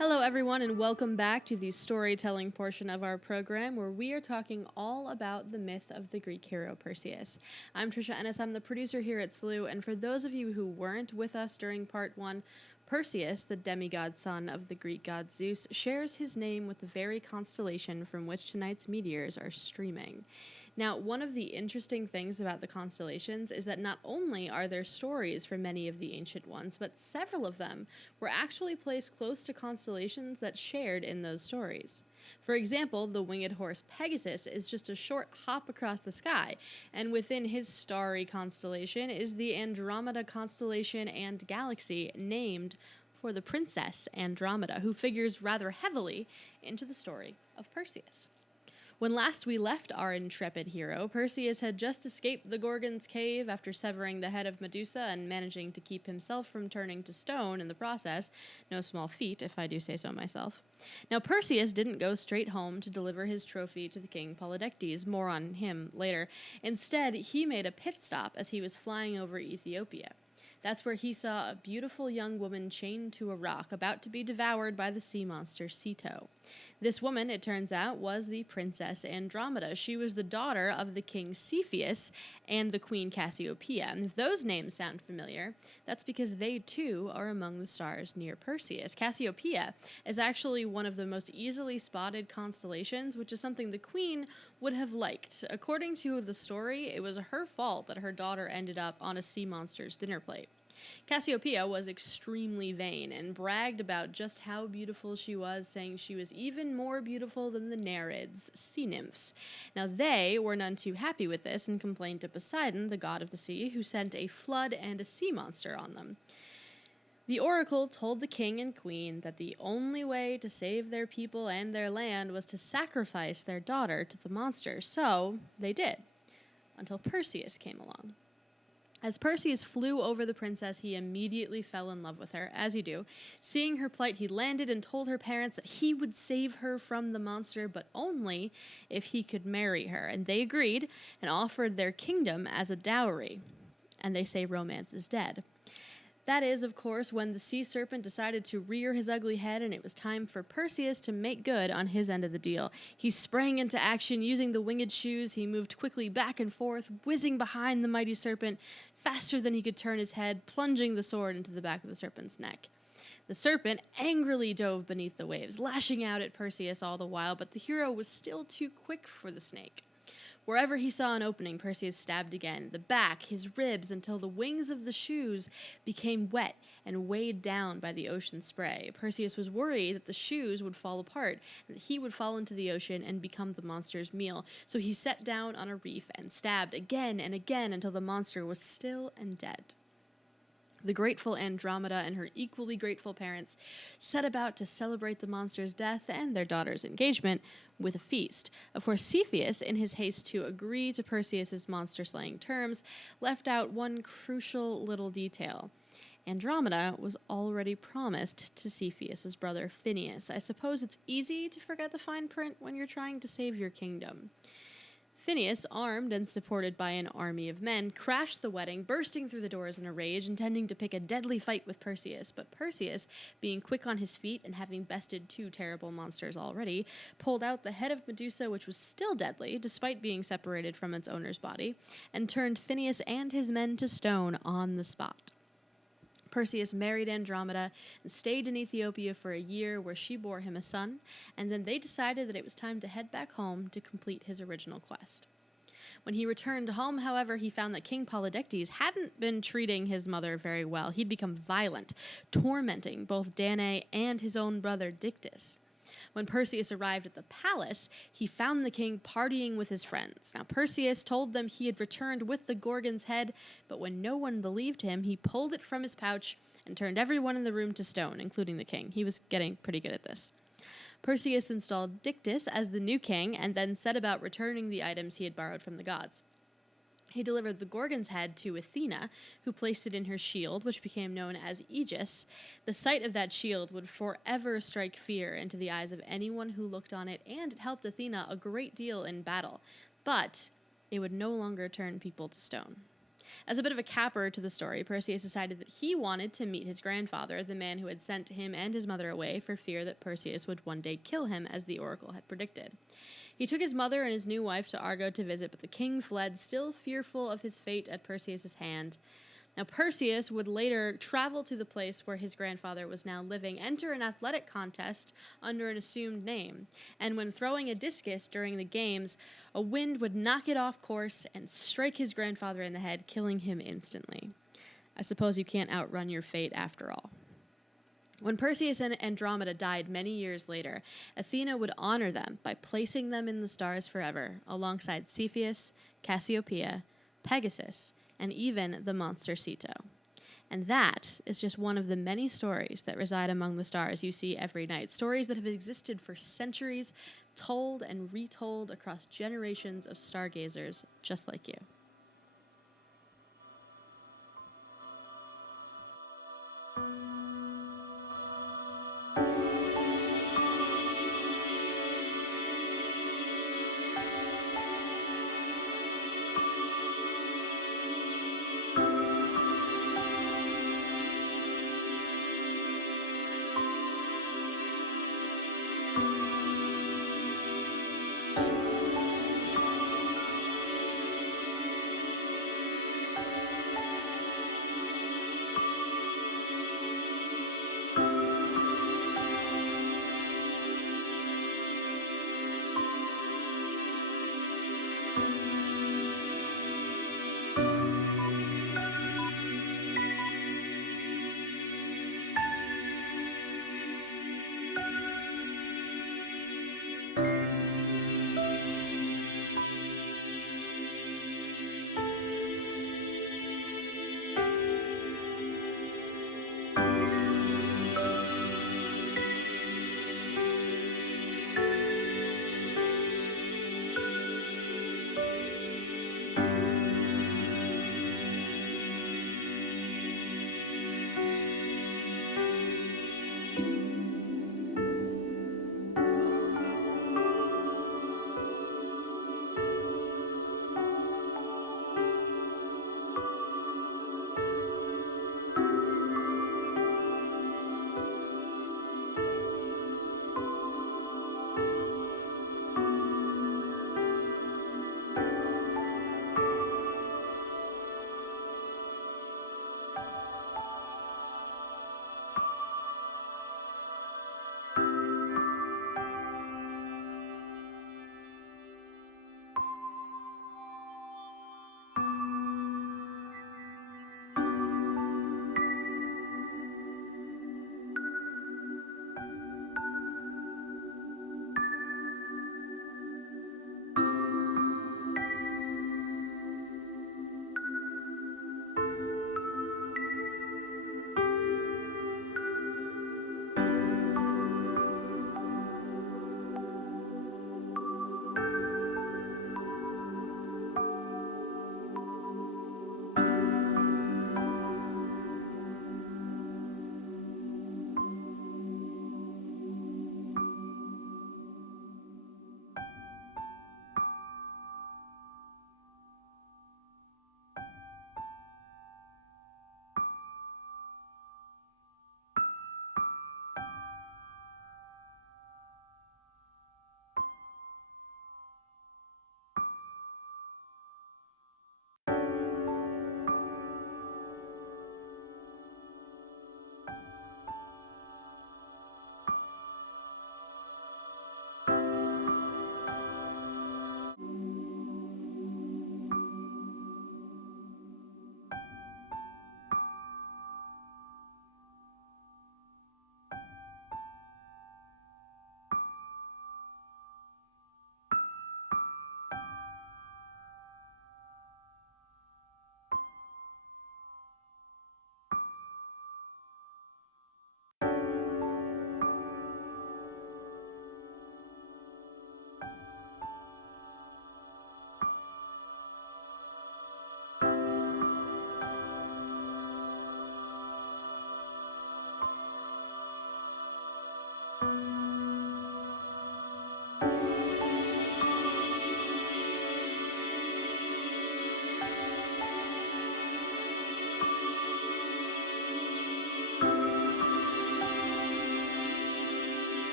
Hello, everyone, and welcome back to the storytelling portion of our program where we are talking all about the myth of the Greek hero Perseus. I'm Trisha Ennis, I'm the producer here at Slooh, and for those of you who weren't with us during part one, Perseus, the demigod son of the Greek god Zeus, shares his name with the very constellation from which tonight's meteors are streaming. Now, one of the interesting things about the constellations is that not only are there stories for many of the ancient ones, but several of them were actually placed close to constellations that shared in those stories. For example, the winged horse Pegasus is just a short hop across the sky, and within his starry constellation is the Andromeda constellation and galaxy named for the princess Andromeda, who figures rather heavily into the story of Perseus. When last we left our intrepid hero, Perseus had just escaped the Gorgon's cave after severing the head of Medusa and managing to keep himself from turning to stone in the process. No small feat, if I do say so myself. Now, Perseus didn't go straight home to deliver his trophy to the king Polydectes. More on him later. Instead, he made a pit stop as he was flying over Ethiopia. That's where he saw a beautiful young woman chained to a rock, about to be devoured by the sea monster Ceto. This woman, it turns out, was the princess Andromeda. She was the daughter of the king Cepheus and the queen Cassiopeia. And if those names sound familiar, that's because they too are among the stars near Perseus. Cassiopeia is actually one of the most easily spotted constellations, which is something the queen would have liked. According to the story, it was her fault that her daughter ended up on a sea monster's dinner plate. Cassiopeia was extremely vain and bragged about just how beautiful she was, saying she was even more beautiful than the Nereids, sea nymphs. Now they were none too happy with this and complained to Poseidon, the god of the sea, who sent a flood and a sea monster on them. The oracle told the king and queen that the only way to save their people and their land was to sacrifice their daughter to the monster, so they did, until Perseus came along. As Perseus flew over the princess, he immediately fell in love with her, as you do. Seeing her plight, he landed and told her parents that he would save her from the monster, but only if he could marry her. And they agreed and offered their kingdom as a dowry. And they say romance is dead. That is, of course, when the sea serpent decided to rear his ugly head and it was time for Perseus to make good on his end of the deal. He sprang into action using the winged shoes. He moved quickly back and forth, whizzing behind the mighty serpent, faster than he could turn his head, plunging the sword into the back of the serpent's neck. The serpent angrily dove beneath the waves, lashing out at Perseus all the while, but the hero was still too quick for the snake. Wherever he saw an opening, Perseus stabbed again, the back, his ribs, until the wings of the shoes became wet and weighed down by the ocean spray. Perseus was worried that the shoes would fall apart, and that he would fall into the ocean and become the monster's meal. So he sat down on a reef and stabbed again and again until the monster was still and dead. The grateful Andromeda and her equally grateful parents set about to celebrate the monster's death and their daughter's engagement with a feast. Of course, Cepheus, in his haste to agree to Perseus's monster-slaying terms, left out one crucial little detail. Andromeda was already promised to Cepheus's brother Phineus. I suppose it's easy to forget the fine print when you're trying to save your kingdom. Phineus, armed and supported by an army of men, crashed the wedding, bursting through the doors in a rage, intending to pick a deadly fight with Perseus. But Perseus, being quick on his feet and having bested two terrible monsters already, pulled out the head of Medusa, which was still deadly, despite being separated from its owner's body, and turned Phineus and his men to stone on the spot. Perseus married Andromeda and stayed in Ethiopia for a year, where she bore him a son, and then they decided that it was time to head back home to complete his original quest. When he returned home, however, he found that King Polydectes hadn't been treating his mother very well. He'd become violent, tormenting both Danae and his own brother Dictys. When Perseus arrived at the palace, he found the king partying with his friends. Now, Perseus told them he had returned with the Gorgon's head, but when no one believed him, he pulled it from his pouch and turned everyone in the room to stone, including the king. He was getting pretty good at this. Perseus installed Dictys as the new king and then set about returning the items he had borrowed from the gods. He delivered the Gorgon's head to Athena, who placed it in her shield, which became known as Aegis. The sight of that shield would forever strike fear into the eyes of anyone who looked on it, and it helped Athena a great deal in battle. But it would no longer turn people to stone. As a bit of a capper to the story, Perseus decided that he wanted to meet his grandfather, the man who had sent him and his mother away for fear that Perseus would one day kill him, as the oracle had predicted. He took his mother and his new wife to Argo to visit, but the king fled, still fearful of his fate at Perseus' hand. Now, Perseus would later travel to the place where his grandfather was now living, enter an athletic contest under an assumed name, and when throwing a discus during the games, a wind would knock it off course and strike his grandfather in the head, killing him instantly. I suppose you can't outrun your fate after all. When Perseus and Andromeda died many years later, Athena would honor them by placing them in the stars forever, alongside Cepheus, Cassiopeia, Pegasus, and even the monster Ceto. And that is just one of the many stories that reside among the stars you see every night. Stories that have existed for centuries, told and retold across generations of stargazers just like you.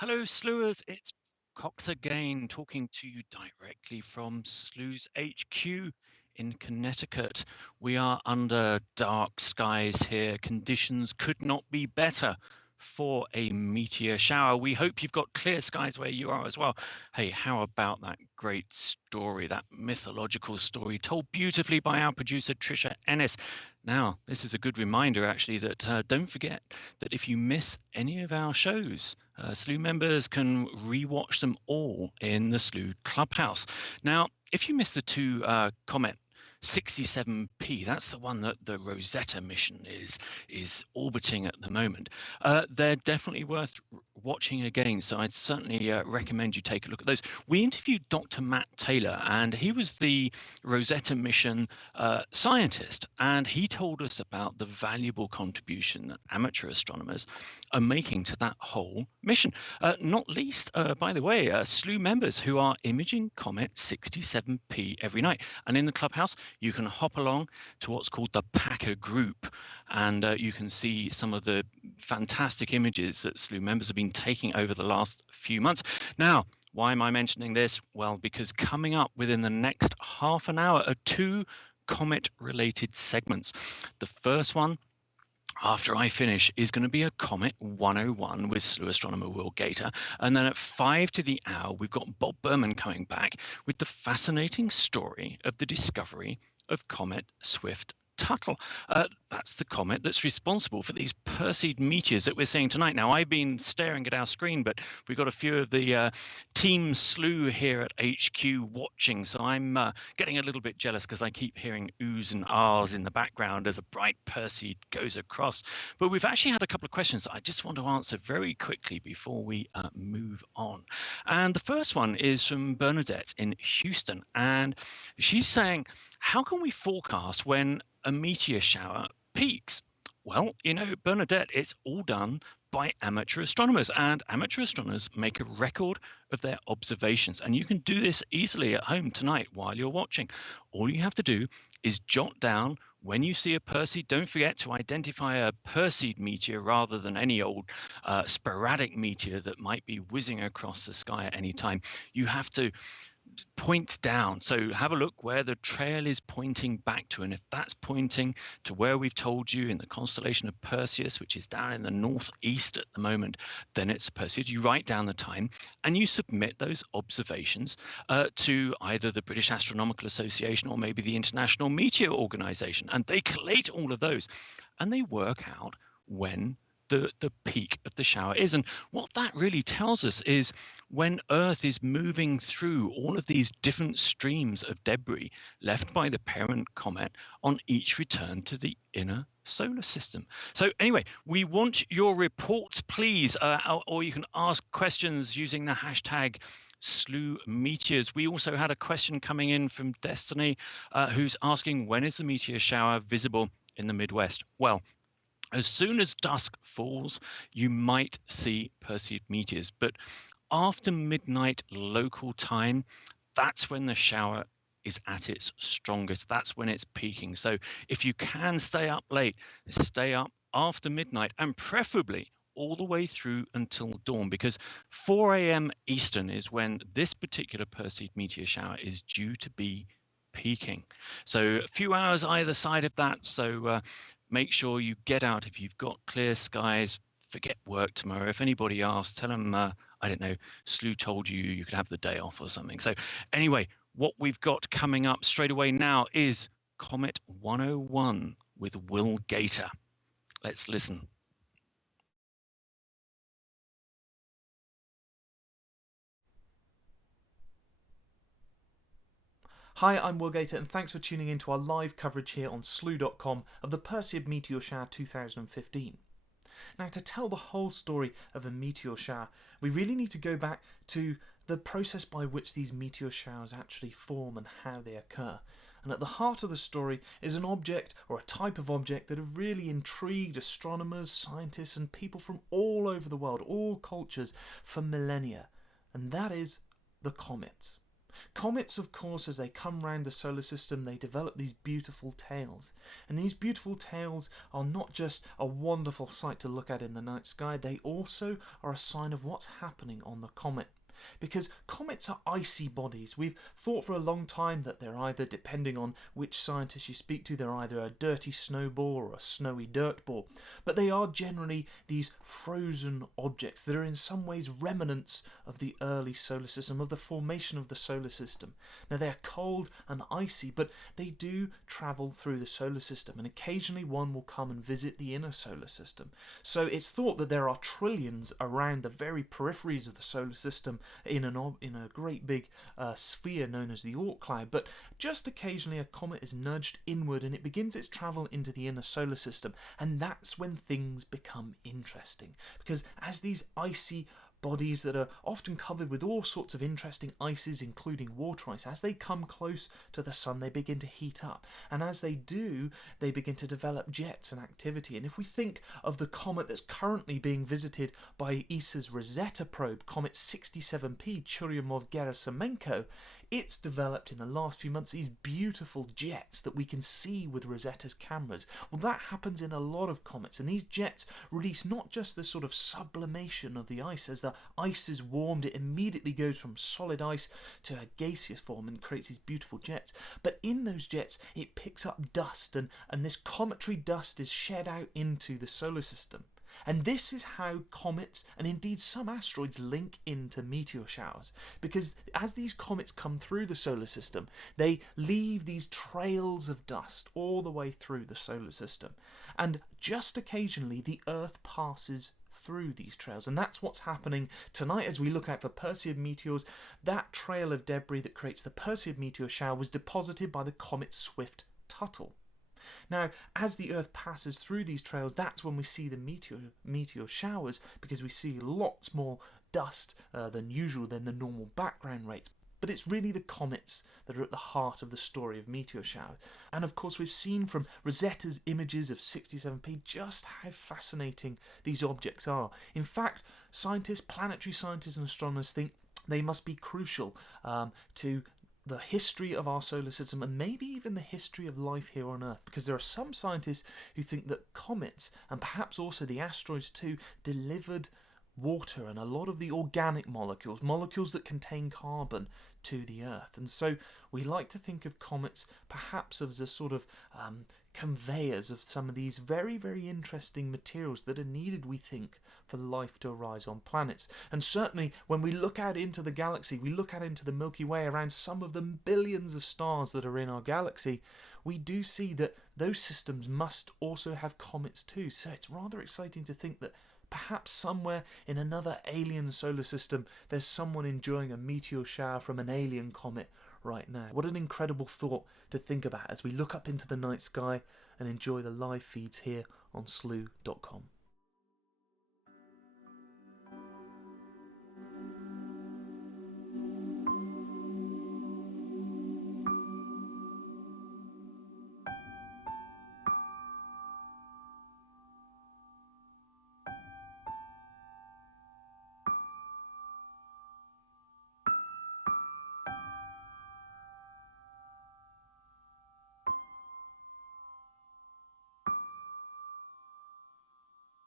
Hello, Sloohers. It's Cox again, talking to you directly from Slooh's HQ in Connecticut. We are under dark skies here. Conditions could not be better for a meteor shower. We hope you've got clear skies where you are as well. Hey, how about that great story, that mythological story told beautifully by our producer, Trisha Ennis? Now, this is a good reminder, actually, that don't forget that if you miss any of our shows, Slooh members can rewatch them all in the Slooh Clubhouse. Now, if you missed the two Comet 67P, that's the one that the Rosetta mission is orbiting at the moment. They're definitely worth watching again, so I'd certainly recommend you take a look at those. We interviewed Dr. Matt Taylor, and he was the Rosetta mission scientist, and he told us about the valuable contribution that amateur astronomers are making to that whole mission. Not least, by the way, Slooh members who are imaging Comet 67P every night. And in the clubhouse, you can hop along to what's called the Packer group, and you can see some of the fantastic images that Slooh members have been taking over the last few months. Now, why am I mentioning this? Well, because coming up within the next half an hour are two comet-related segments. The first one, after I finish, is going to be a Comet 101 with Slooh astronomer Will Gator. And then at 5 to the hour, we've got Bob Berman coming back with the fascinating story of the discovery of Comet Swift-Tuttle. That's the comet that's responsible for these Perseid meteors that we're seeing tonight. Now, I've been staring at our screen, but we've got a few of the Team Slooh here at HQ watching, so I'm getting a little bit jealous because I keep hearing oohs and ahs in the background as a bright Perseid goes across. But we've actually had a couple of questions that I just want to answer very quickly before we move on. And the first one is from Bernadette in Houston, and she's saying, how can we forecast when a meteor shower peaks? Well, Bernadette, it's all done by amateur astronomers, and amateur astronomers make a record of their observations. And you can do this easily at home tonight while you're watching. All you have to do is jot down when you see a Perseid. Don't forget to identify a Perseid meteor rather than any old sporadic meteor that might be whizzing across the sky at any time. You have to point down. So have a look where the trail is pointing back to. And if that's pointing to where we've told you in the constellation of Perseus, which is down in the northeast at the moment, then it's Perseid. You write down the time and you submit those observations to either the British Astronomical Association or maybe the International Meteor Organization. And they collate all of those and they work out when the peak of the shower is. And what that really tells us is when Earth is moving through all of these different streams of debris left by the parent comet on each return to the inner solar system. So anyway, we want your reports, please, or you can ask questions using the hashtag Slooh Meteors. We also had a question coming in from Destiny, who's asking, when is the meteor shower visible in the Midwest? Well, as soon as dusk falls, you might see Perseid meteors, but after midnight local time, that's when the shower is at its strongest. That's when it's peaking. So if you can stay up late, stay up after midnight, and preferably all the way through until dawn, because 4 a.m. Eastern is when this particular Perseid meteor shower is due to be peaking. So a few hours either side of that. So make sure you get out if you've got clear skies. Forget work tomorrow. If anybody asks, tell them, I don't know, Slooh told you you could have the day off or something. So anyway, what we've got coming up straight away now is Comet 101 with Will Gator. Let's listen. Hi, I'm Will Gator, and thanks for tuning in to our live coverage here on Slooh.com of the Perseid Meteor Shower 2015. Now, to tell the whole story of a meteor shower, we really need to go back to the process by which these meteor showers actually form and how they occur. And at the heart of the story is an object, or a type of object, that have really intrigued astronomers, scientists, and people from all over the world, all cultures, for millennia. And that is the comets. Comets, of course, as they come round the solar system, they develop these beautiful tails. And these beautiful tails are not just a wonderful sight to look at in the night sky, they also are a sign of what's happening on the comet. Because comets are icy bodies. We've thought for a long time that they're either, depending on which scientist you speak to, they're either a dirty snowball or a snowy dirt ball. But they are generally these frozen objects that are in some ways remnants of the early solar system, of the formation of the solar system. Now they're cold and icy, but they do travel through the solar system, and occasionally one will come and visit the inner solar system. So it's thought that there are trillions around the very peripheries of the solar system in a great big sphere known as the Oort cloud, but just occasionally a comet is nudged inward and it begins its travel into the inner solar system, and that's when things become interesting, because as these icy bodies that are often covered with all sorts of interesting ices, including water ice, as they come close to the sun, they begin to heat up. And as they do, they begin to develop jets and activity. And if we think of the comet that's currently being visited by ESA's Rosetta probe, Comet 67P Churyumov-Gerasimenko, it's developed in the last few months these beautiful jets that we can see with Rosetta's cameras. Well, that happens in a lot of comets, and these jets release not just the sort of sublimation of the ice. As the ice is warmed, it immediately goes from solid ice to a gaseous form and creates these beautiful jets. But in those jets, it picks up dust, and this cometary dust is shed out into the solar system. And this is how comets, and indeed some asteroids, link into meteor showers. Because as these comets come through the solar system, they leave these trails of dust all the way through the solar system. And just occasionally, the Earth passes through these trails, and that's what's happening tonight as we look out for Perseid meteors. That trail of debris that creates the Perseid meteor shower was deposited by the Comet Swift-Tuttle. Now, as the Earth passes through these trails, that's when we see the meteor showers, because we see lots more dust than usual, than the normal background rates. But it's really the comets that are at the heart of the story of meteor showers. And of course, we've seen from Rosetta's images of 67P just how fascinating these objects are. In fact, planetary scientists and astronomers think they must be crucial to the history of our solar system, and maybe even the history of life here on Earth, because there are some scientists who think that comets, and perhaps also the asteroids too, delivered water and a lot of the organic molecules that contain carbon to the Earth. And so we like to think of comets perhaps as a sort of conveyors of some of these very, very interesting materials that are needed, we think, for life to arise on planets. And certainly when we look out into the galaxy, we look out into the Milky Way, around some of the billions of stars that are in our galaxy, we do see that those systems must also have comets too. So it's rather exciting to think that perhaps somewhere in another alien solar system, there's someone enjoying a meteor shower from an alien comet right now. What an incredible thought to think about as we look up into the night sky and enjoy the live feeds here on Slooh.com.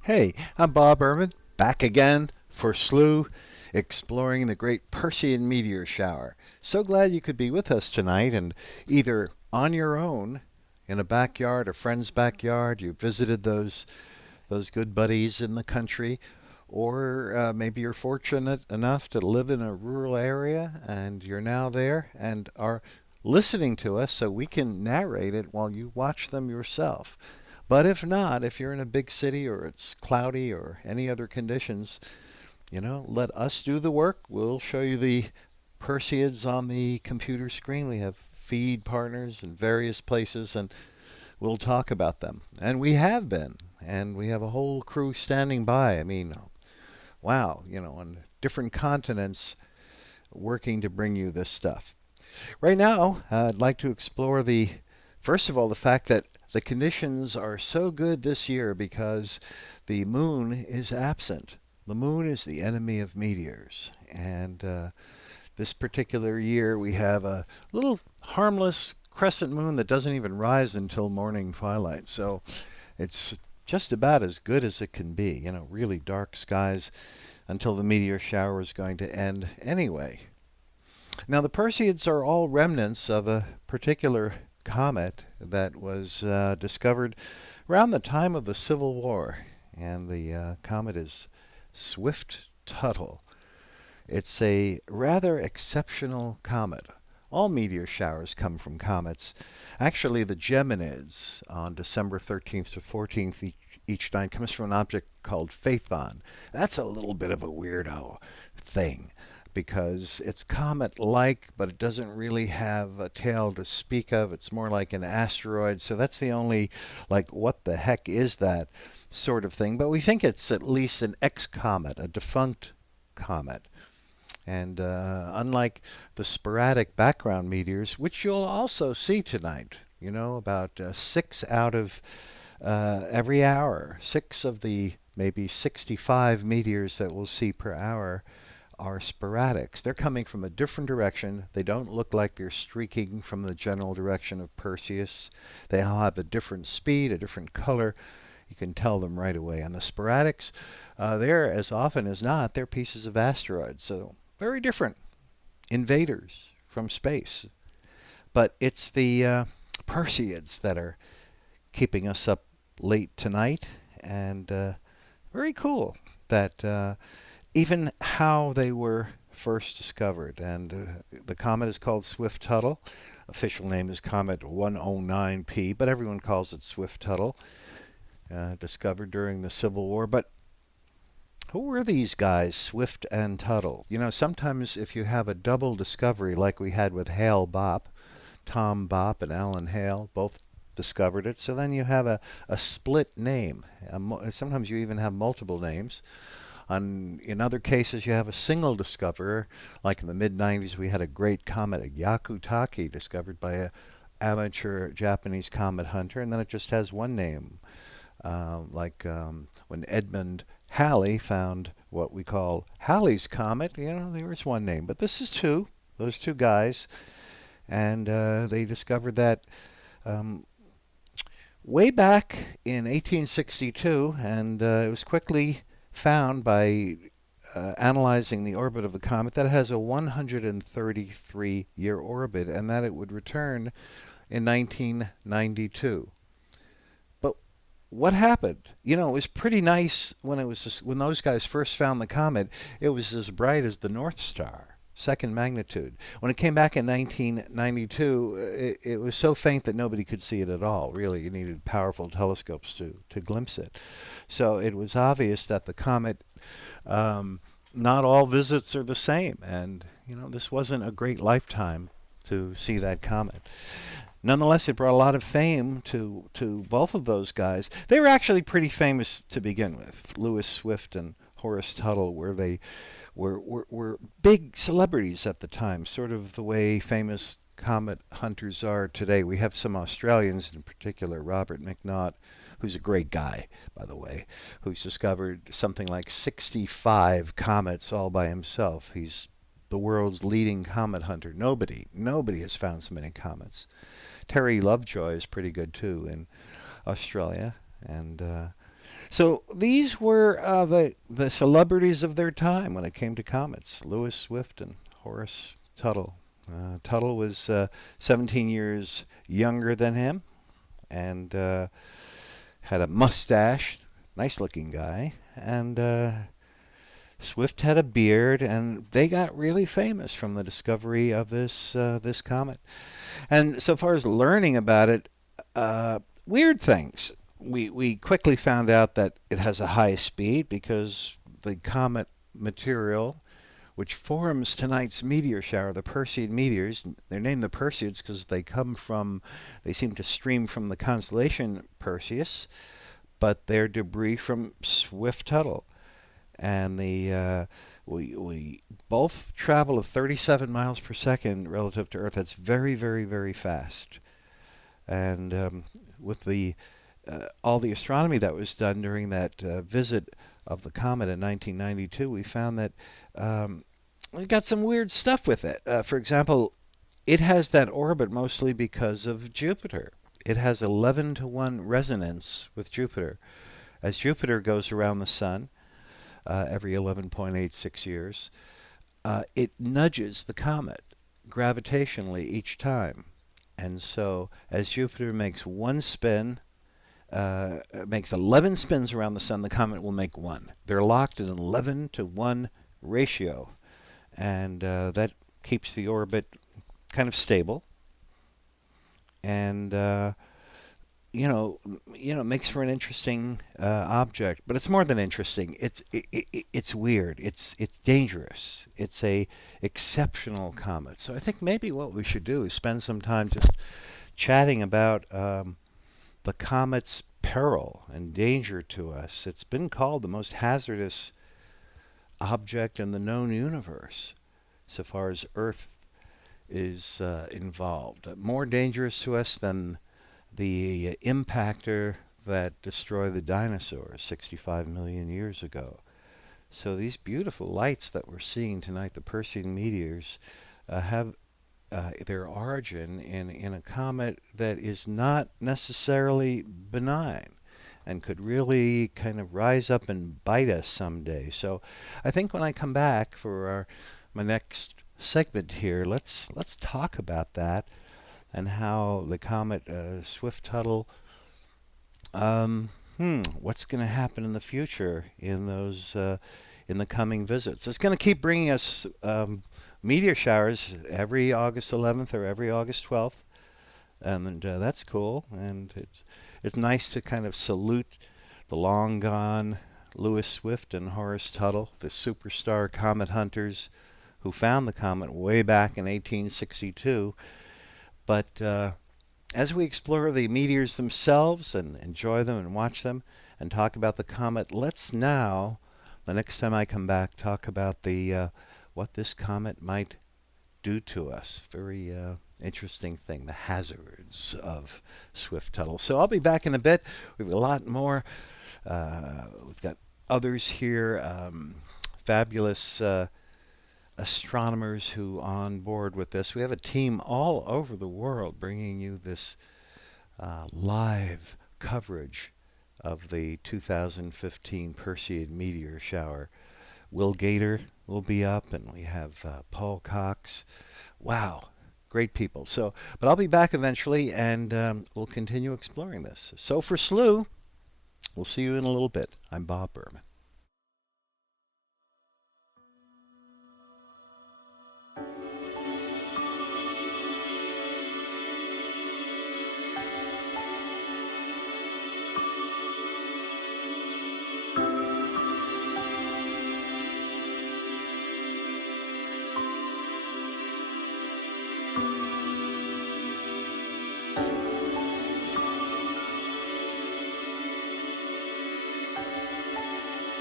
Hey, I'm Bob Ehrman, back again for Slooh, exploring the great Perseid Meteor shower. So glad you could be with us tonight, and either on your own, in a backyard, a friend's backyard, you visited those good buddies in the country, or maybe you're fortunate enough to live in a rural area and you're now there and are listening to us so we can narrate it while you watch them yourself. But if not, if you're in a big city or it's cloudy or any other conditions, let us do the work. We'll show you the Perseids on the computer screen. We have feed partners in various places, and we'll talk about them. And we have been, and we have a whole crew standing by. I mean, wow, on different continents working to bring you this stuff. Right now, I'd like to explore first of all, the fact that the conditions are so good this year because the moon is absent. The moon is the enemy of meteors. And this particular year, we have a little harmless crescent moon that doesn't even rise until morning twilight. So it's just about as good as it can be. Really dark skies until the meteor shower is going to end anyway. Now, the Perseids are all remnants of a particular comet that was discovered around the time of the Civil War, and the comet is Swift-Tuttle. It's a rather exceptional comet. All meteor showers come from comets. Actually, the Geminids on December 13th to 14th each night comes from an object called Phaethon. That's a little bit of a weirdo thing, because it's comet-like, but it doesn't really have a tail to speak of. It's more like an asteroid. So that's the only, what the heck is that sort of thing. But we think it's at least an ex-comet, a defunct comet. And unlike the sporadic background meteors, which you'll also see tonight, about 6 out of every hour, 6 of the maybe 65 meteors that we'll see per hour are sporadics. They're coming from a different direction. They don't look like they're streaking from the general direction of Perseus. They all have a different speed, a different color. You can tell them right away. And the sporadics, they're, as often as not, they're pieces of asteroids. So very different invaders from space. But it's the Perseids that are keeping us up late tonight. And very cool that even how they were first discovered. And the comet is called Swift-Tuttle. Official name is Comet 109P, but everyone calls it Swift-Tuttle. Discovered during the Civil War. But who were these guys, Swift and Tuttle? Sometimes if you have a double discovery like we had with Hale Bopp, Tom Bopp and Alan Hale both discovered it, so then you have a split name. Sometimes you even have multiple names. In other cases, you have a single discoverer. Like in the mid-90s, we had a great comet, a Hyakutake, discovered by an amateur Japanese comet hunter, and then it just has one name. When Edmund Halley found what we call Halley's Comet, there was one name. But this is two, those two guys, and they discovered that way back in 1862, and it was quickly found by analyzing the orbit of the comet that it has a 133-year orbit, and that it would return in 1992. But what happened? It was pretty nice when those guys first found the comet. It was as bright as the North Star, second magnitude. When it came back in 1992, it was so faint that nobody could see it at all. Really, you needed powerful telescopes to glimpse it. So it was obvious that the comet, not all visits are the same, and this wasn't a great lifetime to see that comet. Nonetheless, it brought a lot of fame to both of those guys. They were actually pretty famous to begin with. Lewis Swift and Horace Tuttle were big celebrities at the time, sort of the way famous comet hunters are today. We have some Australians, in particular Robert McNaught, who's a great guy, by the way, who's discovered something like 65 comets all by himself. He's the world's leading comet hunter. Nobody has found so many comets. Terry Lovejoy is pretty good too in Australia, and So these were the celebrities of their time when it came to comets: Lewis Swift and Horace Tuttle. Tuttle was 17 years younger than him and had a mustache, nice-looking guy, and Swift had a beard, and they got really famous from the discovery of this comet. And so far as learning about it, weird things. We quickly found out that it has a high speed because the comet material, which forms tonight's meteor shower, the Perseid meteors, they're named the Perseids because they seem to stream from the constellation Perseus, but they're debris from Swift-Tuttle. And we both travel at 37 miles per second relative to Earth. That's very, very, very fast. And with all the astronomy that was done during that visit of the comet in 1992, we found that we got some weird stuff with it. For example, it has that orbit mostly because of Jupiter. It has 11 to 1 resonance with Jupiter. As Jupiter goes around the Sun every 11.86 years, it nudges the comet gravitationally each time. And so as Jupiter makes one spin, makes 11 spins around the Sun, the comet will make one. They're locked in an 11 to 1 ratio. And that keeps the orbit kind of stable. And makes for an interesting object. But it's more than interesting. It's weird. It's dangerous. It's a exceptional comet. So I think maybe what we should do is spend some time just chatting about the comet's peril and danger to us. It's been called the most hazardous object in the known universe, so far as Earth is involved. More dangerous to us than the impactor that destroyed the dinosaurs 65 million years ago. So these beautiful lights that we're seeing tonight, the Perseid meteors, have their origin in a comet that is not necessarily benign and could really kind of rise up and bite us someday. So I think when I come back for my next segment here, let's talk about that and how the comet Swift-Tuttle, what's going to happen in the future in those in the coming visits. It's going to keep bringing us meteor showers every August 11th or every August 12th, and that's cool. And it's nice to kind of salute the long gone Lewis Swift and Horace Tuttle, the superstar comet hunters who found the comet way back in 1862. But as we explore the meteors themselves and enjoy them and watch them and talk about the comet, let's now, the next time I come back, talk about the what this comet might do to us. Very interesting thing, the hazards of Swift-Tuttle. So I'll be back in a bit. We have a lot more. We've got others here, fabulous astronomers who are on board with this. We have a team all over the world bringing you this live coverage of the 2015 Perseid Meteor Shower. Will Gator will be up, and we have Paul Cox. Wow, great people. So, but I'll be back eventually, and we'll continue exploring this. So for Slooh, we'll see you in a little bit. I'm Bob Berman.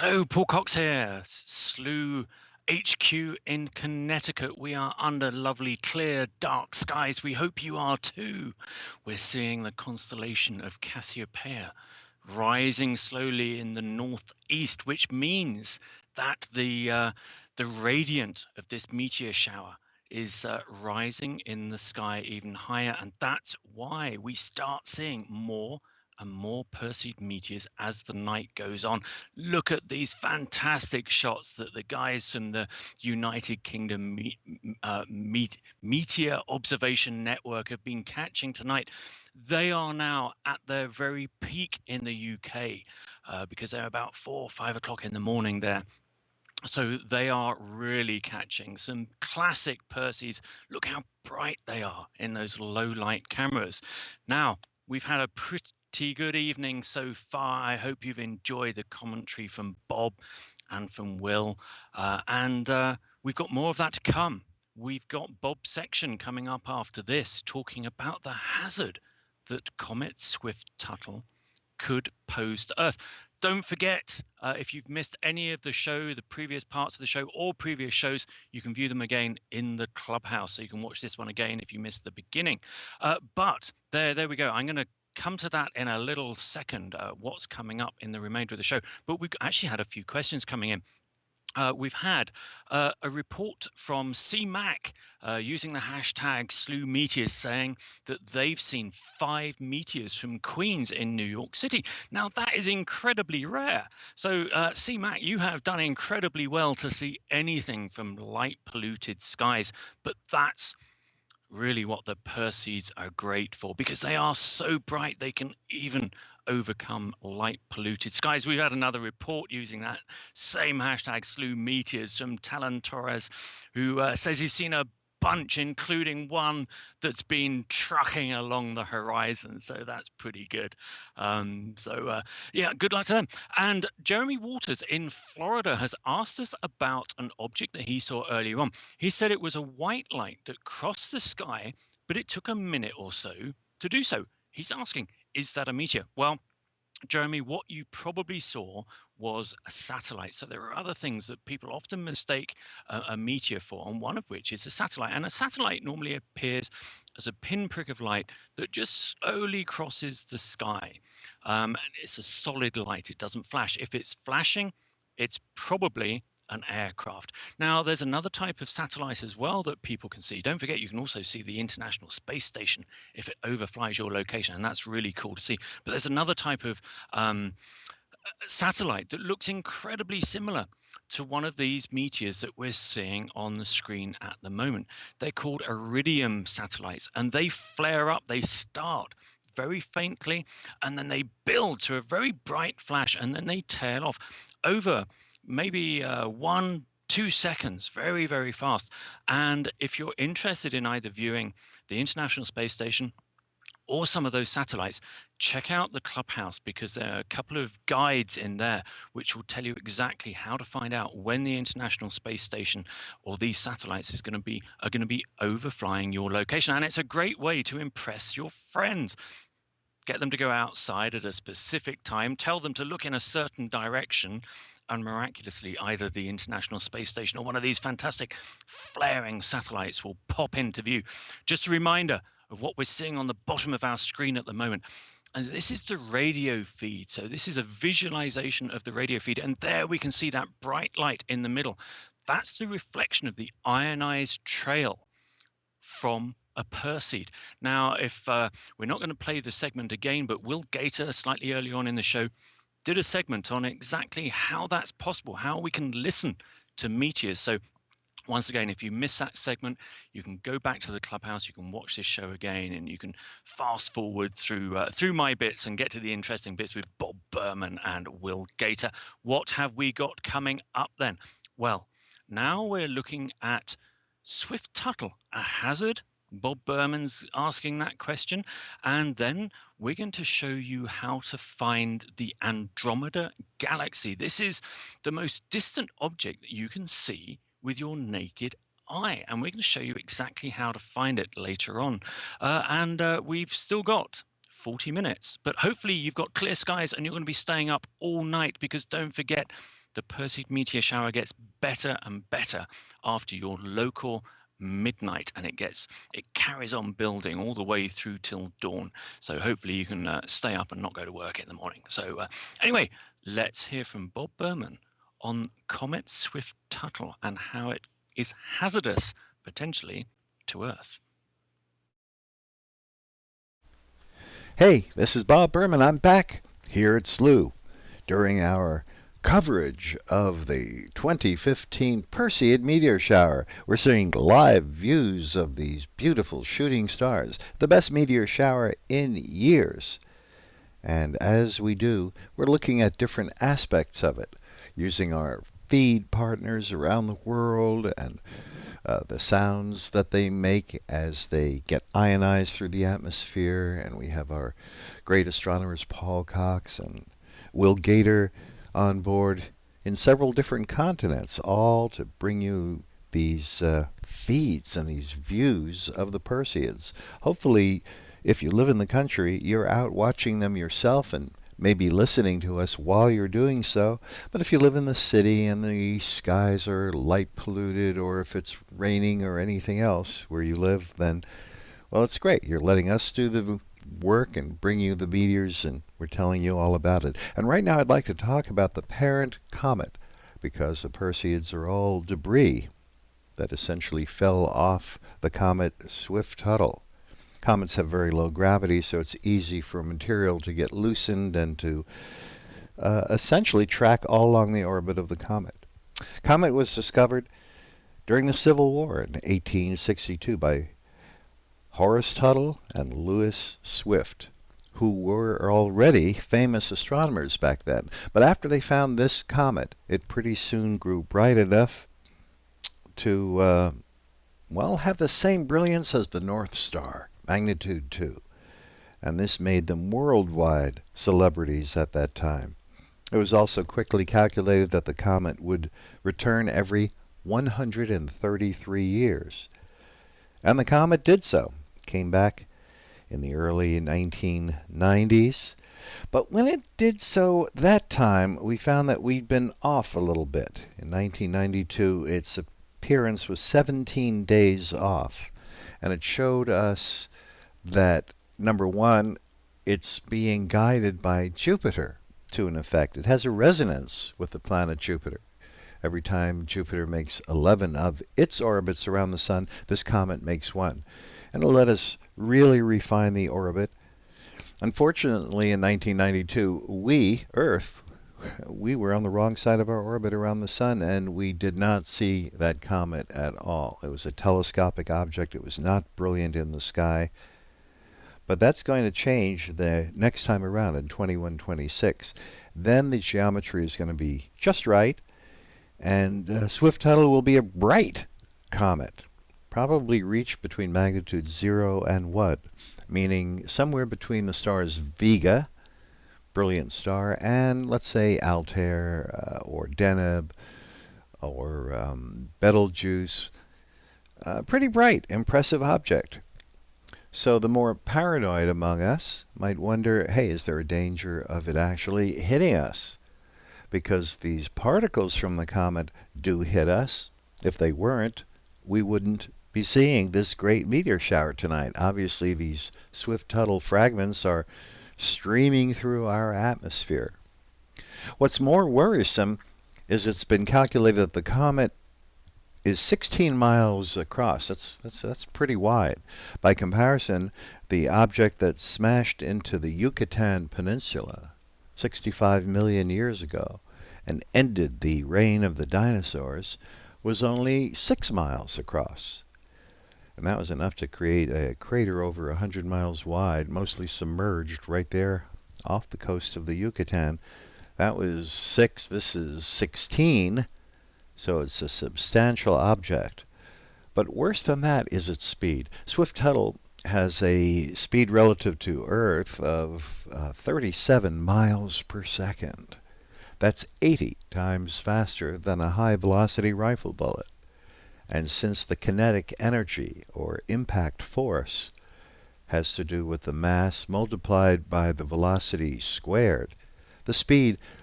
Hello, Paul Cox here, Slooh HQ in Connecticut. We are under lovely, clear, dark skies. We hope you are too. We're seeing the constellation of Cassiopeia rising slowly in the northeast, which means that the radiant of this meteor shower is rising in the sky even higher, and that's why we start seeing more and more Perseid meteors as the night goes on. Look at these fantastic shots that the guys from the United Kingdom Meteor Observation Network have been catching tonight. They are now at their very peak in the UK because they're about 4 or 5 o'clock in the morning there. So they are really catching some classic Perseids. Look how bright they are in those low light cameras. Now, we've had a pretty good evening so far. I hope you've enjoyed the commentary from Bob and from Will. And we've got more of that to come. We've got Bob's section coming up after this, talking about the hazard that Comet Swift-Tuttle could pose to Earth. Don't forget, if you've missed any of the show, the previous parts of the show or previous shows, you can view them again in the clubhouse. So you can watch this one again if you missed the beginning. But there we go. I'm going to come to that in a little second, what's coming up in the remainder of the show. But we've actually had a few questions coming in. We've had a report from CMAC using the hashtag Slooh Meteors saying that they've seen 5 meteors from Queens in New York City. Now, that is incredibly rare. So, CMAC, you have done incredibly well to see anything from light polluted skies, but that's really what the Perseids are great for, because they are so bright they can even overcome light polluted skies. We've had another report using that same hashtag Slooh Meteors from Talon Torres, who says he's seen a bunch, including one that's been trucking along the horizon. So that's pretty good. Yeah, good luck to them. And Jeremy Waters in Florida has asked us about an object that he saw earlier on. He said it was a white light that crossed the sky, but it took a minute or so to do so. He's asking, is that a meteor? Well, Jeremy, what you probably saw was a satellite. So there are other things that people often mistake a meteor for, and one of which is a satellite. And a satellite normally appears as a pinprick of light that just slowly crosses the sky. And it's a solid light, it doesn't flash. If it's flashing, it's probably an aircraft. Now, there's another type of satellite as well that people can see. Don't forget, you can also see the International Space Station if it overflies your location, and that's really cool to see. But there's another type of satellite that looks incredibly similar to one of these meteors that we're seeing on the screen at the moment. They're called iridium satellites, and they flare up, they start very faintly, and then they build to a very bright flash, and then they tail off over maybe 1-2 seconds, very, very fast. And if you're interested in either viewing the International Space Station or some of those satellites, check out the clubhouse, because there are a couple of guides in there which will tell you exactly how to find out when the International Space Station or these satellites are going to be overflying your location. And it's a great way to impress your friends. Get them to go outside at a specific time, tell them to look in a certain direction, and miraculously, either the International Space Station or one of these fantastic flaring satellites will pop into view. Just a reminder of what we're seeing on the bottom of our screen at the moment. And this is the radio feed. So this is a visualization of the radio feed. And there we can see that bright light in the middle. That's the reflection of the ionized trail from a Perseid. Now, if we're not going to play the segment again, but Will Gator, slightly earlier on in the show, did a segment on exactly how that's possible, how we can listen to meteors. So once again, if you miss that segment, you can go back to the clubhouse, you can watch this show again, and you can fast forward through my bits and get to the interesting bits with Bob Berman and Will Gator. What have we got coming up then? Well, now we're looking at Swift-Tuttle, a hazard. Bob Berman's asking that question. And then we're going to show you how to find the Andromeda Galaxy. This is the most distant object that you can see with your naked eye. And we're going to show you exactly how to find it later on. We've still got 40 minutes, but hopefully you've got clear skies and you're going to be staying up all night, because don't forget, The Perseid meteor shower gets better and better after your local midnight, and it carries on building all the way through till dawn. So hopefully you can stay up and not go to work in the morning. So anyway, let's hear from Bob Berman on Comet Swift-Tuttle and how it is hazardous potentially to Earth. Hey, this is Bob Berman. I'm back here at Slooh during our coverage of the 2015 Perseid Meteor Shower. We're seeing live views of these beautiful shooting stars, the best meteor shower in years. And as we do, we're looking at different aspects of it, using our feed partners around the world and the sounds that they make as they get ionized through the atmosphere. And we have our great astronomers Paul Cox and Will Gator on board in several different continents, all to bring you these feeds and these views of the Perseids. Hopefully, if you live in the country, you're out watching them yourself and maybe listening to us while you're doing so. But if you live in the city and the skies are light polluted, or if it's raining or anything else where you live, then, well, it's great. You're letting us do the work and bring you the meteors, and we're telling you all about it. And right now I'd like to talk about the parent comet, because the Perseids are all debris that essentially fell off the Comet Swift-Tuttle. Comets have very low gravity, so it's easy for material to get loosened and to essentially track all along the orbit of the comet. Comet was discovered during the Civil War in 1862 by Horace Tuttle and Lewis Swift, who were already famous astronomers back then. But after they found this comet, it pretty soon grew bright enough to, well, have the same brilliance as the North Star, magnitude 2. And this made them worldwide celebrities at that time. It was also quickly calculated that the comet would return every 133 years. And the comet did so. Came back in the early 1990s. But when it did so that time, we found that we'd been off a little bit. In 1992, its appearance was 17 days off. And it showed us that, number one, it's being guided by Jupiter to an effect. It has a resonance with the planet Jupiter. Every time Jupiter makes 11 of its orbits around the Sun, this comet makes one. And it'll let us really refine the orbit. Unfortunately, in 1992, we, Earth, we were on the wrong side of our orbit around the Sun, and we did not see that comet at all. It was a telescopic object. It was not brilliant in the sky. But that's going to change the next time around in 2126. Then the geometry is going to be just right, and Swift-Tuttle will be a bright comet. Probably reach between magnitude 0 and 1, meaning somewhere between the stars Vega, brilliant star, and let's say Altair or Deneb or Betelgeuse. Pretty bright, impressive object. So the more paranoid among us might wonder, hey, is there a danger of it actually hitting us? Because these particles from the comet do hit us. If they weren't, we wouldn't be seeing this great meteor shower tonight. Obviously, these Swift-Tuttle fragments are streaming through our atmosphere. What's more worrisome is it's been calculated that the comet is 16 miles across. That's pretty wide. By comparison, the object that smashed into the Yucatan Peninsula 65 million years ago and ended the reign of the dinosaurs was only 6 miles across. And that was enough to create a crater over 100 miles wide, mostly submerged right there off the coast of the Yucatan. That was 6. This is 16. So it's a substantial object. But worse than that is its speed. Swift-Tuttle has a speed relative to Earth of 37 miles per second. That's 80 times faster than a high-velocity rifle bullet. And since the kinetic energy, or impact force, has to do with the mass multiplied by the velocity squared, the speed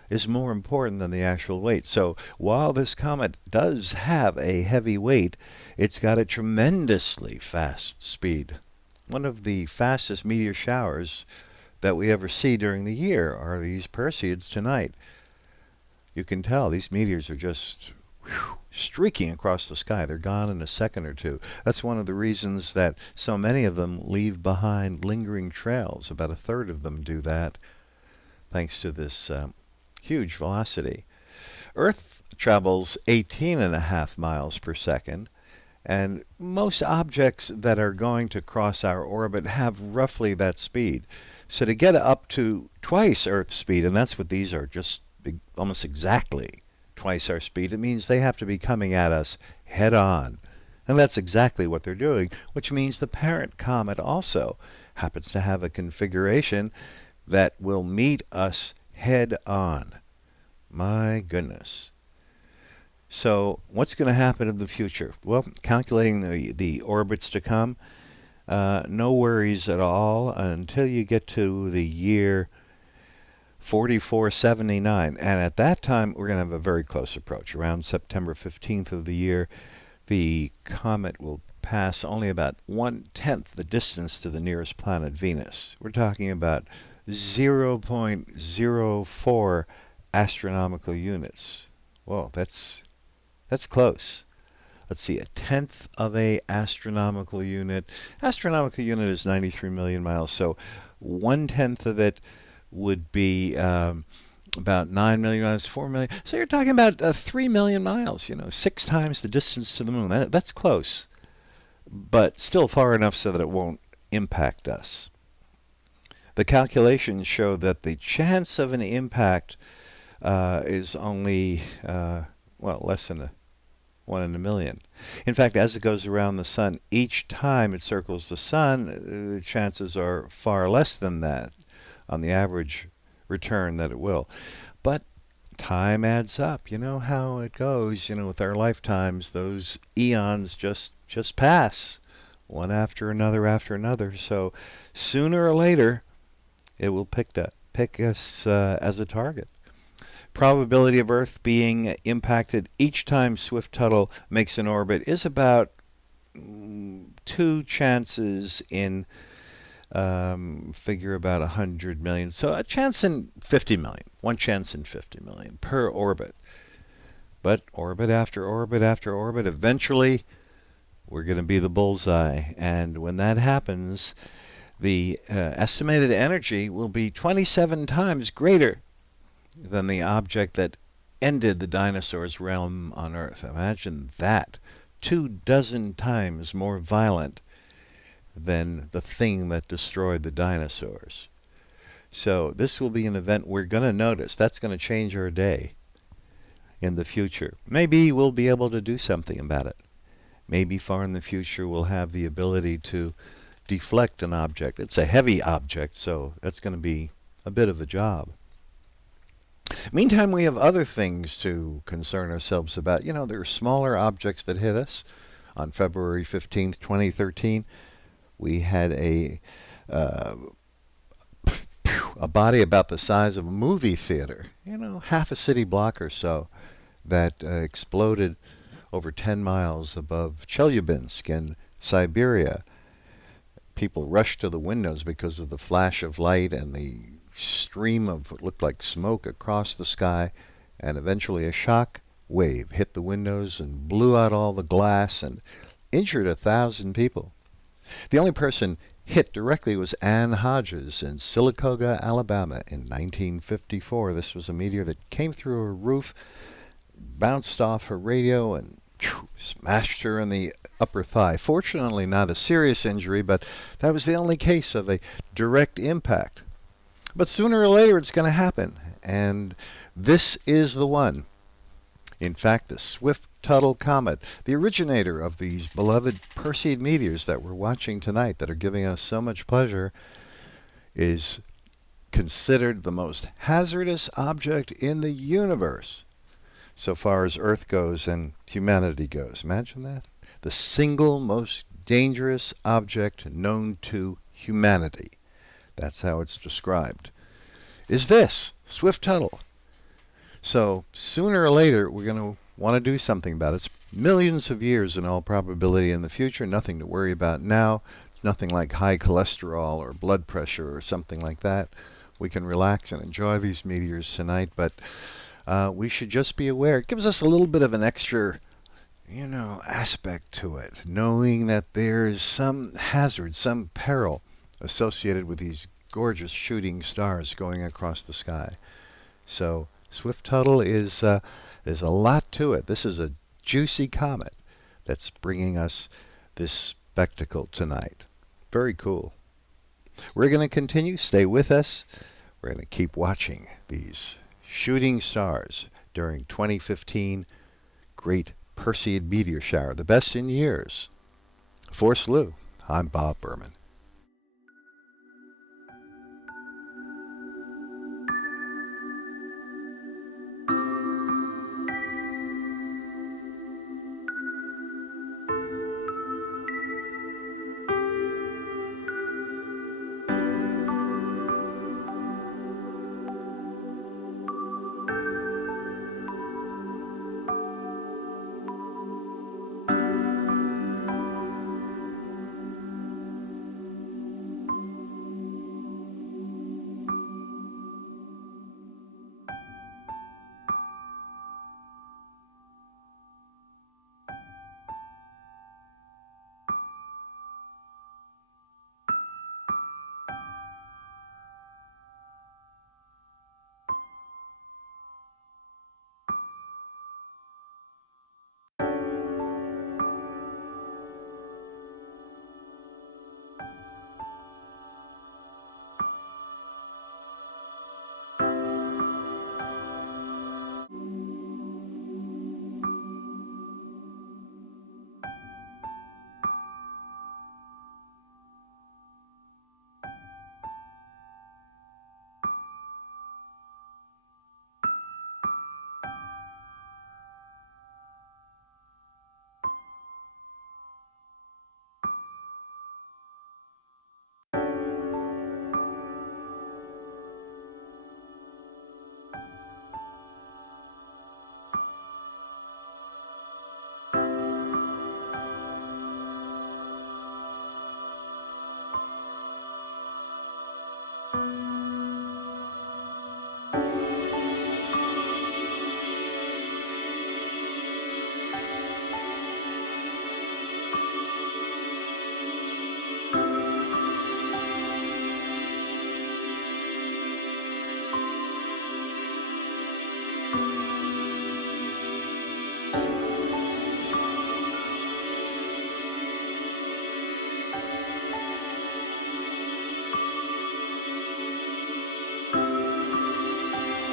is more important than the actual weight. So while this comet does have a heavy weight, it's got a tremendously fast speed. One of the fastest meteor showers that we ever see during the year are these Perseids tonight. You can tell these meteors are just streaking across the sky. They're gone in a second or two. That's one of the reasons that so many of them leave behind lingering trails. About a third of them do that, thanks to this huge velocity. Earth travels 18.5 miles per second, and most objects that are going to cross our orbit have roughly that speed. So to get up to twice Earth's speed, and that's what these are, just almost exactly twice our speed, it means they have to be coming at us head on. And that's exactly what they're doing, which means the parent comet also happens to have a configuration that will meet us head on. My goodness. So what's going to happen in the future? Well, calculating the orbits to come, no worries at all until you get to the year 4479. And at that time, we're going to have a very close approach. Around September 15th of the year, the comet will pass only about 1/10 the distance to the nearest planet, Venus. We're talking about 0.04 astronomical units. Whoa, that's close. Let's see, 1/10 of a astronomical unit. Astronomical unit is 93 million miles, so 1/10 of it would be about 9 million miles, 4 million. So you're talking about 3 million miles, 6 times the distance to the moon. That's close, but still far enough so that it won't impact us. The calculations show that the chance of an impact is only, less than 1 in a million. In fact, as it goes around the sun, each time it circles the sun, the chances are far less than that on the average return that it will. But time adds up. You know how it goes, with our lifetimes, those eons just pass, one after another. So sooner or later, it will pick us as a target. Probability of Earth being impacted each time Swift-Tuttle makes an orbit is about 2 chances in, figure about 100 million. So a chance in 50 million. 1 chance in 50 million per orbit. But orbit after orbit after orbit, eventually we're going to be the bullseye. And when that happens, the estimated energy will be 27 times greater than the object that ended the dinosaurs' realm on Earth. Imagine that. 24 times more violent than the thing that destroyed the dinosaurs. So this will be an event we're going to notice. That's going to change our day in the future. Maybe we'll be able to do something about it. Maybe far in the future we'll have the ability to deflect an object. It's a heavy object, so that's going to be a bit of a job. Meantime, we have other things to concern ourselves about. There are smaller objects that hit us. On February 15th, 2013, we had a body about the size of a movie theater, half a city block or so, that exploded over 10 miles above Chelyabinsk in Siberia. People rushed to the windows because of the flash of light and the stream of what looked like smoke across the sky, and eventually a shock wave hit the windows and blew out all the glass and injured 1,000 people. The only person hit directly was Ann Hodges in Sylacauga, Alabama in 1954. This was a meteor that came through her roof, bounced off her radio, and smashed her in the upper thigh. Fortunately, not a serious injury, but that was the only case of a direct impact. But sooner or later it's going to happen, and this is the one. In fact, the Swift-Tuttle comet, the originator of these beloved Perseid meteors that we're watching tonight that are giving us so much pleasure, is considered the most hazardous object in the universe so far as Earth goes and humanity goes. Imagine that. The single most dangerous object known to humanity. That's how it's described. Is this Swift-Tuttle. So sooner or later, we're going to want to do something about it. It's millions of years in all probability in the future, nothing to worry about now. It's nothing like high cholesterol or blood pressure or something like that. We can relax and enjoy these meteors tonight, but we should just be aware. It gives us a little bit of an extra, aspect to it, knowing that there's some hazard, some peril associated with these gorgeous shooting stars going across the sky. So Swift-Tuttle is there's a lot to it. This is a juicy comet that's bringing us this spectacle tonight. Very cool. We're going to continue. Stay with us. We're going to keep watching these shooting stars during 2015 Great Perseid Meteor Shower, the best in years. For Slooh, I'm Bob Berman.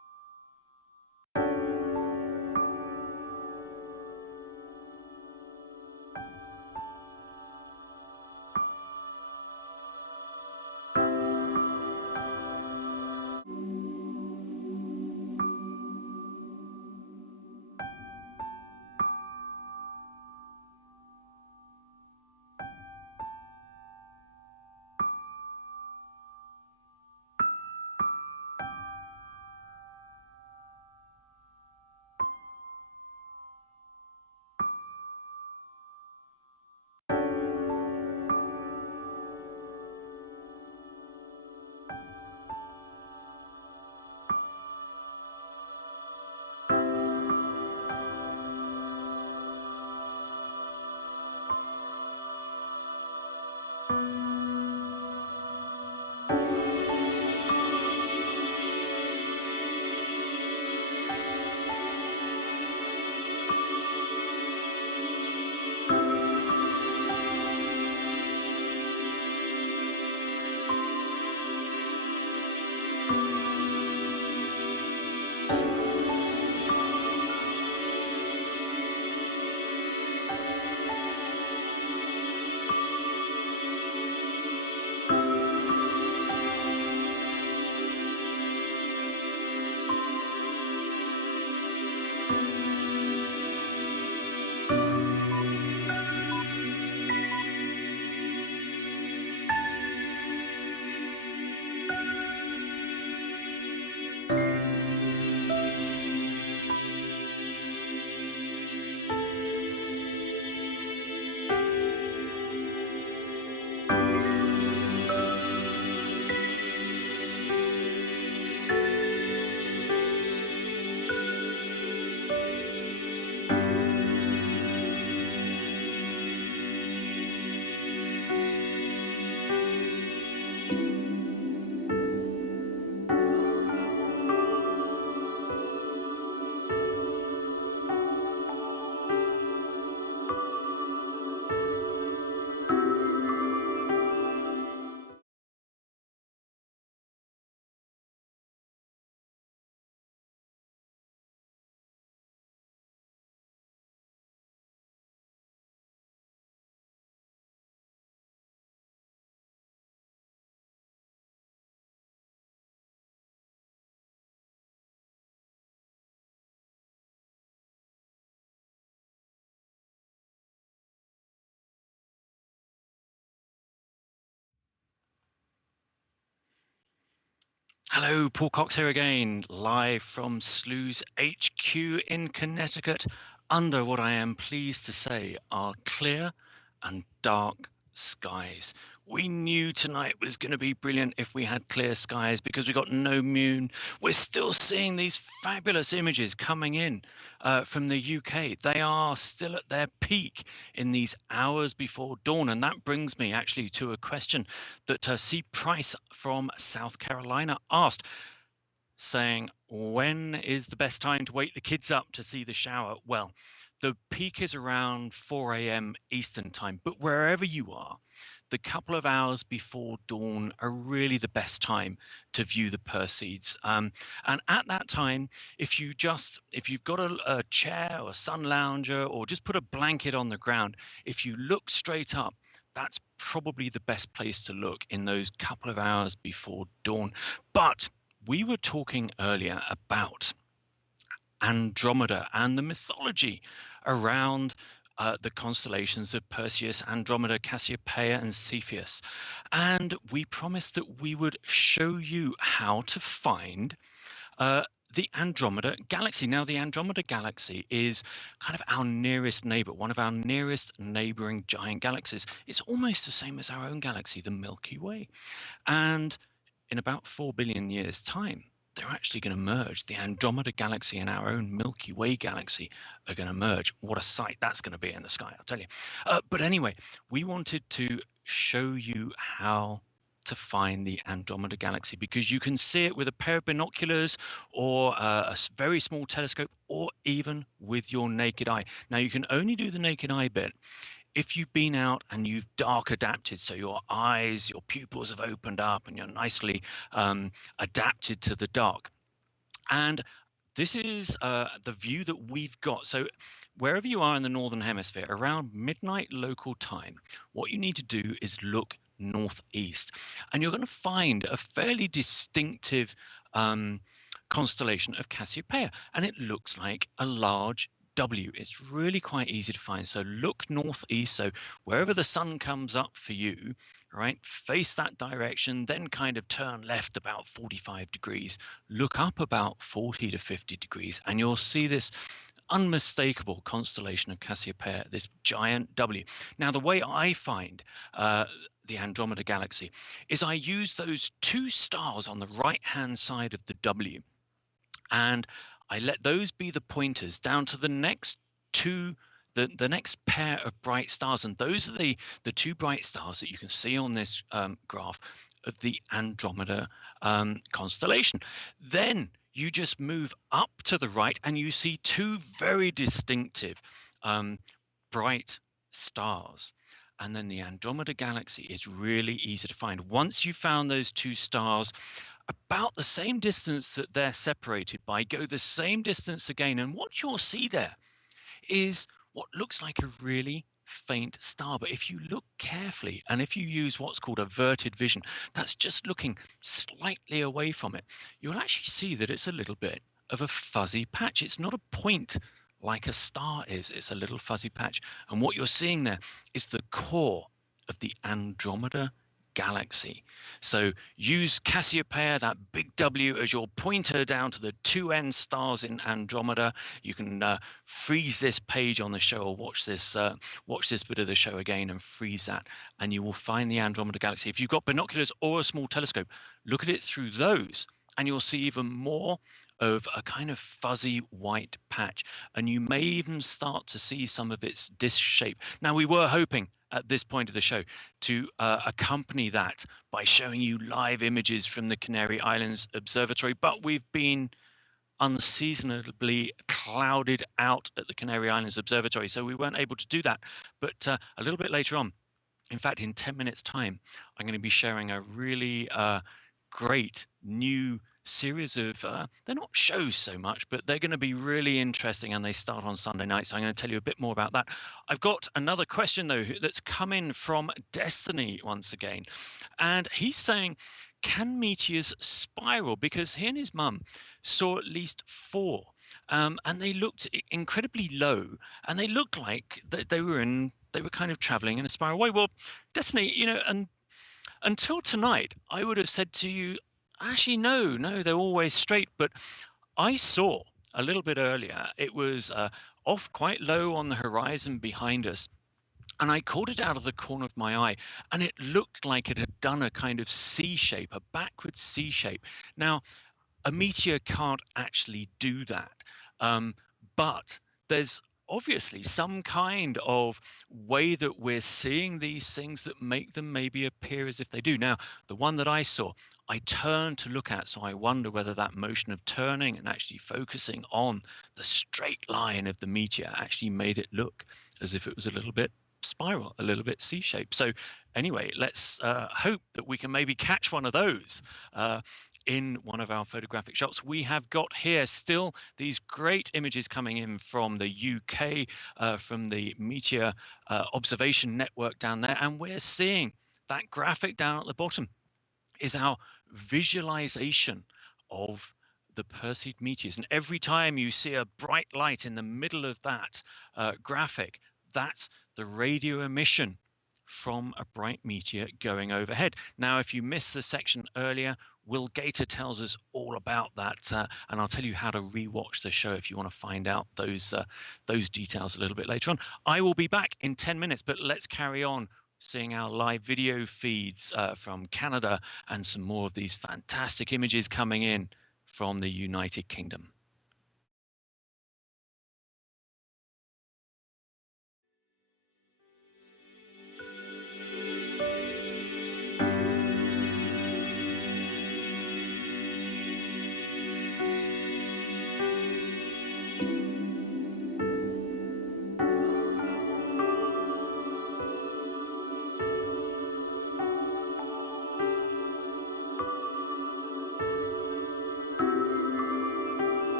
Hello, Paul Cox here again, live from Slooh's HQ in Connecticut, under what I am pleased to say are clear and dark skies. We knew tonight was going to be brilliant if we had clear skies because we got no moon. We're still seeing these fabulous images coming in from the UK. They are still at their peak in these hours before dawn. And that brings me actually to a question that C. Price from South Carolina asked, saying, when is the best time to wake the kids up to see the shower? Well, the peak is around 4 a.m. Eastern time, but wherever you are, the couple of hours before dawn are really the best time to view the Perseids. And at that time, if you've got a chair or a sun lounger or just put a blanket on the ground, if you look straight up, that's probably the best place to look in those couple of hours before dawn. But we were talking earlier about Andromeda and the mythology around the constellations of Perseus, Andromeda, Cassiopeia, and Cepheus. And we promised that we would show you how to find the Andromeda Galaxy. Now, the Andromeda Galaxy is kind of our nearest neighbor, one of our nearest neighboring giant galaxies. It's almost the same as our own galaxy, the Milky Way. And in about 4 billion years' time, they're actually going to merge. The Andromeda Galaxy and our own Milky Way galaxy are going to merge. What a sight that's going to be in the sky, I'll tell you. But anyway, we wanted to show you how to find the Andromeda Galaxy because you can see it with a pair of binoculars or a very small telescope or even with your naked eye. Now, you can only do the naked eye bit if you've been out and you've dark adapted, so your eyes, your pupils have opened up and you're nicely adapted to the dark. And this is the view that we've got. So wherever you are in the Northern Hemisphere, around midnight local time, what you need to do is look northeast. And you're going to find a fairly distinctive constellation of Cassiopeia. And it looks like a large W. It's really quite easy to find. So look northeast. So wherever the sun comes up for you, right, face that direction, then kind of turn left about 45 degrees, look up about 40 to 50 degrees, and you'll see this unmistakable constellation of Cassiopeia, this giant W. Now, the way I find the Andromeda Galaxy is I use those two stars on the right-hand side of the W, and I let those be the pointers down to the next two, the next pair of bright stars. And those are the two bright stars that you can see on this graph of the Andromeda constellation. Then you just move up to the right and you see two very distinctive bright stars. And then the Andromeda Galaxy is really easy to find. Once you've found those two stars, about the same distance that they're separated by, go the same distance again. And what you'll see there is what looks like a really faint star. But if you look carefully and if you use what's called averted vision, that's just looking slightly away from it, you'll actually see that it's a little bit of a fuzzy patch. It's not a point like a star is. It's a little fuzzy patch. And what you're seeing there is the core of the Andromeda Galaxy. So use Cassiopeia, that big W, as your pointer down to the two end stars in Andromeda. You can freeze this page on the show or watch this bit of the show again and freeze that, and you will find the Andromeda Galaxy. If you've got binoculars or a small telescope, look at it through those and you'll see even more of a kind of fuzzy white patch, and you may even start to see some of its disc shape. Now, we were hoping at this point of the show to accompany that by showing you live images from the Canary Islands Observatory, but we've been unseasonably clouded out at the Canary Islands Observatory, so we weren't able to do that. But a little bit later on, in fact, in 10 minutes' time, I'm going to be sharing a really great new series of, they're not shows so much, but they're going to be really interesting, and they start on Sunday night. So I'm going to tell you a bit more about that. I've got another question, though, that's come in from Destiny once again. And he's saying, can meteors spiral? Because he and his mum saw at least 4, and they looked incredibly low, and they looked like they were kind of traveling in a spiral way. Well, Destiny, and until tonight, I would have said to you, Actually, no, they're always straight. But I saw a little bit earlier, it was off quite low on the horizon behind us. And I caught it out of the corner of my eye, and it looked like it had done a kind of C shape, a backward C shape. Now, a meteor can't actually do that. Um, but there's obviously some kind of way that we're seeing these things that make them maybe appear as if they do. Now, the one that I saw, I turned to look at, so I wonder whether that motion of turning and actually focusing on the straight line of the meteor actually made it look as if it was a little bit spiral, a little bit C-shaped. So anyway, let's hope that we can maybe catch one of those in one of our photographic shots. We have got here still these great images coming in from the UK, from the Meteor Observation Network down there, and we're seeing that graphic down at the bottom is our visualization of the Perseid meteors. And every time you see a bright light in the middle of that graphic, that's the radio emission from a bright meteor going overhead. Now, if you missed the section earlier, Will Gator tells us all about that, and I'll tell you how to rewatch the show if you want to find out those details a little bit later on. I will be back in 10 minutes, but let's carry on seeing our live video feeds from Canada and some more of these fantastic images coming in from the United Kingdom.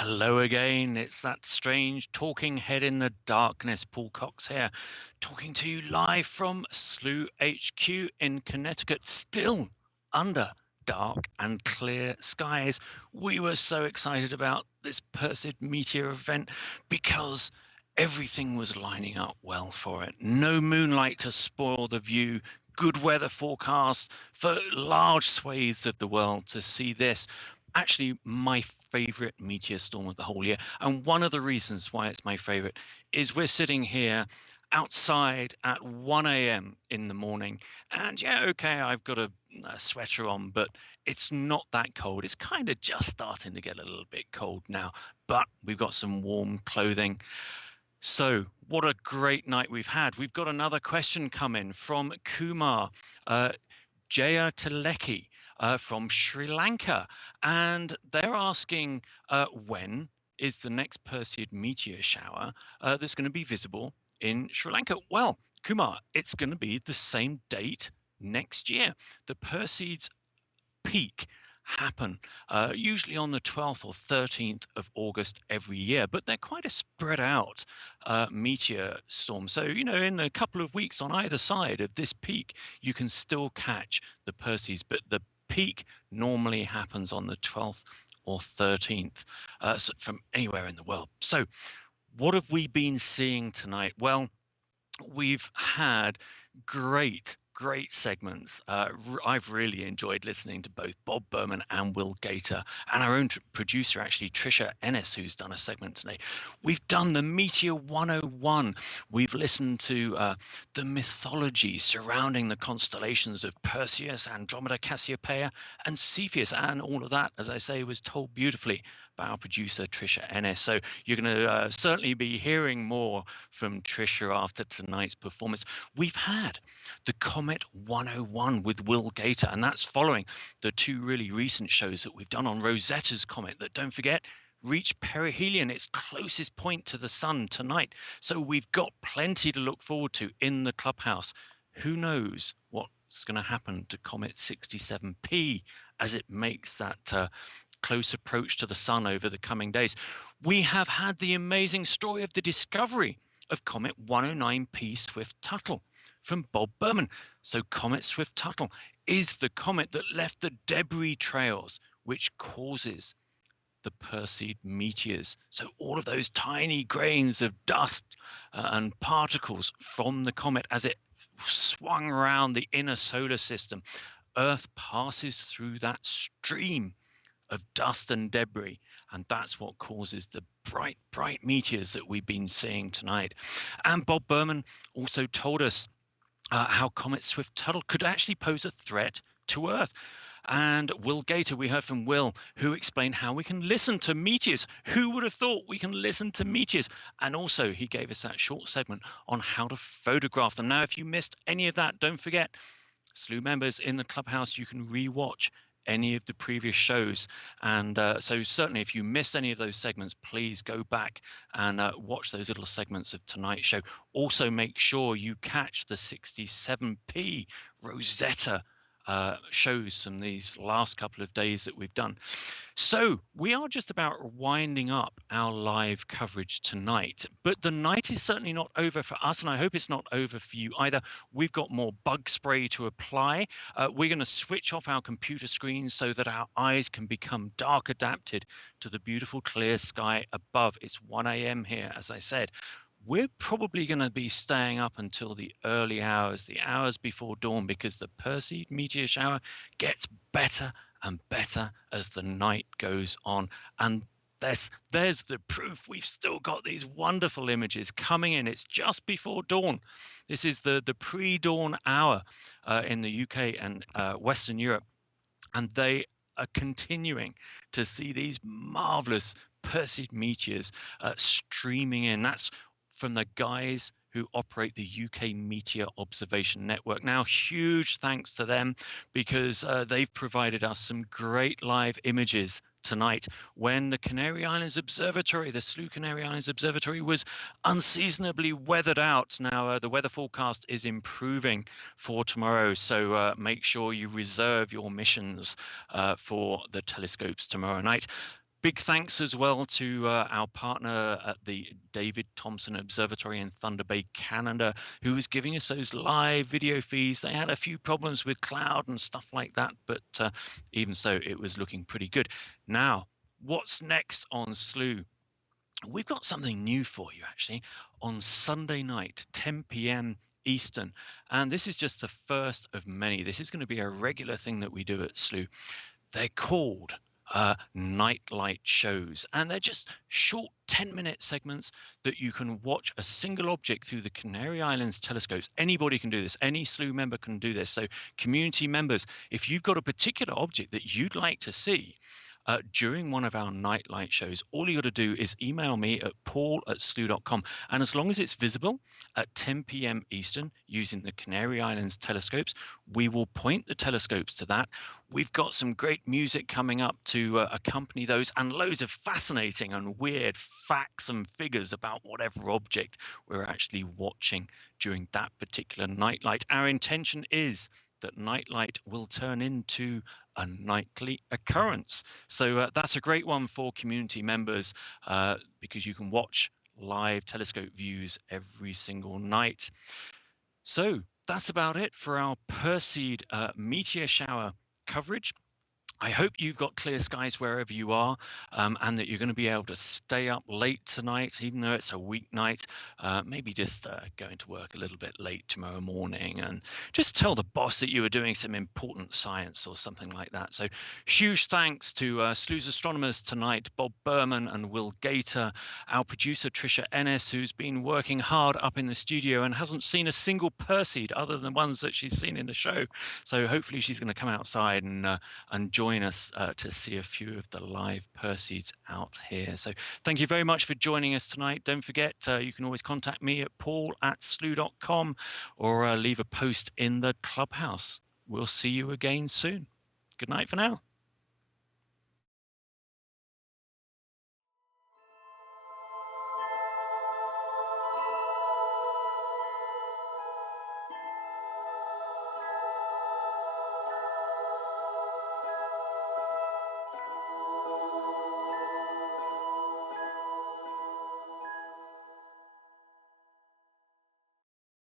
Hello again. It's that strange talking head in the darkness, Paul Cox here, talking to you live from Slooh HQ in Connecticut, still under dark and clear skies. We were so excited about this Perseid Meteor event because everything was lining up well for it. No moonlight to spoil the view, good weather forecast for large swathes of the world to see this. Actually, my favorite meteor storm of the whole year. And one of the reasons why it's my favorite is we're sitting here outside at 1 a.m. in the morning. And yeah, okay, I've got a sweater on, but it's not that cold. It's kind of just starting to get a little bit cold now, but we've got some warm clothing. So, what a great night we've had. We've got another question coming from Kumar. Jaya Teleki from Sri Lanka. And they're asking when is the next Perseid meteor shower that's going to be visible in Sri Lanka? Well, Kumar, it's going to be the same date next year. The Perseids peak happen usually on the 12th or 13th of August every year, but they're quite a spread out meteor storm. So, you know, in a couple of weeks on either side of this peak, you can still catch the Perseids, but the peak normally happens on the 12th or 13th so from anywhere in the world. So what have we been seeing tonight? Well, we've had great segments. I've really enjoyed listening to both Bob Berman and Will Gator, and our own producer, actually, Trisha Ennis, who's done a segment today. We've done the Meteor 101. We've listened to the mythology surrounding the constellations of Perseus, Andromeda, Cassiopeia, and Cepheus, and all of that, as I say, was told beautifully by our producer, Trisha Ennis. So you're going to certainly be hearing more from Trisha after tonight's performance. We've had the Comet 101 with Will Gator, and that's following the two really recent shows that we've done on Rosetta's comet that, don't forget, reached perihelion, its closest point to the sun tonight. So we've got plenty to look forward to in the clubhouse. Who knows what's going to happen to Comet 67P as it makes that close approach to the sun over the coming days. We have had the amazing story of the discovery of Comet 109P Swift-Tuttle from Bob Berman. So Comet Swift-Tuttle is the comet that left the debris trails which causes the Perseid meteors. So all of those tiny grains of dust and particles from the comet as it swung around the inner solar system, Earth passes through that stream of dust and debris, and that's what causes the bright meteors that we've been seeing tonight. And Bob Berman also told us how Comet Swift-Tuttle could actually pose a threat to Earth. And Will Gator, we heard from Will, who explained how we can listen to meteors. Who would have thought we can listen to meteors? And also he gave us that short segment on how to photograph them. Now, if you missed any of that, don't forget, Slooh members in the clubhouse, you can re-watch any of the previous shows. And so certainly if you missed any of those segments, please go back and watch those little segments of tonight's show. Also make sure you catch the 67p Rosetta shows from these last couple of days that we've done. So we are just about winding up our live coverage tonight, but the night is certainly not over for us, and I hope it's not over for you either. We've got more bug spray to apply. We're going to switch off our computer screens so that our eyes can become dark adapted to the beautiful clear sky above. It's 1 a.m. here, as I said. We're probably going to be staying up until the early hours, the hours before dawn, because the Perseid meteor shower gets better and better as the night goes on. And there's the proof. We've still got these wonderful images coming in. It's just before dawn. This is the pre-dawn hour in the UK and Western Europe. And they are continuing to see these marvelous Perseid meteors streaming in. That's from the guys who operate the UK Meteor Observation Network. Now, huge thanks to them, because they've provided us some great live images tonight when the Canary Islands Observatory, the Slooh Canary Islands Observatory, was unseasonably weathered out. Now, the weather forecast is improving for tomorrow, so make sure you reserve your missions for the telescopes tomorrow night. Big thanks as well to our partner at the David Thompson Observatory in Thunder Bay, Canada, who was giving us those live video feeds. They had a few problems with cloud and stuff like that, but even so, it was looking pretty good. Now, what's next on Slooh? We've got something new for you actually on Sunday night, 10 p.m. Eastern. And this is just the first of many. This is going to be a regular thing that we do at Slooh. They're called nightlight shows, and they're just short 10-minute segments that you can watch a single object through the Canary Islands telescopes. Anybody can do this. Any Slooh member can do this. So community members, if you've got a particular object that you'd like to see, during one of our nightlight shows, all you got to do is email me at paul@slooh.com. And as long as it's visible at 10 p.m. Eastern using the Canary Islands telescopes, we will point the telescopes to that. We've got some great music coming up to accompany those, and loads of fascinating and weird facts and figures about whatever object we're actually watching during that particular nightlight. Our intention is that nightlight will turn into a nightly occurrence. So that's a great one for community members because you can watch live telescope views every single night. So that's about it for our Perseid meteor shower coverage. I hope you've got clear skies wherever you are, and that you're going to be able to stay up late tonight, even though it's a weeknight. Maybe just going to work a little bit late tomorrow morning, and just tell the boss that you were doing some important science or something like that. So huge thanks to Slooh's astronomers tonight, Bob Berman and Will Gator, our producer Trisha Ennis, who's been working hard up in the studio and hasn't seen a single Perseid other than the ones that she's seen in the show. So hopefully she's going to come outside and join us to see a few of the live Perseids out here. So thank you very much for joining us tonight. Don't forget, you can always contact me at paul@slooh.com or leave a post in the clubhouse. We'll see you again soon. Good night for now.